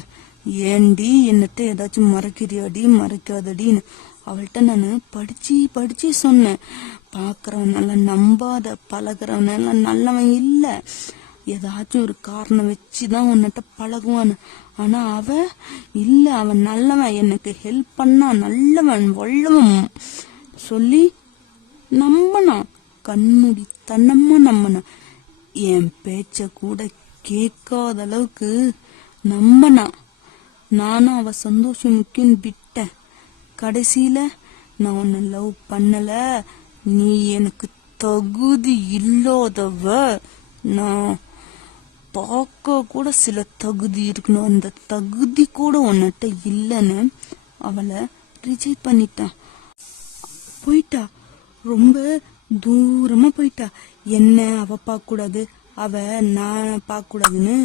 ஏண்டி என்னட்ட ஏதாச்சும் மறைக்கிறியாடி மறைக்காதடின்னு. அவள்கிட்ட நான் படிச்சு படிச்சு சொன்னேன், பாக்குறவனெல்லாம் நம்பாத, பழகிறவனெல்லாம் நல்லவன் இல்ல, ஏதாச்சும் ஒரு காரணம் வச்சுதான் உன்னிட்ட பழகுவான்னு. ஆனா அவ இல்ல, அவன் நல்லவன், எனக்கு ஹெல்ப் பண்ணா, நல்லவன் வல்லவன் சொல்லி நம்பனான், கண்மூடி தன்னம்மா நம்பனான். என் பேச்ச கூட கேட்காத அளவுக்கு நம்பனான். நானும் அவ சந்தோஷம் முக்கியம் விட்டேன். கடைசியில நான் உன்னை லவ் பண்ணல, நீ எனக்கு தகுதி இல்லாதவ, நான் பார்க்க கூட சில தகுதி இருக்கணும், அந்த தகுதி கூட உன்னிட்ட இல்லைன்னு அவளை ரிஜெக்ட் பண்ணிட்டான். போயிட்டா, ரொம்ப தூரமா போயிட்டா. என்ன அவ பார்க்க கூடாது, அவ நான் பார்க்க கூடாதுன்னு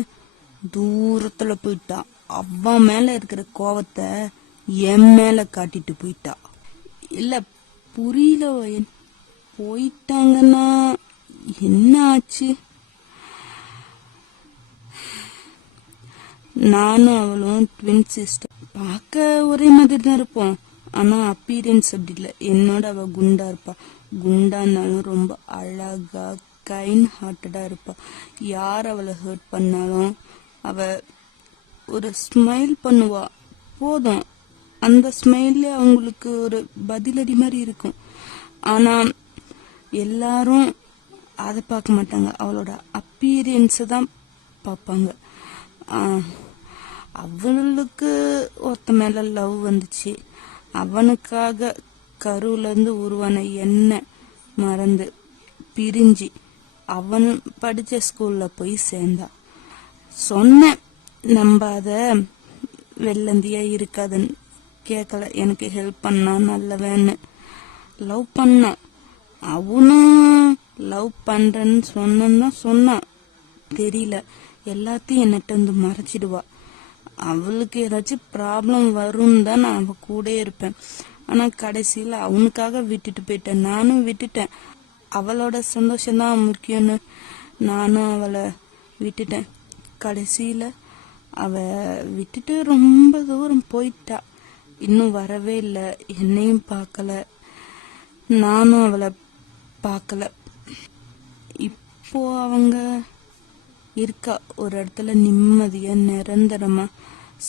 தூரத்துல போயிட்டா. அவன் மேல இருக்கிற கோவத்தை என் மேல காட்டிட்டு போயிட்டா. இல்ல புரியல, போயிட்டாங்கன்னா என்ன ஆச்சு? நானும் அவளும் ட்வின் சிஸ்டர், பார்க்க ஒரே மாதிரி தான் இருப்போம், ஆனா அப்பீரியன்ஸ் அப்படி இல்லை. என்னோட அவ குண்டா இருப்பா, குண்டானாலும் ரொம்ப அழகா கைண்ட் ஹார்ட்டடா இருப்பா. யார் அவளை ஹர்ட் பண்ணாலும் அவ ஒரு ஸ்மைல் பண்ணுவா, போதும், அந்த ஸ்மைல்ல அவங்களுக்கு ஒரு பதிலடி மாதிரி இருக்கும். ஆனா எல்லாரும் அதை பார்க்க மாட்டாங்க, அவளோட அப்பீரியன்ஸை தான் பார்ப்பாங்க. அவளுக்கு ஒருத்த மேல லவ் வந்துச்சு, அவனுக்காக கருவுல இருந்து உருவான எண்ணெய் மறந்து பிரிஞ்சு அவன் படிச்ச ஸ்கூல்ல போய் சேர்ந்தா. சொன்ன நம்பாத, வெள்ளந்தியா இருக்காதுன்னு, கேட்கல. எனக்கு ஹெல்ப் பண்ணா, நல்லவன்னு லவ் பண்ணா. அவனும் லவ் பண்றேன்னு சொன்னா சொன்னான், தெரியல, எல்லாத்தையும் என்னட்ட வந்து மறைச்சிடுவா. அவளுக்கு ஏதாச்சும் ப்ராப்ளம் வரும் தான் நான் அவ கூட இருப்பேன். ஆனா கடைசியில அவனுக்காக விட்டுட்டு போயிட்டேன், நானும் விட்டுட்டேன். அவளோட சந்தோஷம்தான் முக்கியம்னு நானும் அவளை விட்டுட்டேன். கடைசியில அவ விட்டுட்டு ரொம்ப தூரம் போயிட்டா, இன்னும் வரவே இல்லை, என்னையும் பார்க்கல, நானும் அவளை பார்க்கல. இப்போ அவங்க இருக்கா ஒரு இடத்துல நிம்மதியா, நிரந்தரமா,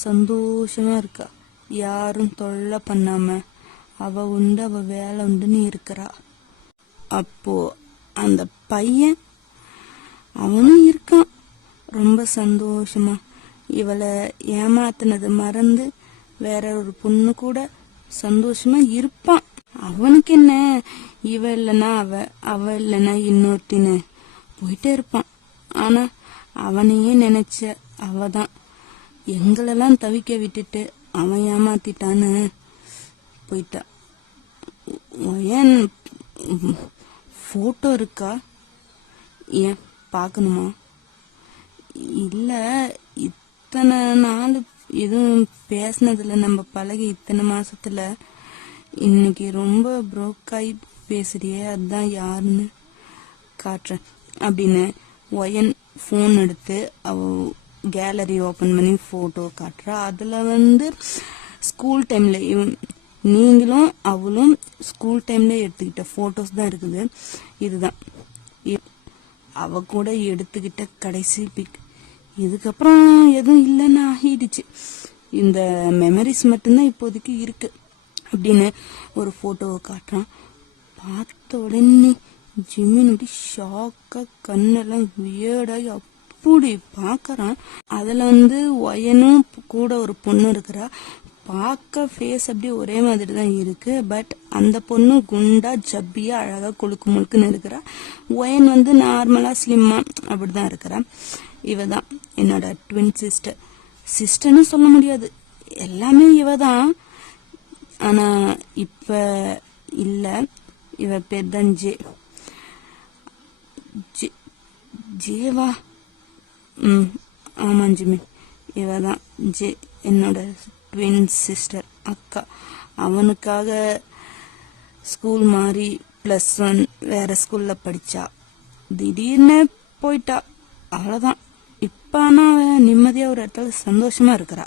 சந்தோஷமா இருக்கா. யாரும் தொல்லை பண்ணாம அவ உண்டு அவ வேலை உண்டுன்னு இருக்கிறா. அப்போ அந்த பையன் அவனும் இருக்கான் ரொம்ப சந்தோஷமா. இவளை ஏமாத்தினது மறந்து வேற ஒரு பொண்ணு கூட சந்தோஷமா இருப்பான். அவனுக்கு என்ன, இவ இல்லைன்னா அவ இல்லைன்னா இன்னொருத்தின்னு போயிட்டே இருப்பான். ஆனா அவனையே நினைச்ச அவதான் எங்களெல்லாம் தவிக்க விட்டுட்டு அவன் ஏமாத்திட்டான்னு போயிட்டா. ஏன் போட்டோ இருக்கா, ஏன் பாக்கணுமா? இல்ல, இத்தனை நாள் எதுவும் பேசினதுல, நம்ம பழகி இத்தனை மாசத்துல இன்னைக்கு ரொம்ப புரோக்காய் பேசுறியே, அதான் யாருன்னு காட்டுறேன் அப்படின்னு ஒயன் போன் எடுத்து அவ கேலரி ஓபன் பண்ணி போட்டோ காட்டுறா. அதுல ஸ்கூல் டைம்ல நீங்களும் அவளும் ஸ்கூல் டைம்ல எடுத்துக்கிட்ட போட்டோஸ் தான் இருக்குது. இதுதான் அவ கூட எடுத்துக்கிட்ட கடைசி பிக். இதுக்கப்புறம் எதுவும் இல்லைன்னு ஆகிடுச்சு, இந்த மெமரிஸ் மட்டும்தான் இப்போதைக்கு இருக்கு அப்படின்னு ஒரு போட்டோவை காட்டுறான். பார்த்த உடனே ஜிம்மினுடைய ஷாக்கா கண்ணெல்லாம் வியர்டாகி அப்படி பாக்குறான். அதுல வந்து ஒயனும் கூட ஒரு பொண்ணு இருக்கிறா. பார்க்க ஃபேஸ் அப்படி ஒரே மாதிரி தான் இருக்கு. பட் அந்த பொண்ணு குண்டா ஜப்பியா அழகா கொழுக்கு முழுக்குன்னு இருக்கிறா. ஒயன் வந்து நார்மலா ஸ்லிம்மா அப்படிதான் இருக்கிறா. இவ தான் என்னோட ட்வின் சிஸ்டர். சிஸ்டர்னு சொல்ல முடியாது, எல்லாமே இவ தான். ஆனா இப்ப இல்ல. இவ பேர் தான் ஜேவா. ஆமா ஜிமின், இவதான் ஜே, என்னோட ட்வின் சிஸ்டர், அக்கா. அவனுக்காக ஸ்கூல் மாறி +1 வேற ஸ்கூல்ல படிச்சா. திடீர்னு போயிட்டா, அவ்வளவுதான். இப்ப ஆனா நிம்மதியா ஒரு இடத்துல சந்தோஷமா இருக்கிறா.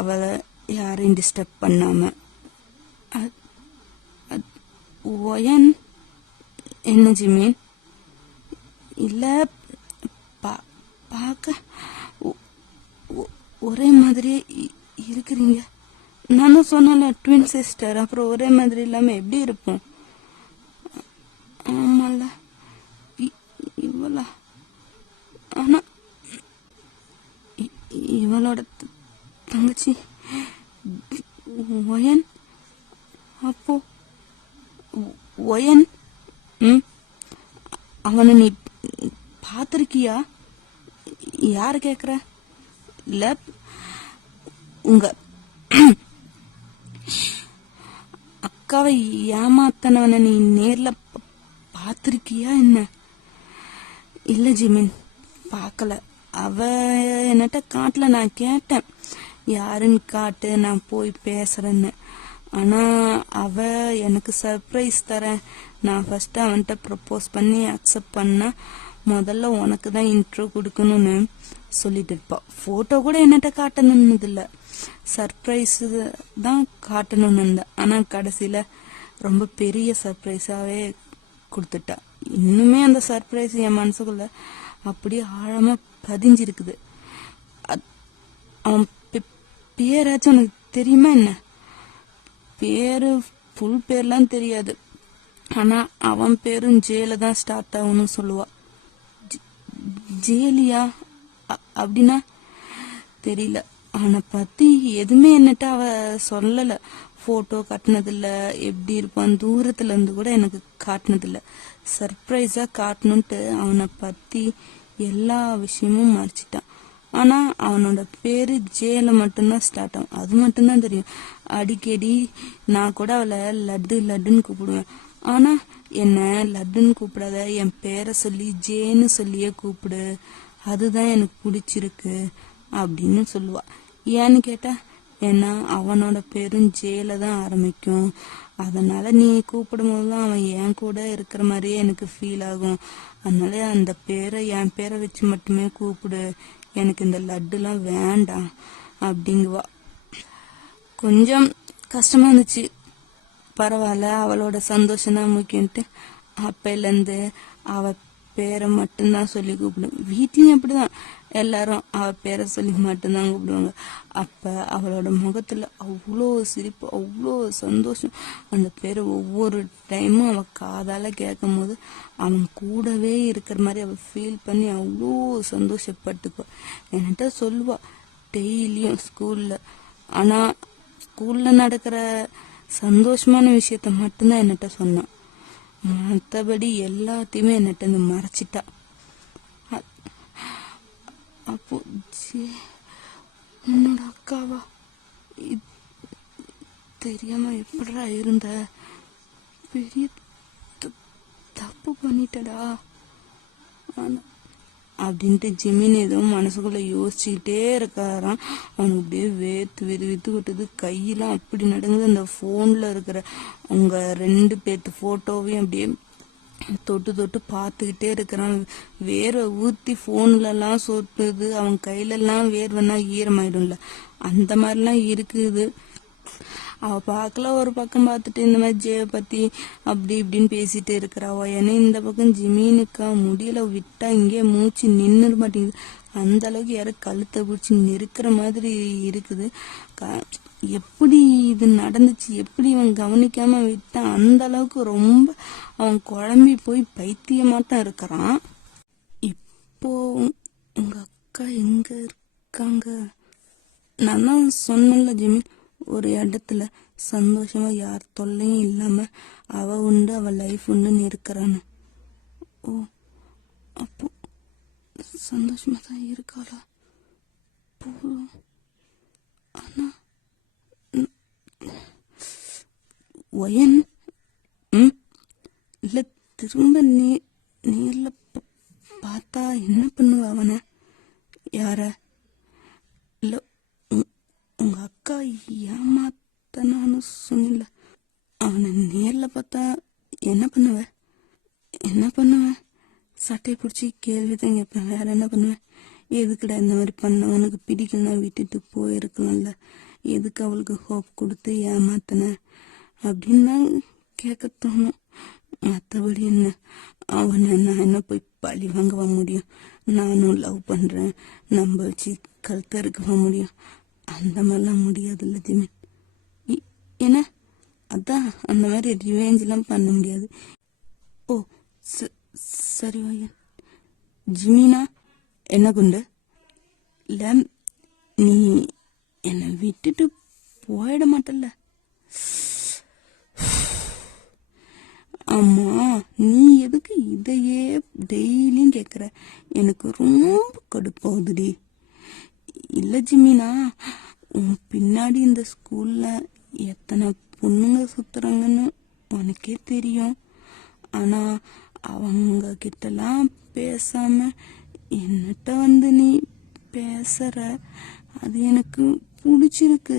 அவளை யாரையும் டிஸ்டர்ப் பண்ணாம. ஒயன் என்ன ஜிமீன்? இல்ல, பார்க்க ஒரே மாதிரி இருக்கிறீங்க. நானும் சொன்னால ட்வின் சிஸ்டர், அப்புறம் ஒரே மாதிரி இல்லாம எப்படி இருப்போம்? ஆமால, இவளா? ஆனா இவளோட தங்கச்சி ஒயன். அப்போ ஒயன் அவனை நீ பாத்திருக்கியா? யாரு கேக்குற? இல்ல, உங்க அக்காவை ஏமாத்தனவனை நீ நேர்ல பாத்திருக்கியா என்ன? இல்ல ஜிமின், பாக்கல. அவ என்னட்ட காட்டுல. நான் கேட்டேன், யாருன்னு காட்டு, நான் போய் பேசுறேன்னு. ஆனா அவ எனக்கு சர்ப்ரைஸ் தரேன், நான் ஃபர்ஸ்ட் அவன்கிட்ட ப்ரப்போஸ் பண்ணி அக்செப்ட் பண்ணா முதல்ல உனக்கு தான் இன்ட்ரோ கொடுக்கணும்னு சொல்லிட்டு இருப்பா. போட்டோ கூட என்னட்ட காட்டணும்னு இல்ல, சர்ப்ரைஸ் தான் காட்டணும்னு இருந்த. ஆனா கடைசியில ரொம்ப பெரிய சர்ப்ரைஸாவே கொடுத்துட்டா. இன்னுமே அந்த சர்ப்ரைஸ் என் மனசுக்குள்ள அப்படியே ஆழமா பதிஞ்சிருக்குது. அவன் பேராச்சும் உனக்கு தெரியுமா என்ன? பேரு ஃபுல் பேர்லாம் தெரியாது, ஆனா அவன் பேரும் ஜேல தான் ஸ்டார்ட் ஆகும்னு சொல்லுவா. ஜேலியா? அப்படின்னா தெரியல. அவனை பத்தி எதுவுமே என்னட்ட அவ சொல்லல. போட்டோ காட்டினதில்ல, எப்படி இருப்பான் தூரத்துல இருந்து கூட எனக்கு காட்டினதில்ல. சர்ப்ரைஸா காட்டணும்ட்டு அவனை பத்தி எல்லா விஷயமும் மறைச்சிட்டான். ஆனா அவனோட பேரு ஜேல மட்டும்தான் ஸ்டார்ட் ஆகும், அது மட்டும்தான் தெரியும். அடிக்கடி நான் கூட அவளை லட்டு லட்டுன்னு கூப்பிடுவேன். ஆனா என்ன லட்டுன்னு கூப்பிடாத, என் பேரை சொல்லி ஜேன்னு சொல்லியே கூப்பிடு, அதுதான் எனக்கு பிடிச்சிருக்கு அப்படின்னு சொல்லுவா. ஏன்னு கேட்டா, ஏன்னா அவனோட பேரும் ஜேல தான் ஆரம்பிக்கும். அதனால நீ கூப்பிடும் போதுதான் அவன் என் கூட இருக்கிற மாதிரியே எனக்கு ஃபீல் ஆகும். அதனால அந்த பேரை, என் பேரை வச்சு மட்டுமே கூப்பிடு, எனக்கு இந்த லட்டுலாம் வேண்டாம் அப்படிங்குவா. கொஞ்சம் கஷ்டமா இருந்துச்சு. பரவாயில்ல, அவளோட சந்தோஷம் தான் முக்கியன்ட்டு அப்பையில இருந்து அவ பேரை மட்டும்தான் சொல்லி கூப்பிடும். வீட்லயும் அப்படிதான், எல்லாரும் அவ பேரை சொல்லி மட்டும்தான் கூப்பிடுவாங்க. அப்ப அவளோட முகத்துல அவ்வளோ சிரிப்பு, அவ்வளோ சந்தோஷம். அந்த பேரை ஒவ்வொரு டைமும் அவ காதால கேட்கும் போது அவன் கூடவே இருக்கிற மாதிரி அவ ஃபீல் பண்ணி அவ்வளோ சந்தோஷப்பட்டுக்குவா. என்கிட்ட சொல்லுவா டெய்லியும் ஸ்கூல்ல. ஆனா ஸ்கூல்ல நடக்கிற சந்தோஷமான விஷயத்த மட்டும்தான் என்னட்ட சொன்னான். மற்றபடி எல்லாத்தையுமே என்னட்ட மறைச்சிட்டா. அப்போ உன்னோட அக்காவா? தெரியாம எப்படா இருந்த? பெரிய தப்பு பண்ணிட்டடா அப்படின்ட்டு ஜிமின் ஏதோ மனசுக்குள்ள யோசிச்சுக்கிட்டே இருக்காராம். அவனுக்கு அப்படியே வேர்த்து வித்து விட்டுது, கையெல்லாம் அப்படி நடுங்குது. அந்த போன்ல இருக்கிற அவங்க 2 பேர்த்து போட்டோவையும் அப்படியே தொட்டு தொட்டு பார்த்துக்கிட்டே இருக்கிறான். வேர்வை ஊத்தி போன்ல எல்லாம் சொட்டுது. அவன் கையில எல்லாம் வேர்வனா ஈரமாயிடும்ல, அந்த மாதிரிலாம் இருக்குது. அவ பாக்கல, ஒரு பக்கம் பார்த்துட்டு இந்த மாதிரி ஜேவை பத்தி அப்படி இப்படின்னு பேசிட்டு இருக்கிறா. ஏன்னா இந்த பக்கம் ஜிமீனுக்கா முடியல, விட்டா இங்கே மூச்சு நின்னுட மாட்டேங்குது. அந்த அளவுக்கு யாரும் கழுத்தை பிடிச்சி நெருக்கிற மாதிரி இருக்குது. எப்படி இது நடந்துச்சு, எப்படி இவன் கவனிக்காம விட்டான், அந்த அளவுக்கு ரொம்ப அவன் குழம்பி போய் பைத்தியமாட்டம் இருக்கிறான். இப்போ உங்க அக்கா எங்க இருக்காங்க? நான் தான் சொன்னல ஜிமின், ஒரு இடத்துல சந்தோஷமா யார் தொல்லையும் இல்லாம அவ உண்டு அவ லைஃப் உண்டுன்னு இருக்கிறான்னு. ஓ, அப்போ சந்தோஷமா தான் இருக்காளா? போதும். ஆனா ஒயன் இல்ல, திரும்ப நேர்ல பார்த்தா என்ன பண்ணுவ அவனை? யார? இல்ல, உங்க அக்கா ஏமாத்தனான்னு சொன்னில, அவனை நேர்ல பார்த்தா என்ன பண்ணுவ? என்ன பண்ணுவேன்? சட்டையை பிடிச்சி கேள்வி தான் கேட்பேன். வேற என்ன பண்ணுவேன்? எதுக்குடா இந்த மாதிரி பண்ண? உனக்கு பிடிக்கலன்னா விட்டுட்டு போயிருக்கலாம்ல, எதுக்கு அவளுக்கு ஹோப் கொடுத்து ஏமாத்தன அப்படின்னு தான் கேட்க தோணும். மற்றபடி என்ன, அவனை நான் என்ன போய் பழி வாங்கவா முடியும்? நானும் லவ் பண்றேன், நம்ம வச்சு கழுத்தறுக்கவா முடியும்? அந்த மாதிரிலாம் முடியாதுல்ல ஜிமின். என்ன அதான் அந்த மாதிரி ரிவேஞ்செல்லாம் பண்ண முடியாது. ஓ சரி வையன். ஜிமினா, என்ன குண்டு? இல்ல, நீ என்னை விட்டுட்டு போயிட மாட்டல்ல? ஆமா, நீ எதுக்கு இதையே டெய்லியும் கேக்குற? எனக்கு ரொம்ப கடுப்பாகுதுடி. இல்ல ஜிமினா, உன் பின்னாடி இந்த ஸ்கூல்ல எத்தனை பொண்ணுங்க சுத்துறாங்கன்னு உனக்கே தெரியும். ஆனா அவங்க கிட்டலாம் பேசாம என்னட்ட வந்து நீ பேசுற, அது எனக்கு பிடிச்சிருக்கு.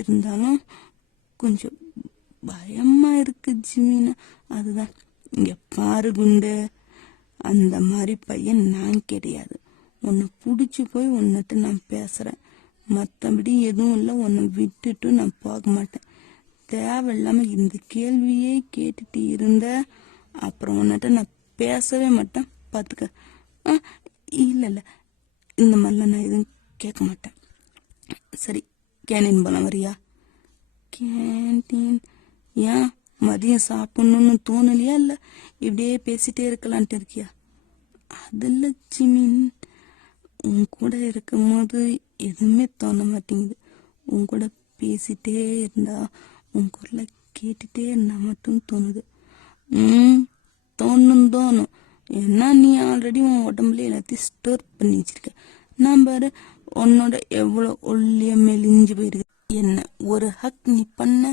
இருந்தாலும் கொஞ்சம் பயமா இருக்கு ஜிமினா. அதுதான். இங்க பாரு குண்டு, அந்த மாதிரி பையன் நான் கிடையாது. உன்னை பிடிச்சி போய் உன்னிட்ட நான் பேசுறேன், மற்றபடி எதுவும் இல்லை. உன்னை விட்டுட்டு நான் போக மாட்டேன். தேவையில்லாம இந்த கேள்வியே கேட்டுட்டு இருந்த அப்புறம் உன்னிட்ட நான் பேசவே மாட்டேன், பார்த்துக்க. இல்ல இல்ல, இந்த மாதிரிலாம் நான் எதுவும் கேட்க மாட்டேன். சரி, கேண்டீன் போலாம் வரியா? கேண்டீன் ஏன்? மதியம் சாப்பிடணும்னு தோணலையா? இல்ல இப்படியே பேசிட்டே இருக்கலான்ட்டு இருக்கியா? அதில் ஜிமின், உன் கூட இருக்கும் போது எதுவுமே தோண மாட்டேங்குது. உன் கூட பேசிட்டே இருந்தா, உன் குரலை கேட்டுட்டே இருந்தா மட்டும் தோணுது. தோணும். ஏன்னா நீ ஆல்ரெடி உன் உடம்புல எல்லாத்தையும் ஸ்டோர் பண்ணி வச்சிருக்க. நான் பாரு, உன்னோட எவ்வளோ ஒல்லிய மெலிஞ்சு போயிருக்கு. என்ன ஒரு ஹக் நீ பண்ண,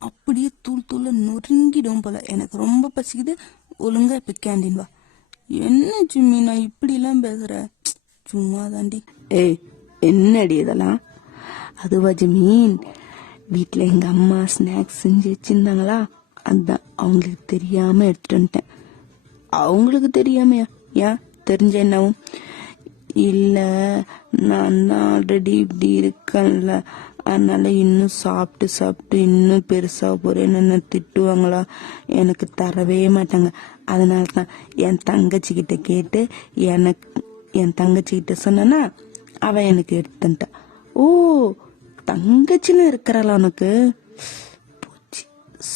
அப்படியே தூள் நொறுங்கிடும் போல. எனக்கு ரொம்ப பசிக்குது, ஒழுங்கா இப்ப கேண்டீன் வா. என்ன ஜிம்மி, நான் இப்படி எல்லாம் பேசுற? சும்மா தாண்டி. ஏய், என்னடி இதெல்லாம்? அதுவா ஜிமீன், வீட்டில் எங்க அம்மா ஸ்நாக்ஸ் செஞ்சு வச்சிருந்தாங்களா, அதுதான் அவங்களுக்கு தெரியாம எடுத்துட்டு வந்துட்டேன். அவங்களுக்கு தெரியாமையா? ஏன் தெரிஞ்ச என்னவும்? இல்ல, நான் தான் ஆல்ரெடி இப்படி இருக்கேன்ல, அதனால இன்னும் சாப்பிட்டு இன்னும் பெருசா போறேன்னு திட்டுவாங்களா, எனக்கு தரவே மாட்டாங்க. அதனால தான் என் தங்கச்சி கிட்ட கேட்டு, என் தங்கச்சி கிட்ட சொன்னா அவ எனக்கு எடுத்துட்டா. ஓ, தங்கச்சின்னு இருக்கிறாளா உனக்கு? போச்சு,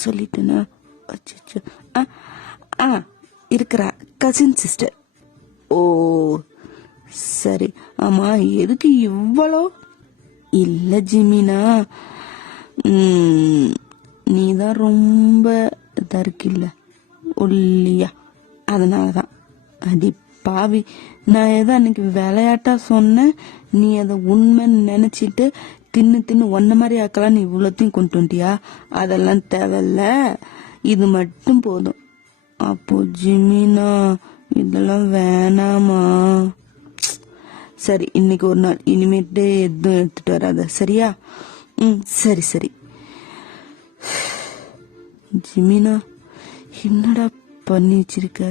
சொல்லிட்டுனா. இருக்கிறா, கசின் சிஸ்டர். ஓ சரி. ஆமா, எதுக்கு இவ்வளோ? இல்ல ஜிமினா, நீதான் ரொம்ப இதா இருக்கில்ல, ஒல்லியா, அதனாலதான். அடி பாவி, நான் ஏதோ அன்னைக்கு விளையாட்டா சொன்னேன், நீ அதை உண்மைன்னு நினைச்சிட்டு தின்னு ஒன்ன மாதிரி ஆக்கலாம் நீ இவ்வளோத்தையும் கொண்டு வந்துட்டியா? அதெல்லாம் தேவையில்ல, இது மட்டும் போதும். அப்போ ஜிமினா, இதெல்லாம் வேணாமா? சரி, இன்னைக்கு ஒரு நாள், இனிமேட்டு எதுவும் எடுத்துட்டு வராத, சரியா? சரி. ஜிமினா, என்னடா பண்ணி வச்சிருக்க?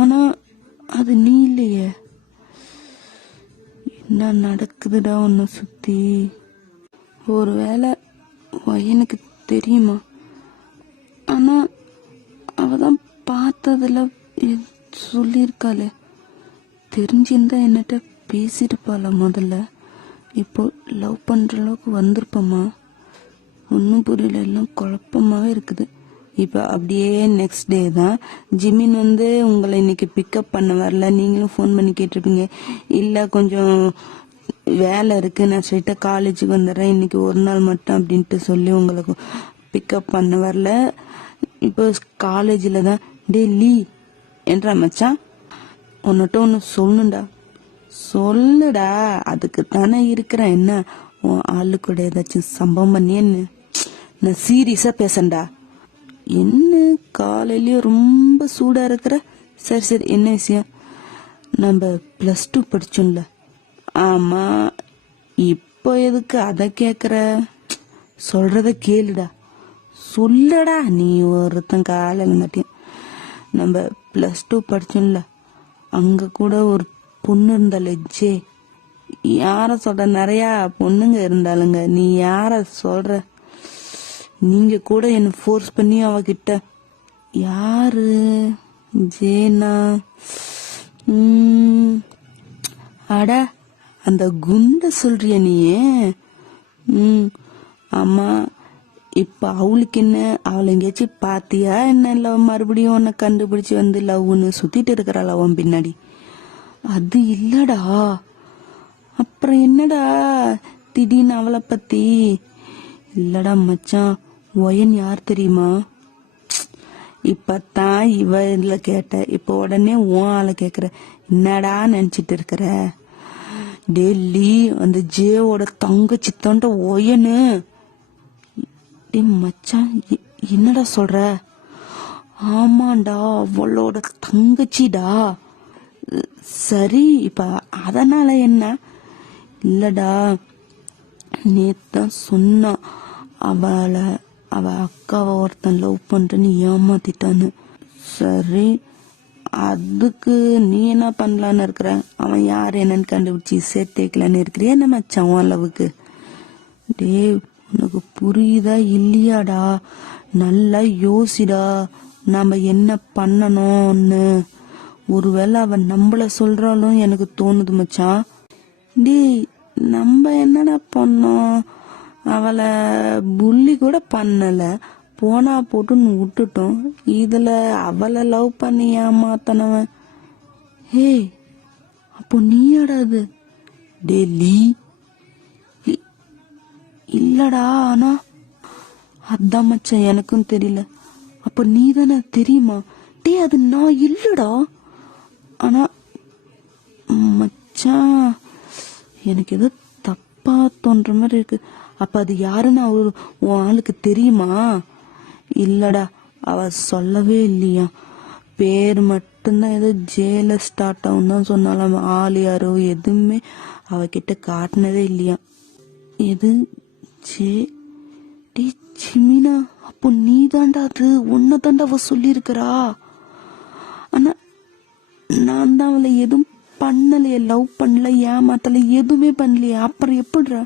ஆனா அது நீ இல்லையே. என்ன நடக்குதுடா உன்னை சுத்தி? ஒருவேளை எனக்கு தெரியுமா? ஆனா அவதான் பார்த்ததுல சொல்லியிருக்காளே, தெரிஞ்சிருந்தா என்னட்ட பேசிருப்பாளா முதல்ல? இப்போ லவ் பண்ற அளவுக்கு வந்திருப்போமா? ஒன்றும் புரியல, எல்லாம் குழப்பமாவே இருக்குது. இப்போ அப்படியே நெக்ஸ்ட் டே தான் ஜிமின் வந்து உங்களை இன்னைக்கு பிக்கப் பண்ண வரல. நீங்களும் ஃபோன் பண்ணி கேட்டிருப்பீங்க, இல்லை கொஞ்சம் வேலை இருக்கு, நான் ஸ்ட்ரைட்டாக காலேஜுக்கு வந்துடுறேன், இன்னைக்கு ஒரு நாள் மட்டும் அப்படின்ட்டு சொல்லி உங்களுக்கு பிக்கப் பண்ண வரல. இப்போ காலேஜில் தான் டெல்லி என்றா மச்சான், உன்னிட்ட ஒன்று சொல்லணுண்டா. சொல்லுடா, அதுக்கு தானே இருக்கிறேன். என்ன உன் ஆளு கூட ஏதாச்சும் சம்பவம் பண்ணியன்னு? நான் சீரியஸா பேசண்டா. என்ன காலையிலயே ரொம்ப சூடா இருக்கிற? சரி சரி, என்ன விஷயம்? நம்ம +2 படிச்சோம்ல. ஆமா, இப்போ எதுக்கு அத கேக்குற? சொல்றத கேளுடா. சொல்லடா, நீ ஒருத்தன் காலையில மாட்டியும். நம்ம +2 படிச்சோம்ல, அங்க கூட ஒரு பொண்ணு இருந்தால ஜே. யார சொல்ற? நிறைய பொண்ணுங்க இருந்தாலுங்க, நீ யார சொல்ற? நீங்க கூட என்ன ஃபோர்ஸ் பண்ணி அவகிட்ட. யாரு? ஜேனா? அட, அந்த குண்ட சொல்றிய நீயே? ஆமா. இப்ப அவளுக்கு என்ன? அவளை எங்கேயாச்சும் பாத்தியா என்ன? இல்ல மறுபடியும் உன்னை கண்டுபிடிச்சு வந்து லவ்னு சுத்திட்டு இருக்கிறாள் அவன் பின்னாடி? அது இல்லடா. அப்புறம் என்னடா திடீர்னு அவளை பத்தி? இல்லடா மச்சான், ஒயன் யார் தெரியுமா? இப்பத்தான் இவ கேட்ட, இப்ப உடனே உன் ஆளை கேக்குற. என்னடா நினைச்சிட்டு இருக்கிற? டெல்லி அந்த ஜேவோட தங்கச்சி தாண்ட ஒயனு. மச்சான், என்னடா சொல்ற? ஆமாண்டா, அவளோட தங்கச்சிடா. சரி, இப்ப அதனால என்ன? இல்லடா, நேத்தான் சொன்னா அவ அக்காவை ஒருத்தன் லவ் பண்றேன்னு ஏமாத்திட்டான்னு. சரி, அதுக்கு நீ என்ன பண்ணலான்னு இருக்கிற? அவன் யார் என்னன்னு கண்டுபிடிச்சி சேர்த்தேக்கலான்னு இருக்கிறியா என்ன மச்சான் உன் லவ்வுக்கு? டே, உனக்கு புரியுதா இல்லையாடா? நல்லா யோசிடா, நாம என்ன பண்ணணும்னு. ஒருவேளை அவன் நம்மள சொல்றாலும் எனக்கு தோணுது மச்சான். டே, நம்ம என்னடா பண்ணோம்? அவளை புள்ளி கூட பண்ணல, போனா போட்டுன்னு விட்டுட்டோம். இதுல அவளை லவ் பண்ணி ஏமாத்தனவன். ஹே, அப்போ நீயாடா அது? டெல்லி இல்லடா. ஆனா அதான் மச்சான், எனக்கும் தெரியல. அப்ப நீ தானே? தெரியுமா? டே, அது நான் இல்லடா. ஆனா மச்சான், எனக்கு ஏதோ தப்பா தோன்ற மாதிரி இருக்கு. அப்ப அது யாருன்னு உன் ஆளுக்கு தெரியுமா? இல்லடா, அவ சொல்லவே இல்லையா. பேர் மட்டும்தான் ஏதோ ஜேல ஸ்டார்ட் ஆகும் தான் சொன்னாலும், ஆள் யாரோ எதுவுமே அவகிட்ட காட்டினதே இல்லையா. எது ஜே? டே ஜிமினா, அப்போ நீ தாண்டா அது? உன்ன தாண்டா அவ சொல்லியிருக்கிறா. ஆனா நான் தான் அவளை எதுவும் பண்ணலையே, லவ் பண்ணல, ஏமாத்தல, எதுவுமே பண்ணலையே. அப்புறம் எப்படிடா?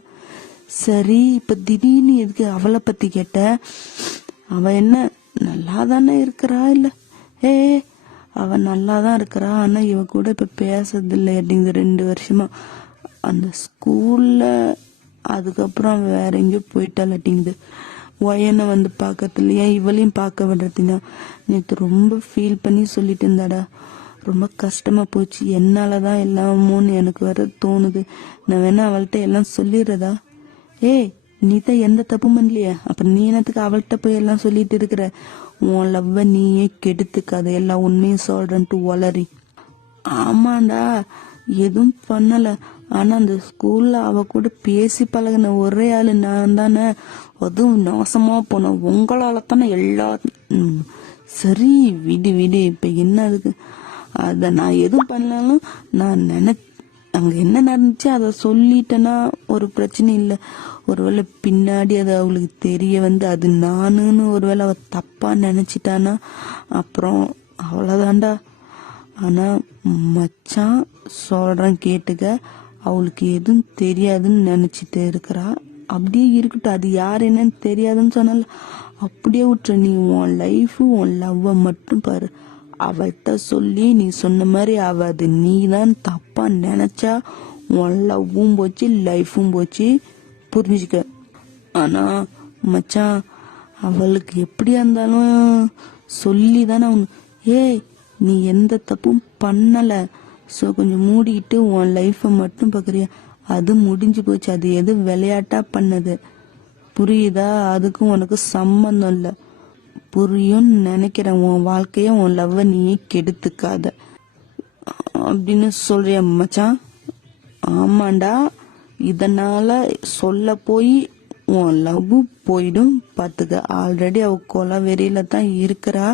சரி, இப்ப திடீர்னு எதுக்கு அவளை பத்தி கேட்ட? அவ என்ன நல்லா தானே இருக்கிறா? இல்ல, ஏ, அவ நல்லாதான் இருக்கிறா. ஆனா இவ கூட இப்ப பேசுறது இல்லை அப்படிங்குது 2 வருஷமா. அந்த ஸ்கூல்ல, அதுக்கப்புறம் அவ வேற எங்கேயோ போயிட்டாள் அப்படிங்குது. ஒயனை வந்து பாக்கத்துல ஏன் இவளையும் பார்க்க விடுறதுனா? நேற்று ரொம்ப ஃபீல் பண்ணி சொல்லிட்டு இருந்தாடா. ரொம்ப கஷ்டமா போச்சு. என்னாலதான் எல்லாமோன்னு எனக்கு வர தோணுது. நான் வேணா அவள்கிட்ட எல்லாம் சொல்லிடுறதா? ஏய், நீ தான் எந்த தப்பு பண்ணலையே, அப்புறம் நீ என்னத்துக்கு அவள்கிட்ட போய் எல்லாம் சொல்லிட்டு இருக்கிற? உன் லவ்வ நீயே கெடுத்துக்காத, எல்லாம் உண்மையும் சொல்றேன்ட்டு ஒளறி. ஆமாண்டா, எதுவும் பண்ணல. ஆனா அந்த ஸ்கூல்ல அவ கூட பேசி பழகின ஒரே ஆளு நான் தானே. அதுவும் நாசமா போன உங்களால தானே எல்லா. சரி, விடு விடு. இப்ப என்ன அதுக்கு? அத நான் எதுவும் பண்ணாலும் நான் அங்க என்ன நடந்துச்சு அதை சொல்லிட்டேன்னா ஒரு பிரச்சனை இல்லை. ஒருவேளை பின்னாடி அது அவளுக்கு தெரிய வந்து அது நானுன்னு ஒருவேளை அவ தப்பா நினைச்சிட்டானா அப்புறம் அவ்வளவுதான்டா. ஆனா மச்சான் சொல்றேன் கேட்டுக்க, அவளுக்கு எதுவும் தெரியாதுன்னு நினைச்சிட்டு இருக்கிறா. அப்படியே இருக்கட்டும், அது யார் என்னன்னு தெரியாதுன்னு சொன்னால அப்படியே விட்டுற. நீ உன் லைஃப் உன் லவ்வ மட்டும் பாரு. அவள்கிட்ட சொல்லி நீ சொன்ன மாதிரி அவ அது நீ தான் தப்பா நினைச்சா உன் லவ்வும் போச்சு லைஃபும் போச்சு, புரிஞ்சுக்க. ஆனா மச்சான், அவளுக்கு எப்படியா இருந்தாலும் சொல்லி தானே ஏய் நீ எந்த தப்பும் பண்ணல, ஸோ கொஞ்சம் மூடிக்கிட்டு உன் லைஃப்பை மட்டும் பார்க்குறியா, அது முடிஞ்சு போச்சு, அது எது விளையாட்டா பண்ணது புரியுதா, அதுக்கும் உனக்கு சம்மந்தம் இல்லை, புரியும்னு நினைக்கிறேன், உன் வாழ்க்கைய உன் லவ்வை நீயே கெடுத்துக்காத அப்படின்னு சொல்றியா மச்சான்? ஆமாண்டா, இதனால சொல்ல போய் உன் லவ் போயிடும் பாத்துக்க. ஆல்ரெடி அவ கொலை வெறியில தான் இருக்கிறா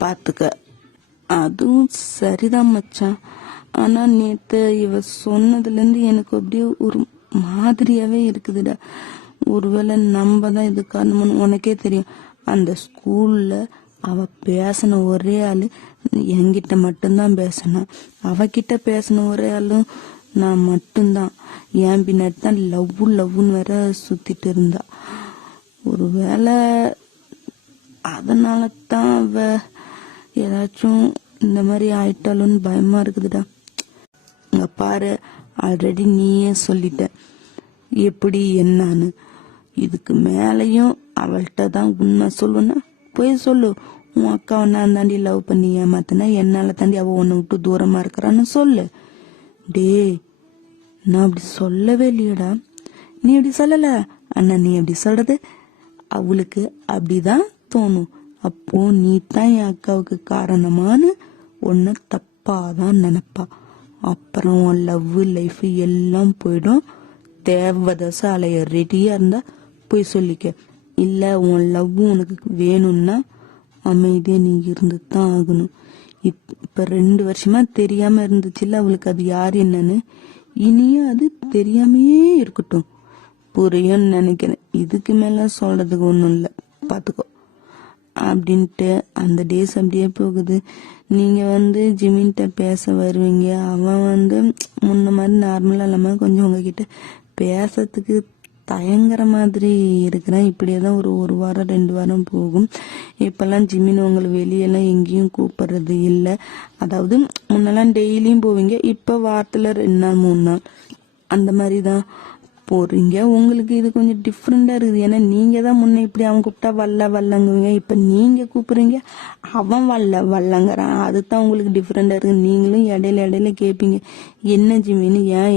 பாத்துக்க. அதுவும் சரிதான் மச்சான், ஆனா நேத்து இவ சொன்னதுல இருந்து எனக்கு அப்படியே ஒரு மாதிரியாவே இருக்குதுடா. ஒருவேளை நம்ம தான் இது காரணம்னு உனக்கே தெரியும். அந்த ஸ்கூல்ல அவ பேசின ஒரே ஆளு என்கிட்ட மட்டும்தான் பேசினான். அவகிட்ட பேசின ஒரே ஆளும் நான் மட்டும்தான். என் பின்னாடி தான் லவ்னு வேற சுத்திட்டு இருந்தா. ஒருவேளை அதனால தான் அவ ஏதாச்சும் இந்த மாதிரி ஆயிட்டாலும்னு பயமா இருக்குதுடா. இங்க பாரு, ஆல்ரெடி நீயே சொல்லிட்ட எப்படி என்னான்னு. இதுக்கு மேலையும் அவள்கிட்ட தான் உண்மை சொல்லுன்னா போய் சொல்லு. உன் அக்காவை நான் தாண்டி லவ் பண்ணி ஏமாத்தினா என்னால தாண்டி அவ உன்னை விட்டு தூரமா இருக்கிறான்னு சொல்லு. டே, நான் அப்படி சொல்லவே இல்லையடா. நீ அப்படி சொல்லல, அண்ணா நீ அப்படி சொல்றது அவளுக்கு அப்படிதான் தோணும். அப்போ நீ தான் என் அக்காவுக்கு காரணமானு ஒன்னு தப்பாதான் நினைப்பா. அப்புறம் உன் லவ் லைஃப் எல்லாம் போயிடும். தேவதச அலைய ரெடியா இருந்தா போய் சொல்லிக்க. இல்ல உன் லவ் உனக்கு வேணும்னா அமைதியா நீ இருந்து தான் ஆகணும். இப்ப 2 வருஷமா தெரியாம இருந்துச்சுல்ல அவளுக்கு அது யாரு என்னன்னு, இனியும் அது தெரியாமையே இருக்கட்டும். புரியும்னு நினைக்கிறேன். இதுக்கு மேல சொல்றதுக்கு ஒண்ணும் இல்ல, பாத்துக்கோ அப்படின்ட்டு அந்த டேஸ் அப்படியே போகுது. நீங்க ஜிமின்ட்ட பேச வருவீங்க. அவன் முன்ன மாதிரி நார்மலா இல்லாம கொஞ்சம் உங்ககிட்ட பேசறதுக்கு தயங்குற மாதிரி இருக்கிறேன். இப்படியேதான் ஒரு வாரம் 2 வாரம் போகும். இப்பெல்லாம் ஜிமின் உங்களை வெளியெல்லாம் எங்கேயும் கூப்பிடுறது இல்லை. அதாவது முன்னெல்லாம் டெய்லியும் போவீங்க, இப்ப வாரத்துல 2 நாள் 3 நாள் அந்த மாதிரிதான் போறீங்க. உங்களுக்கு இது கொஞ்சம் டிஃப்ரெண்டா இருக்குது. ஏன்னா நீங்க தான் முன்ன இப்படி அவன் கூப்பிட்டா வல்லங்குவீங்க, இப்ப நீங்க கூப்பிடுறீங்க அவன் வல்லங்கிறான். அதுதான் உங்களுக்கு டிஃப்ரெண்டா இருக்கு. நீங்களும் இடையில கேட்பீங்க, என்ன ஜிமின்னு, ஏன்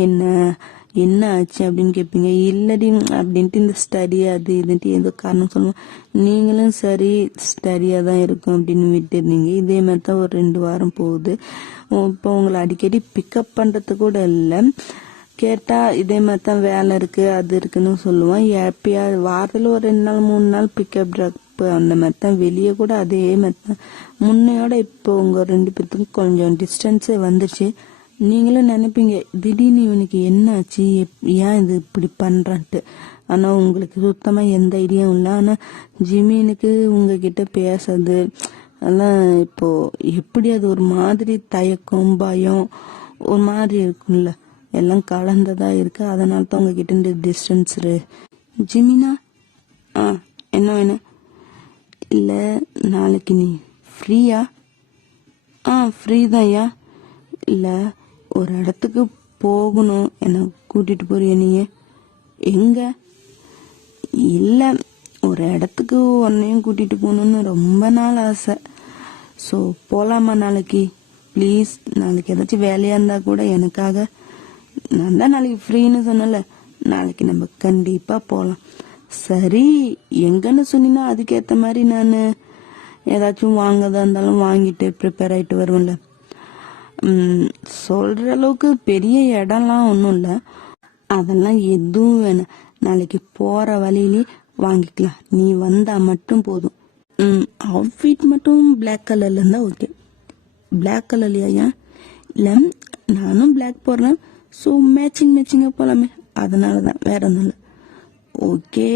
என்ன ஆச்சு அப்படின்னு கேட்பீங்க. இல்லடி அப்படின்ட்டு இந்த ஸ்டடி அது இதுன்ட்டு ஏதோ காரணம் சொல்லுவோம். நீங்களும் சரி ஸ்டடியா தான் இருக்கும் அப்படின்னு விட்டுருந்தீங்க. இதே மாதிரி தான் ஒரு 2 வாரம் போகுது. இப்போ உங்களை அடிக்கடி பிக்கப் பண்றது கூட இல்லை. கேட்டா இதே மாதிரி தான் வேலை இருக்கு அது இருக்குன்னு சொல்லுவான். எப்பயா வாரத்துல ஒரு 2 நாள் 3 நாள் பிக்கப் ட்ராப் அந்த மாதிரி தான். வெளியே கூட அதே மாதிரி தான். முன்னையோட இப்போ உங்க 2 பேருக்கும் கொஞ்சம் டிஸ்டன்ஸே வந்துருச்சு. நீங்களும் நினைப்பீங்க திடீர்னு இவனுக்கு என்ன ஆச்சு, ஏன் இது இப்படி பண்றான்ட்டு. ஆனா உங்களுக்கு சுத்தமா எந்த ஐடியாவும் இல்லை. ஆனா ஜிமினுக்கு உங்ககிட்ட பேசுறது அதெல்லாம் இப்போ எப்படி அது ஒரு மாதிரி தயக்கம் பயம் ஒரு மாதிரி இருக்கும்ல, எல்லாம் கலந்ததா இருக்கு. அதனால தான் உங்ககிட்ட இந்த டிஸ்டன்ஸ். ஜிமினா, என்ன வேணும்? இல்ல நாளைக்கு நீ ஃப்ரீயா? ஃப்ரீ தான்யா. இல்ல ஒரு இடத்துக்கு போகணும், என்ன கூட்டிட்டு போறிய நீ? எங்க? இல்ல ஒரு இடத்துக்கு உன்னையும் கூட்டிட்டு போகணும்னு ரொம்ப நாள் ஆசை. ஸோ போலாமா நாளைக்கு? ப்ளீஸ், நாளைக்கு ஏதாச்சும் வேலையா இருந்தா கூட எனக்காக. நான் தான் நாளைக்கு ஃப்ரீன்னு சொன்னல, நாளைக்கு நம்ம கண்டிப்பா போலாம். சரி, எங்கன்னு சொன்னீங்கன்னா அதுக்கேத்த மாதிரி நான் ஏதாச்சும் வாங்கதா இருந்தாலும் வாங்கிட்டு ப்ரிப்பேர் ஆயிட்டு வருவேன்ல. சொல்ற அளவுக்கு பெரிய இடம்லாம் ஒன்றும் இல்லை, அதெல்லாம் எதுவும் வேணும். நாளைக்கு போற வழியிலே வாங்கிக்கலாம், நீ வந்தா மட்டும் போதும். அவுட்ஃபிட் மட்டும் பிளாக் கலர்ல இருந்தா ஓகே. பிளாக் கலர்லையா? இல்லை நானும் பிளாக் போடுறேன், ஸோ மேட்சிங்கா போலாமே, அதனாலதான், வேற ஒன்றும் இல்லை. ஓகே,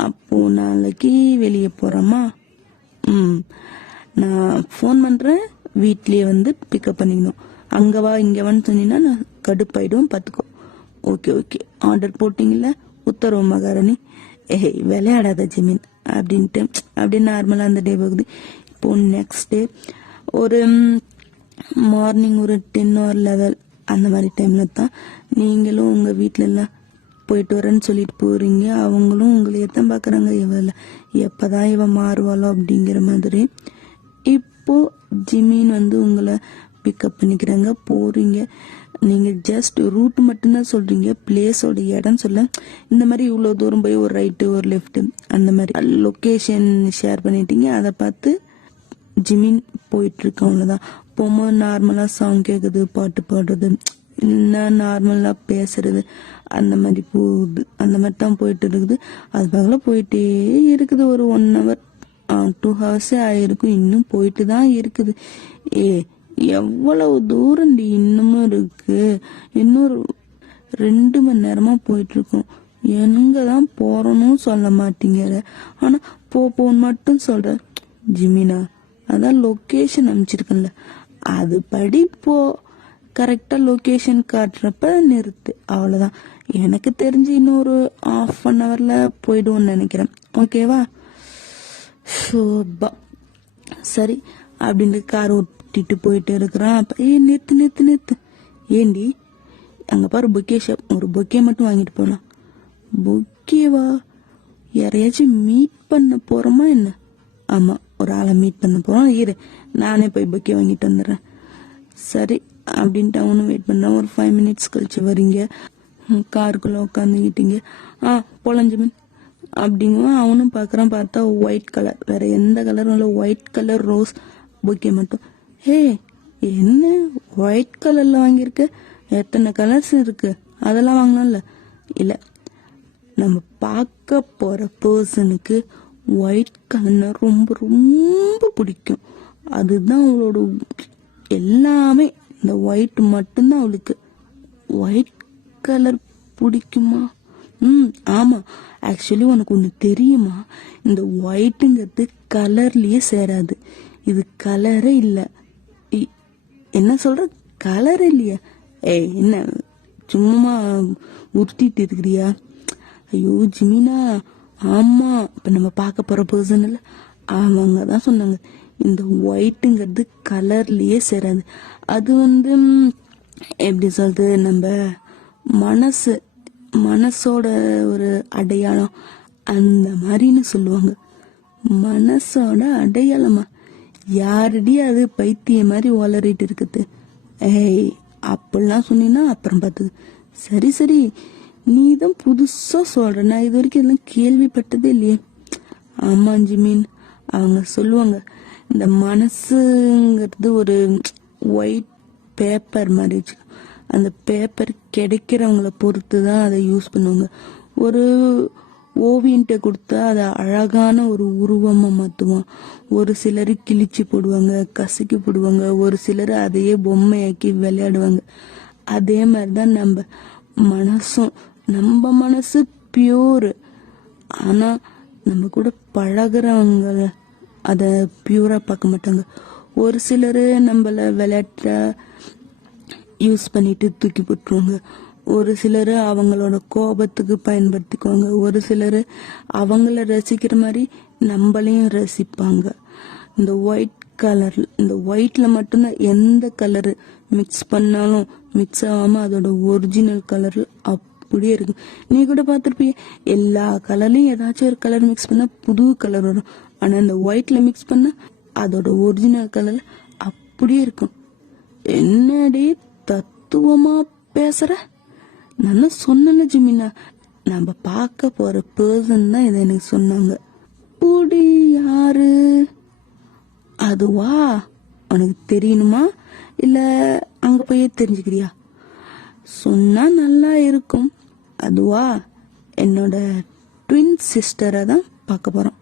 அப்போ நாளைக்கு வெளியே போறோமா? நான் ஃபோன் பண்றேன், வீட்லயே பிக்கப் பண்ணிக்கணும். அங்கவா இங்கவான்னு சொன்னீங்கன்னா நான் கடுப்பாயிடும் பாத்துக்கோ. ஓகே, ஆர்டர் போட்டீங்கல்ல, உத்தரவு மகாராணி. விளையாடாத ஜிமின் அப்படின்ட்டு அப்படியே நார்மலா அந்த டே போகுது. இப்போ நெக்ஸ்ட் டே ஒரு மார்னிங் ஒரு 10 or 11 அந்த மாதிரி டைம்ல தான் நீங்களும் உங்க வீட்டுல எல்லாம் போயிட்டு வரேன்னு சொல்லிட்டு போறீங்க, அவங்களும் உங்களை எத்தான் பாக்குறாங்க, இவள எப்பதான் இவ மாறுவாளோ அப்படிங்கிற மாதிரி. இப்போ ஜிமின் வந்து உங்களை பிக்கப் பண்ணிக்கிறாங்க, போறீங்க. நீங்க ஜஸ்ட் ரூட் மட்டும்தான் சொல்றீங்க, பிளேஸோட இடம் சொல்ல. இந்த மாதிரி இவ்வளவு தூரம் போய் ஒரு ரைட்டு ஒரு லெஃப்ட் அந்த மாதிரி லொக்கேஷன் ஷேர் பண்ணிட்டீங்க. அதை பார்த்து ஜிமின் போயிட்டு இருக்கு, அவ்வளவுதான். போகும்போது நார்மலா சாங் கேக்குது, பாட்டு பாடுறது, நார்மலா பேசுறது, அந்த மாதிரி போகுது. அந்த மாதிரி தான் போயிட்டு இருக்குது. அது பக்கத்துல போயிட்டே இருக்குது. ஒரு 1 hour 2 hours ஆயிருக்கும், இன்னும் போயிட்டு தான் இருக்குது. எவ்வளவு தூரம் இன்னமும் இருக்கு, இன்னொரு 2 மணி நேரமா போயிட்டு இருக்கோம். எங்கதான் போறோம்னு சொல்ல மாட்டீங்க, ஆனா போன்னு மட்டும் சொல்ற. ஜிமினா, அதான் லொக்கேஷன் அமைச்சிருக்கேன்ல, அது படி போ. கரெக்டா லொக்கேஷன் காட்டுறப்ப நிறுத்து, அவ்வளவுதான். எனக்கு தெரிஞ்சு இன்னொரு 1/2 hourல போயிடுவோம்னு நினைக்கிறேன். ஓகேவா? சரி அப்படின்னு கார் ஓட்டிட்டு போயிட்டு இருக்கிறான். நிறுத்து. ஏண்டி, அங்க பாரு பொக்கே ஷாப், ஒரு பொக்கே மட்டும் வாங்கிட்டு போலாம். பொக்கேவா? யாரையாச்சும் மீட் பண்ண போறோமா என்ன? ஆமா, ஒரு ஆளை மீட் பண்ண போறோம். இரு, நானே போய் பொக்கே வாங்கிட்டு வந்துடுறேன். சரி அப்படின்ட்டு அவனும் வெயிட் பண்றான். ஒரு 5 minutes கழிச்சு வரீங்க, காருக்குள்ள உட்காந்துக்கிட்டீங்க. பொழஞ்சுமின் அப்படிங்குவான். அவனும் பாக்குறான், பார்த்தா ஒயிட் கலர், வேற எந்த கலரும் இல்ல, ஒயிட் கலர் ரோஸ் பொக்கே மட்டும். ஹே, என்ன ஒயிட் கலர்ல வாங்கியிருக்க? எத்தனை கலர்ஸ் இருக்கு, அதெல்லாம் வாங்கலாம்ல? இல்ல, நம்ம பார்க்க போற பர்சனுக்கு ஒயிட் கலர்னா ரொம்ப ரொம்ப பிடிக்கும். அதுதான் அவளோட எல்லாமே. இந்த ஒயிட் மட்டும்தான் அவளுக்கு. ஒயிட் கலர் பிடிக்குமா? ஆமா. ஆக்சுவலி உனக்கு ஒண்ணு தெரியுமா? இந்த ஒயிட்டுங்கிறது கலர்லயே சேராது. இது கலரே இல்ல. என்ன சொல்ற? கலர் இல்லையா? என்ன சும்மா உருட்டிட்டு இருக்கிறியா? ஐயோ ஜிமினா, ஆமா, இப்ப நம்ம பார்க்க போற பர்சன் இல்ல, அவங்க தான் சொன்னாங்க இந்த ஒயிட்டுங்கிறது கலர்லயே சேராது. அது வந்து எப்படி சொல்றது, நம்ம மனசோட ஒரு அடையாளம் அந்த மாதிரின்னு சொல்லுவாங்க. மனசோட அடையாளமா? யாரடி அது பைத்திய மாதிரி வளரிட்டு இருக்குது? அப்படிலாம் சொன்னீங்கன்னா அப்புறம் பார்த்து. சரி, நீ தான் புதுசா சொல்ற, நான் இது வரைக்கும் இதெல்லாம் கேள்விப்பட்டதே இல்லையே. ஆமா ஜிமின், அவங்க சொல்லுவாங்க இந்த மனசுங்கிறது ஒரு ஒயிட் பேப்பர் மாதிரி. அந்த பேப்பர் கிடைக்கிறவங்கள பொறுத்து தான் அதை யூஸ் பண்ணுவாங்க. ஒரு ஓவியன்ட்ட கொடுத்தா அதை அழகான ஒரு உருவமா மாத்துவான். ஒரு சிலர் கிழிச்சு போடுவாங்க, கசக்கி போடுவாங்க, ஒரு சிலர் அதையே பொம்மையாக்கி விளையாடுவாங்க. அதே மாதிரிதான் நம்ம மனசு பியூர். ஆனா நம்ம கூட பழகுறவங்க அத பியூரா பார்க்க மாட்டாங்க. ஒரு சிலரு நம்மள விளையாட்ட யூஸ் பண்ணிட்டு தூக்கி போட்டுருவாங்க. ஒரு சிலரு அவங்களோட கோபத்துக்கு பயன்படுத்திக்குவாங்க. ஒரு சிலரு அவங்கள ரசிக்கிற மாதிரி நம்மளையும் ரசிப்பாங்க. இந்த ஒயிட் கலர், இந்த ஒயிட்ல மட்டும்தான் எந்த கலரு மிக்ஸ் பண்ணாலும் மிக்ஸ் ஆகாம அதோட ஒரிஜினல் கலர் அப்படியே இருக்கு. நீ கூட பார்த்திருப்பிய, எல்லா கலர்லயும் ஏதாச்சும் ஒரு கலர் மிக்ஸ் பண்ணா புது கலர் வரும். ஆனா இந்த ஒயிட்ல மிக்ஸ் பண்ணா அதோட ஒரிஜினல் கலர் அப்படியே இருக்கும். என்னடி தத்துவமா பேசுற? நான் சொன்ன ஜிமினா, நம்ம பார்க்க போற பர்சன் தான் இதை எனக்கு சொன்னாங்க. புடி யாரு? அதுவா? உனக்கு தெரியணுமா இல்ல அங்க போய் தெரிஞ்சுக்கிறியா? சொன்னா நல்லா இருக்கும். அதுவா, என்னோட ட்வின் சிஸ்டரை தான் பார்க்க போறோம்.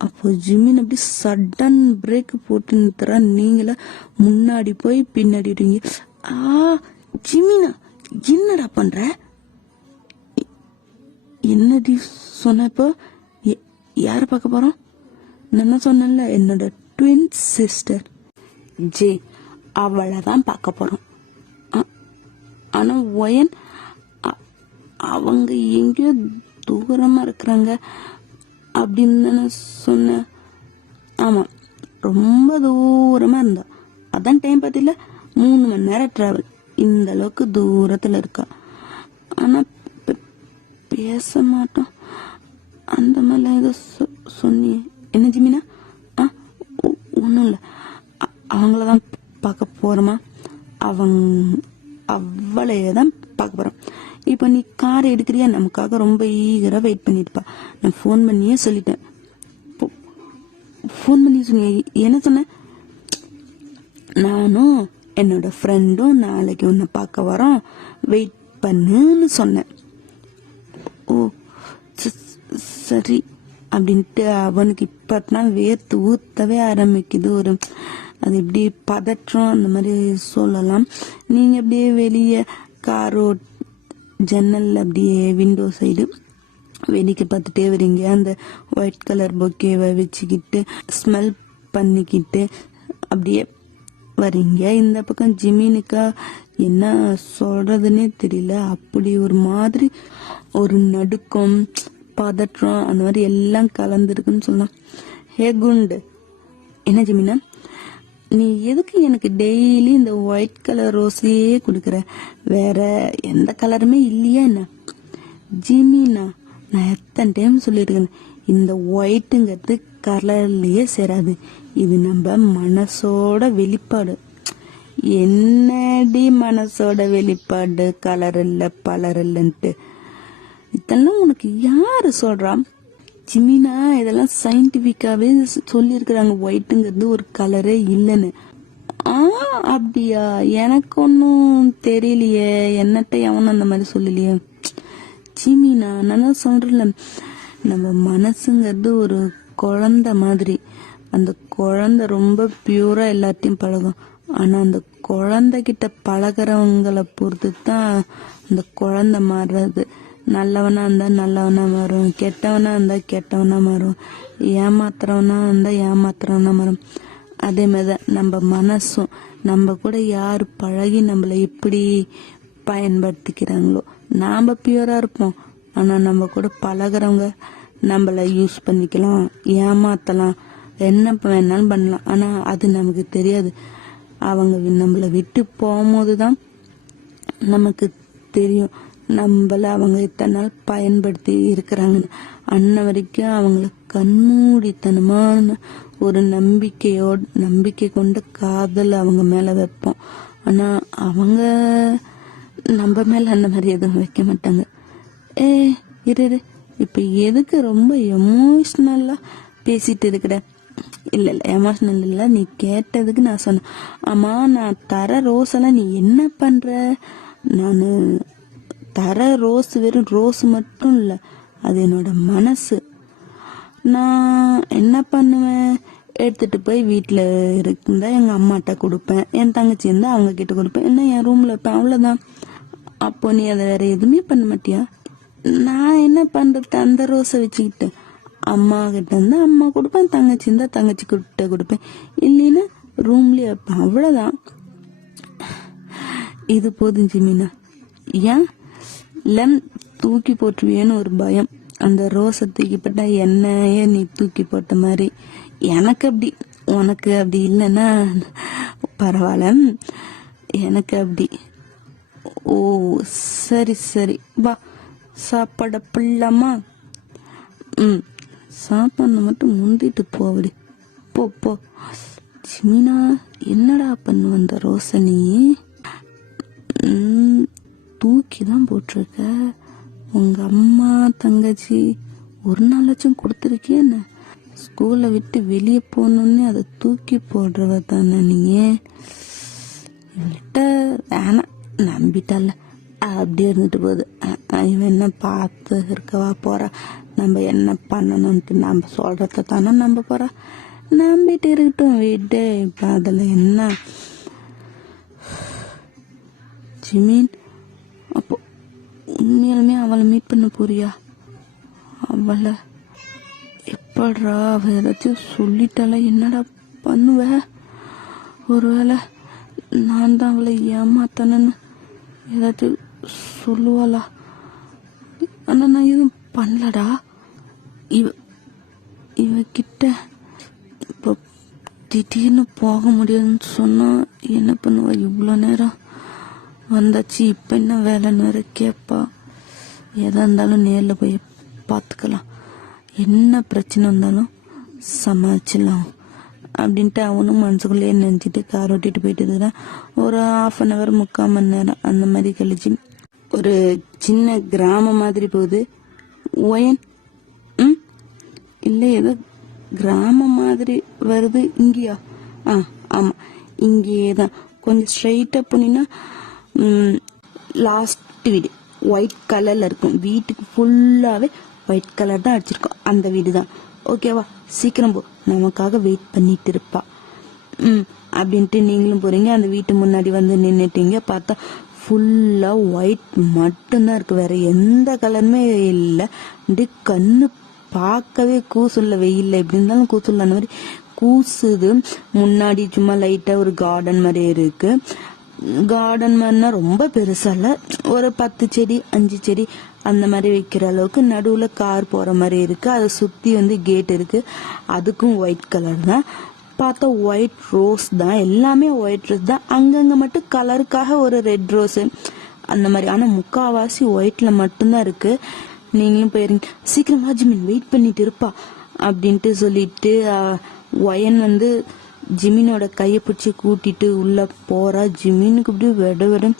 அப்போ ஜிமின் அப்படி சடன் பிரேக் போட்டு நிறுத்துறா. நீங்கள முன்னாடி போய் பின்னாடி. ஜிமினா, என்னடா பண்ற? என்னடி சொன்ன? இப்போ யார பார்க்க போறோம்? நான் சொன்னேன்ல, என்னோட ட்வின் சிஸ்டர் ஜே, அவளைதான் பார்க்க போறோம். ஆனா ஒயன் அவங்க எங்கேயோ தூரமா இருக்கிறாங்க அப்படின்னு நான் சொன்னேன். ஆமா, ரொம்ப தூரமா இருந்தா. அதான் டைம் பார்த்தில, 3 மணி நேரம் டிராவல். இந்த அளவுக்கு தூரத்துல இருக்கா. ஆனா பேச மாட்டோம் அந்த மாதிரிலாம் ஏதோ சொன்னியே. என்ன ஜிமினா? ஒன்றும் இல்லை, அவங்களதான் பார்க்க போறோமா, அவளையே தான் பார்க்க போறோம். இப்போ நீ கார் எடுக்கிறியா? நமக்காக ரொம்ப ஈகரா வெயிட் பண்ணிட்டுப்பா. நான் ஃபோன் பண்ணியே சொல்லிட்டேன். ஃபோன் பண்ணி சொன்னிய? என்ன சொன்ன? நானும் என்னோட ஃப்ரெண்டும் நாளைக்கு உன்னை பார்க்க வரோம், வெயிட் பண்ணுன்னு சொன்னேன். ஓ சரி அப்படின்ட்டு அவனுக்கு இப்பதான் வேர்த்து ஊத்தவே ஆரம்பிக்குது. ஒரு அது எப்படி பதற்றம் அந்த மாதிரி சொல்லலாம். நீங்க அப்படியே வெளியே காரோ ஜன்னல் அப்படியே விண்டோ சைடு வேடிக்கை பார்த்துட்டே வரீங்க. அந்த ஒயிட் கலர் பொக்கேவை வச்சுக்கிட்டு ஸ்மெல் பண்ணிக்கிட்டு அப்படியே வரீங்க. இந்த பக்கம் ஜிமினுக்கா என்ன சொல்றதுன்னே தெரியல. அப்படி ஒரு மாதிரி ஒரு நடுக்கம், பதற்றம், அந்த மாதிரி எல்லாம் கலந்துருக்குன்னு சொல்லலாம். ஹே குண்டு, என்ன ஜிமினா நீ எதுக்கு எனக்கு டெய்லி இந்த ஒயிட் கலர் ரோஸையே கொடுக்குற? வேற எந்த கலருமே இல்லையா என்ன? ஜிமினா, நான் எத்தனை டைம் சொல்லியிருக்கேன், இந்த ஒயிட்டுங்கிறது கலர்லயே சேராது. இது நம்ம மனசோட வெளிப்பாடு. என்னடி மனசோட வெளிப்பாடு? கலர் இல்ல பலர் இல்லன்ட்டு இதெல்லாம் உனக்கு யாரு சொல்றா? ஜிமினா, இதெல்லாம் சயின்டிபிக்காவே சொல்லியிருக்கிறாங்க, ஒயிட்டுங்கிறது ஒரு கலரே இல்லைன்னு. அப்படியா? எனக்கு ஒன்னும் தெரியலையே, என்னட்ட எவனும் அந்த மாதிரி சொல்லலையே. ஜிமினா, நான் சொல்றேன்ல, நம்ம மனசுங்கிறது ஒரு குழந்தை மாதிரி. அந்த குழந்தை ரொம்ப பியூரா எல்லாத்தையும் பழகும். ஆனா அந்த குழந்தைகிட்ட பழகிறவங்களை பொறுத்து தான் அந்த குழந்தை மாறுறது. நல்லவனா இருந்தா நல்லவனா மாறும், கெட்டவனா இருந்தா கெட்டவனா மாறும், ஏமாத்துறவனா இருந்தா ஏமாத்துறவனா மாறும். அதே மாதிரிதான் நம்ம மனசும். நம்ம கூட யாரு பழகி நம்மள எப்படி பயன்படுத்திக்கிறாங்களோ. நாம பியூரா இருப்போம், ஆனா நம்ம கூட பழகிறவங்க நம்மள யூஸ் பண்ணிக்கலாம், ஏமாத்தலாம், என்ன வேணாலும் பண்ணலாம். ஆனா அது நமக்கு தெரியாது. அவங்க நம்மள விட்டு போகும்போதுதான் நமக்கு தெரியும் நம்மள அவங்க இத்தனை நாள் பயன்படுத்தி இருக்கிறாங்கன்னு. அன்ன வரைக்கும் அவங்கள கண்மூடித்தனமான ஒரு நம்பிக்கை கொண்ட காதல் அவங்க மேல வைப்போம். ஆனா அவங்க நம்ம மேல அந்த மாதிரி எதுவும் வைக்க மாட்டாங்க. இரு, இப்ப எதுக்கு ரொம்ப எமோஷனலா பேசிட்டு இருக்கிற? இல்ல எமோஷனல் இல்ல, நீ கேட்டதுக்கு நான் சொன்னேன். ஆமா, நான் தர ரோஸ் எல்லாம் நீ என்ன பண்ற? நானு தர ரோஸ் வெறும் ரோஸ் மட்டும் இல்ல, அது என்னோட மனசு. நான் என்ன பண்ணுவேன், எடுத்துட்டு போய் வீட்டுல இருந்தா எங்க அம்மாட்ட கொடுப்பேன், என் தங்கச்சி இருந்தா அவங்க கிட்ட கொடுப்பேன், என்ன என் ரூம்ல இருப்பேன், அவ்வளவுதான். அப்போ நீ அதை வேற எதுவுமே பண்ண மாட்டியா? நான் என்ன பண்றது, அந்த ரோஸை வச்சுக்கிட்டு அம்மா கிட்ட இருந்தா அம்மா கொடுப்பேன், தங்கச்சி இருந்தா தங்கச்சி கிட்ட கொடுப்பேன், இல்லைன்னா ரூம்லயே வைப்பேன், அவ்வளவுதான். இது போதும் ஜிமினா. ஏன் தூக்கி போட்டுருவியன்னு ஒரு பயம். அந்த ரோஸை தூக்கி போட்டா என்னையே நீ தூக்கி போட்ட மாதிரி. எனக்கு அப்படி, உனக்கு அப்படி இல்லைன்னா பரவாயில்ல, எனக்கு அப்படி. ஓ சரி வா, சாப்பாட பிள்ளாமா. சாப்பாடு மட்டும் முந்திட்டு போவடி, போ. ஜிமினா, என்னடா பண்ணுவ அந்த ரோஸை நீ? தூக்கிதான் போட்டிருக்க. உங்க அம்மா தங்கச்சி ஒரு நாளாச்சும் கொடுத்துருக்கிய என்ன? ஸ்கூலை விட்டு வெளியே போகணுன்னு அதை தூக்கி போடுறவ தானே நீ? இவள்கிட்ட வேணாம், நம்பிட்டால அப்படியே இருந்துட்டு போகுது. இவன் என்ன பார்த்து இருக்கவா போறா? நம்ம என்ன பண்ணணும்ட்டு நம்ம சொல்றத தானே நம்ப போறா. நம்பிட்டு இருக்கட்டும், வீட்டு. இப்ப அதுல என்ன ஜிமின்? அப்போ உண்மையாலுமே அவளை மீட் பண்ண போறியா? அவளை எப்படா? அவ ஏதாச்சும் சொல்லிட்டால என்னடா பண்ணுவ? ஒருவேளை நான் தான் அவளை ஏமாத்தனன்னு ஏதாச்சும் சொல்லுவாளா? ஆனா நான் எதுவும் பண்ணலடா. இவகிட்ட இப்போ திடீர்னு போக முடியாதுன்னு சொன்னா என்ன பண்ணுவா? இவ்வளோ நேரம் வந்தாச்சு, இப்ப என்ன வேலைன்னு வேற கேப்பா. எதா இருந்தாலும் நேரில் போய் பார்த்துக்கலாம், என்ன பிரச்சனை இருந்தாலும் சமாளிச்சிடலாம் அப்படின்ட்டு அவனும் மனசுக்குள்ளேயே நினச்சிட்டு கார் ஓட்டிட்டு போயிட்டு இருக்கிறான். ஒரு 1/2 hour 3/4 மணி நேரம் அந்த மாதிரி கழிச்சு ஒரு சின்ன கிராமம் மாதிரி போகுது. ஒயன் இல்லை ஏதோ கிராமம் மாதிரி வருது. இங்கேயா? ஆமாம், இங்கேயே தான். கொஞ்சம் ஸ்ட்ரைட்டாக போனீங்கன்னா லாஸ்ட் வீடு ஒயிட் கலரில் இருக்கும். வீட்டுக்கு ஃபுல்லாகவே ஒயிட் கலர் தான் அடிச்சிருக்கோம். அந்த வீடு தான். ஓகேவா, சீக்கிரம் போ, நமக்காக வெயிட் பண்ணிட்டு இருப்பா. அப்படின்ட்டு நீங்களும் போறீங்க. அந்த வீட்டு முன்னாடி வந்து நின்றுட்டீங்க. பார்த்தா ஃபுல்லாக ஒயிட் மட்டும்தான் இருக்கு, வேற எந்த கலருமே இல்லை. அப்படியே கண்ணு பார்க்கவே கூசுல, வெயில்ல எப்படி இருந்தாலும் கூசுல அந்த மாதிரி கூசுது. முன்னாடி சும்மா லைட்டா ஒரு கார்டன் மாதிரி இருக்கு. கார்டன் மாதிரினா ரொம்ப பெருசா இல்ல, ஒரு 10 செடி 5 செடி அந்த மாதிரி வைக்கிற அளவுக்கு. நடுவுல கார் போற மாதிரி இருக்கு. அதை சுத்தி வந்து கேட் இருக்கு, அதுக்கும் ஒயிட் கலர் தான். பார்த்தா ஒயிட் ரோஸ் தான், எல்லாமே ஒயிட் ரோஸ் தான். அங்கங்க மட்டும் கலருக்காக ஒரு ரெட் ரோஸ் அந்த மாதிரி, ஆனா முக்காவாசி ஒயிட்ல மட்டும்தான் இருக்கு. நீங்களும் போயிருங்க, சீக்கிரம் ஜிமின் வெயிட் பண்ணிட்டு இருப்பா அப்படின்ட்டு சொல்லிட்டு ஒயன் வந்து ஜிமினோட கையை பிடிச்சி கூட்டிட்டு உள்ள போறா. ஜிமினுக்கு இப்படி விட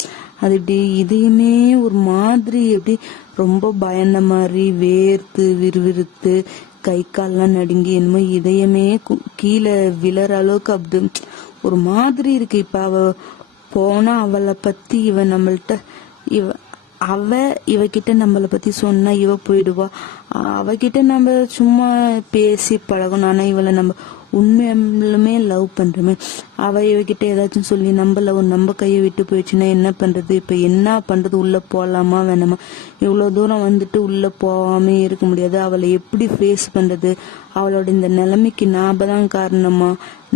அது இப்படி இதையுமே ஒரு மாதிரி எப்படி ரொம்ப பயந்த மாதிரி வேர்த்து விறுவிறுத்து கை கால்லாம் நடுங்கி என்னமோ இதயமே கீழே விழற அளவுக்கு அப்படி ஒரு மாதிரி இருக்கு. இப்ப அவ போனா அவளை பத்தி இவகிட்ட நம்மளை பத்தி சொன்னா இவ போயிடுவா. அவகிட்ட நம்ம சும்மா பேசி பழகணும், ஆனா இவளை நம்ம உண்மையுமே லவ் பண்றோமே. அவ இவகிட்ட ஏதாச்சும் சொல்லி நம்ம கையை விட்டு போயிடுச்சுன்னா என்ன பண்றது? இப்ப என்ன பண்றது? உள்ள போலாமா வேணாமா? இவ்வளவு தூரம் வந்துட்டு உள்ள போகாம இருக்க முடியாது. அவளை எப்படி ஃபேஸ் பண்றது? அவளோட இந்த நிலைமைக்கு நாம தான் காரணமா?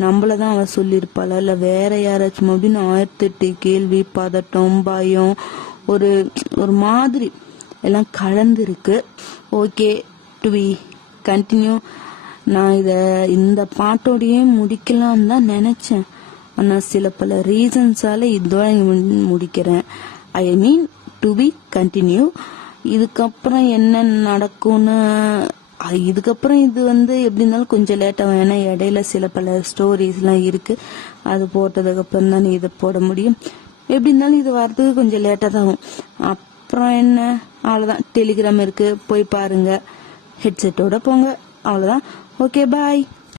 நம்மளதான் அவ சொல்லியிருப்பாளா இல்ல வேற யாராச்சும் அப்படின்னு 1008 கேள்வி, பதட்டம், பயம், ஒரு மாதிரி எல்லாம் கலந்து இருக்கு. Okay, to be continue. நான் இந்த பாட்டோடையே முடிக்கலாம்னு தான் நினைச்சேன், ஆனா சில பல ரீசன்ஸால இதோட முடிக்கிறேன். ஐ மீன் டு பி கண்டினியூ. இதுக்கப்புறம் என்ன நடக்கும்னு, இதுக்கப்புறம் இது வந்து எப்படி இருந்தாலும் கொஞ்சம் லேட்டாகும். ஏன்னா இடையில சில பல ஸ்டோரிஸ் எல்லாம் இருக்கு, அது போட்டதுக்கு அப்புறம் தான் இதை போட முடியும். எப்படி இருந்தாலும் இது வர்றதுக்கு கொஞ்சம் லேட்டா தான் ஆகும். அப்புறம் என்ன, அவ்வளவுதான். டெலிகிராம் இருக்கு, போய் பாருங்க. ஹெட்செட்டோட போங்க, அவ்வளவுதான். ஓகே, பாய்.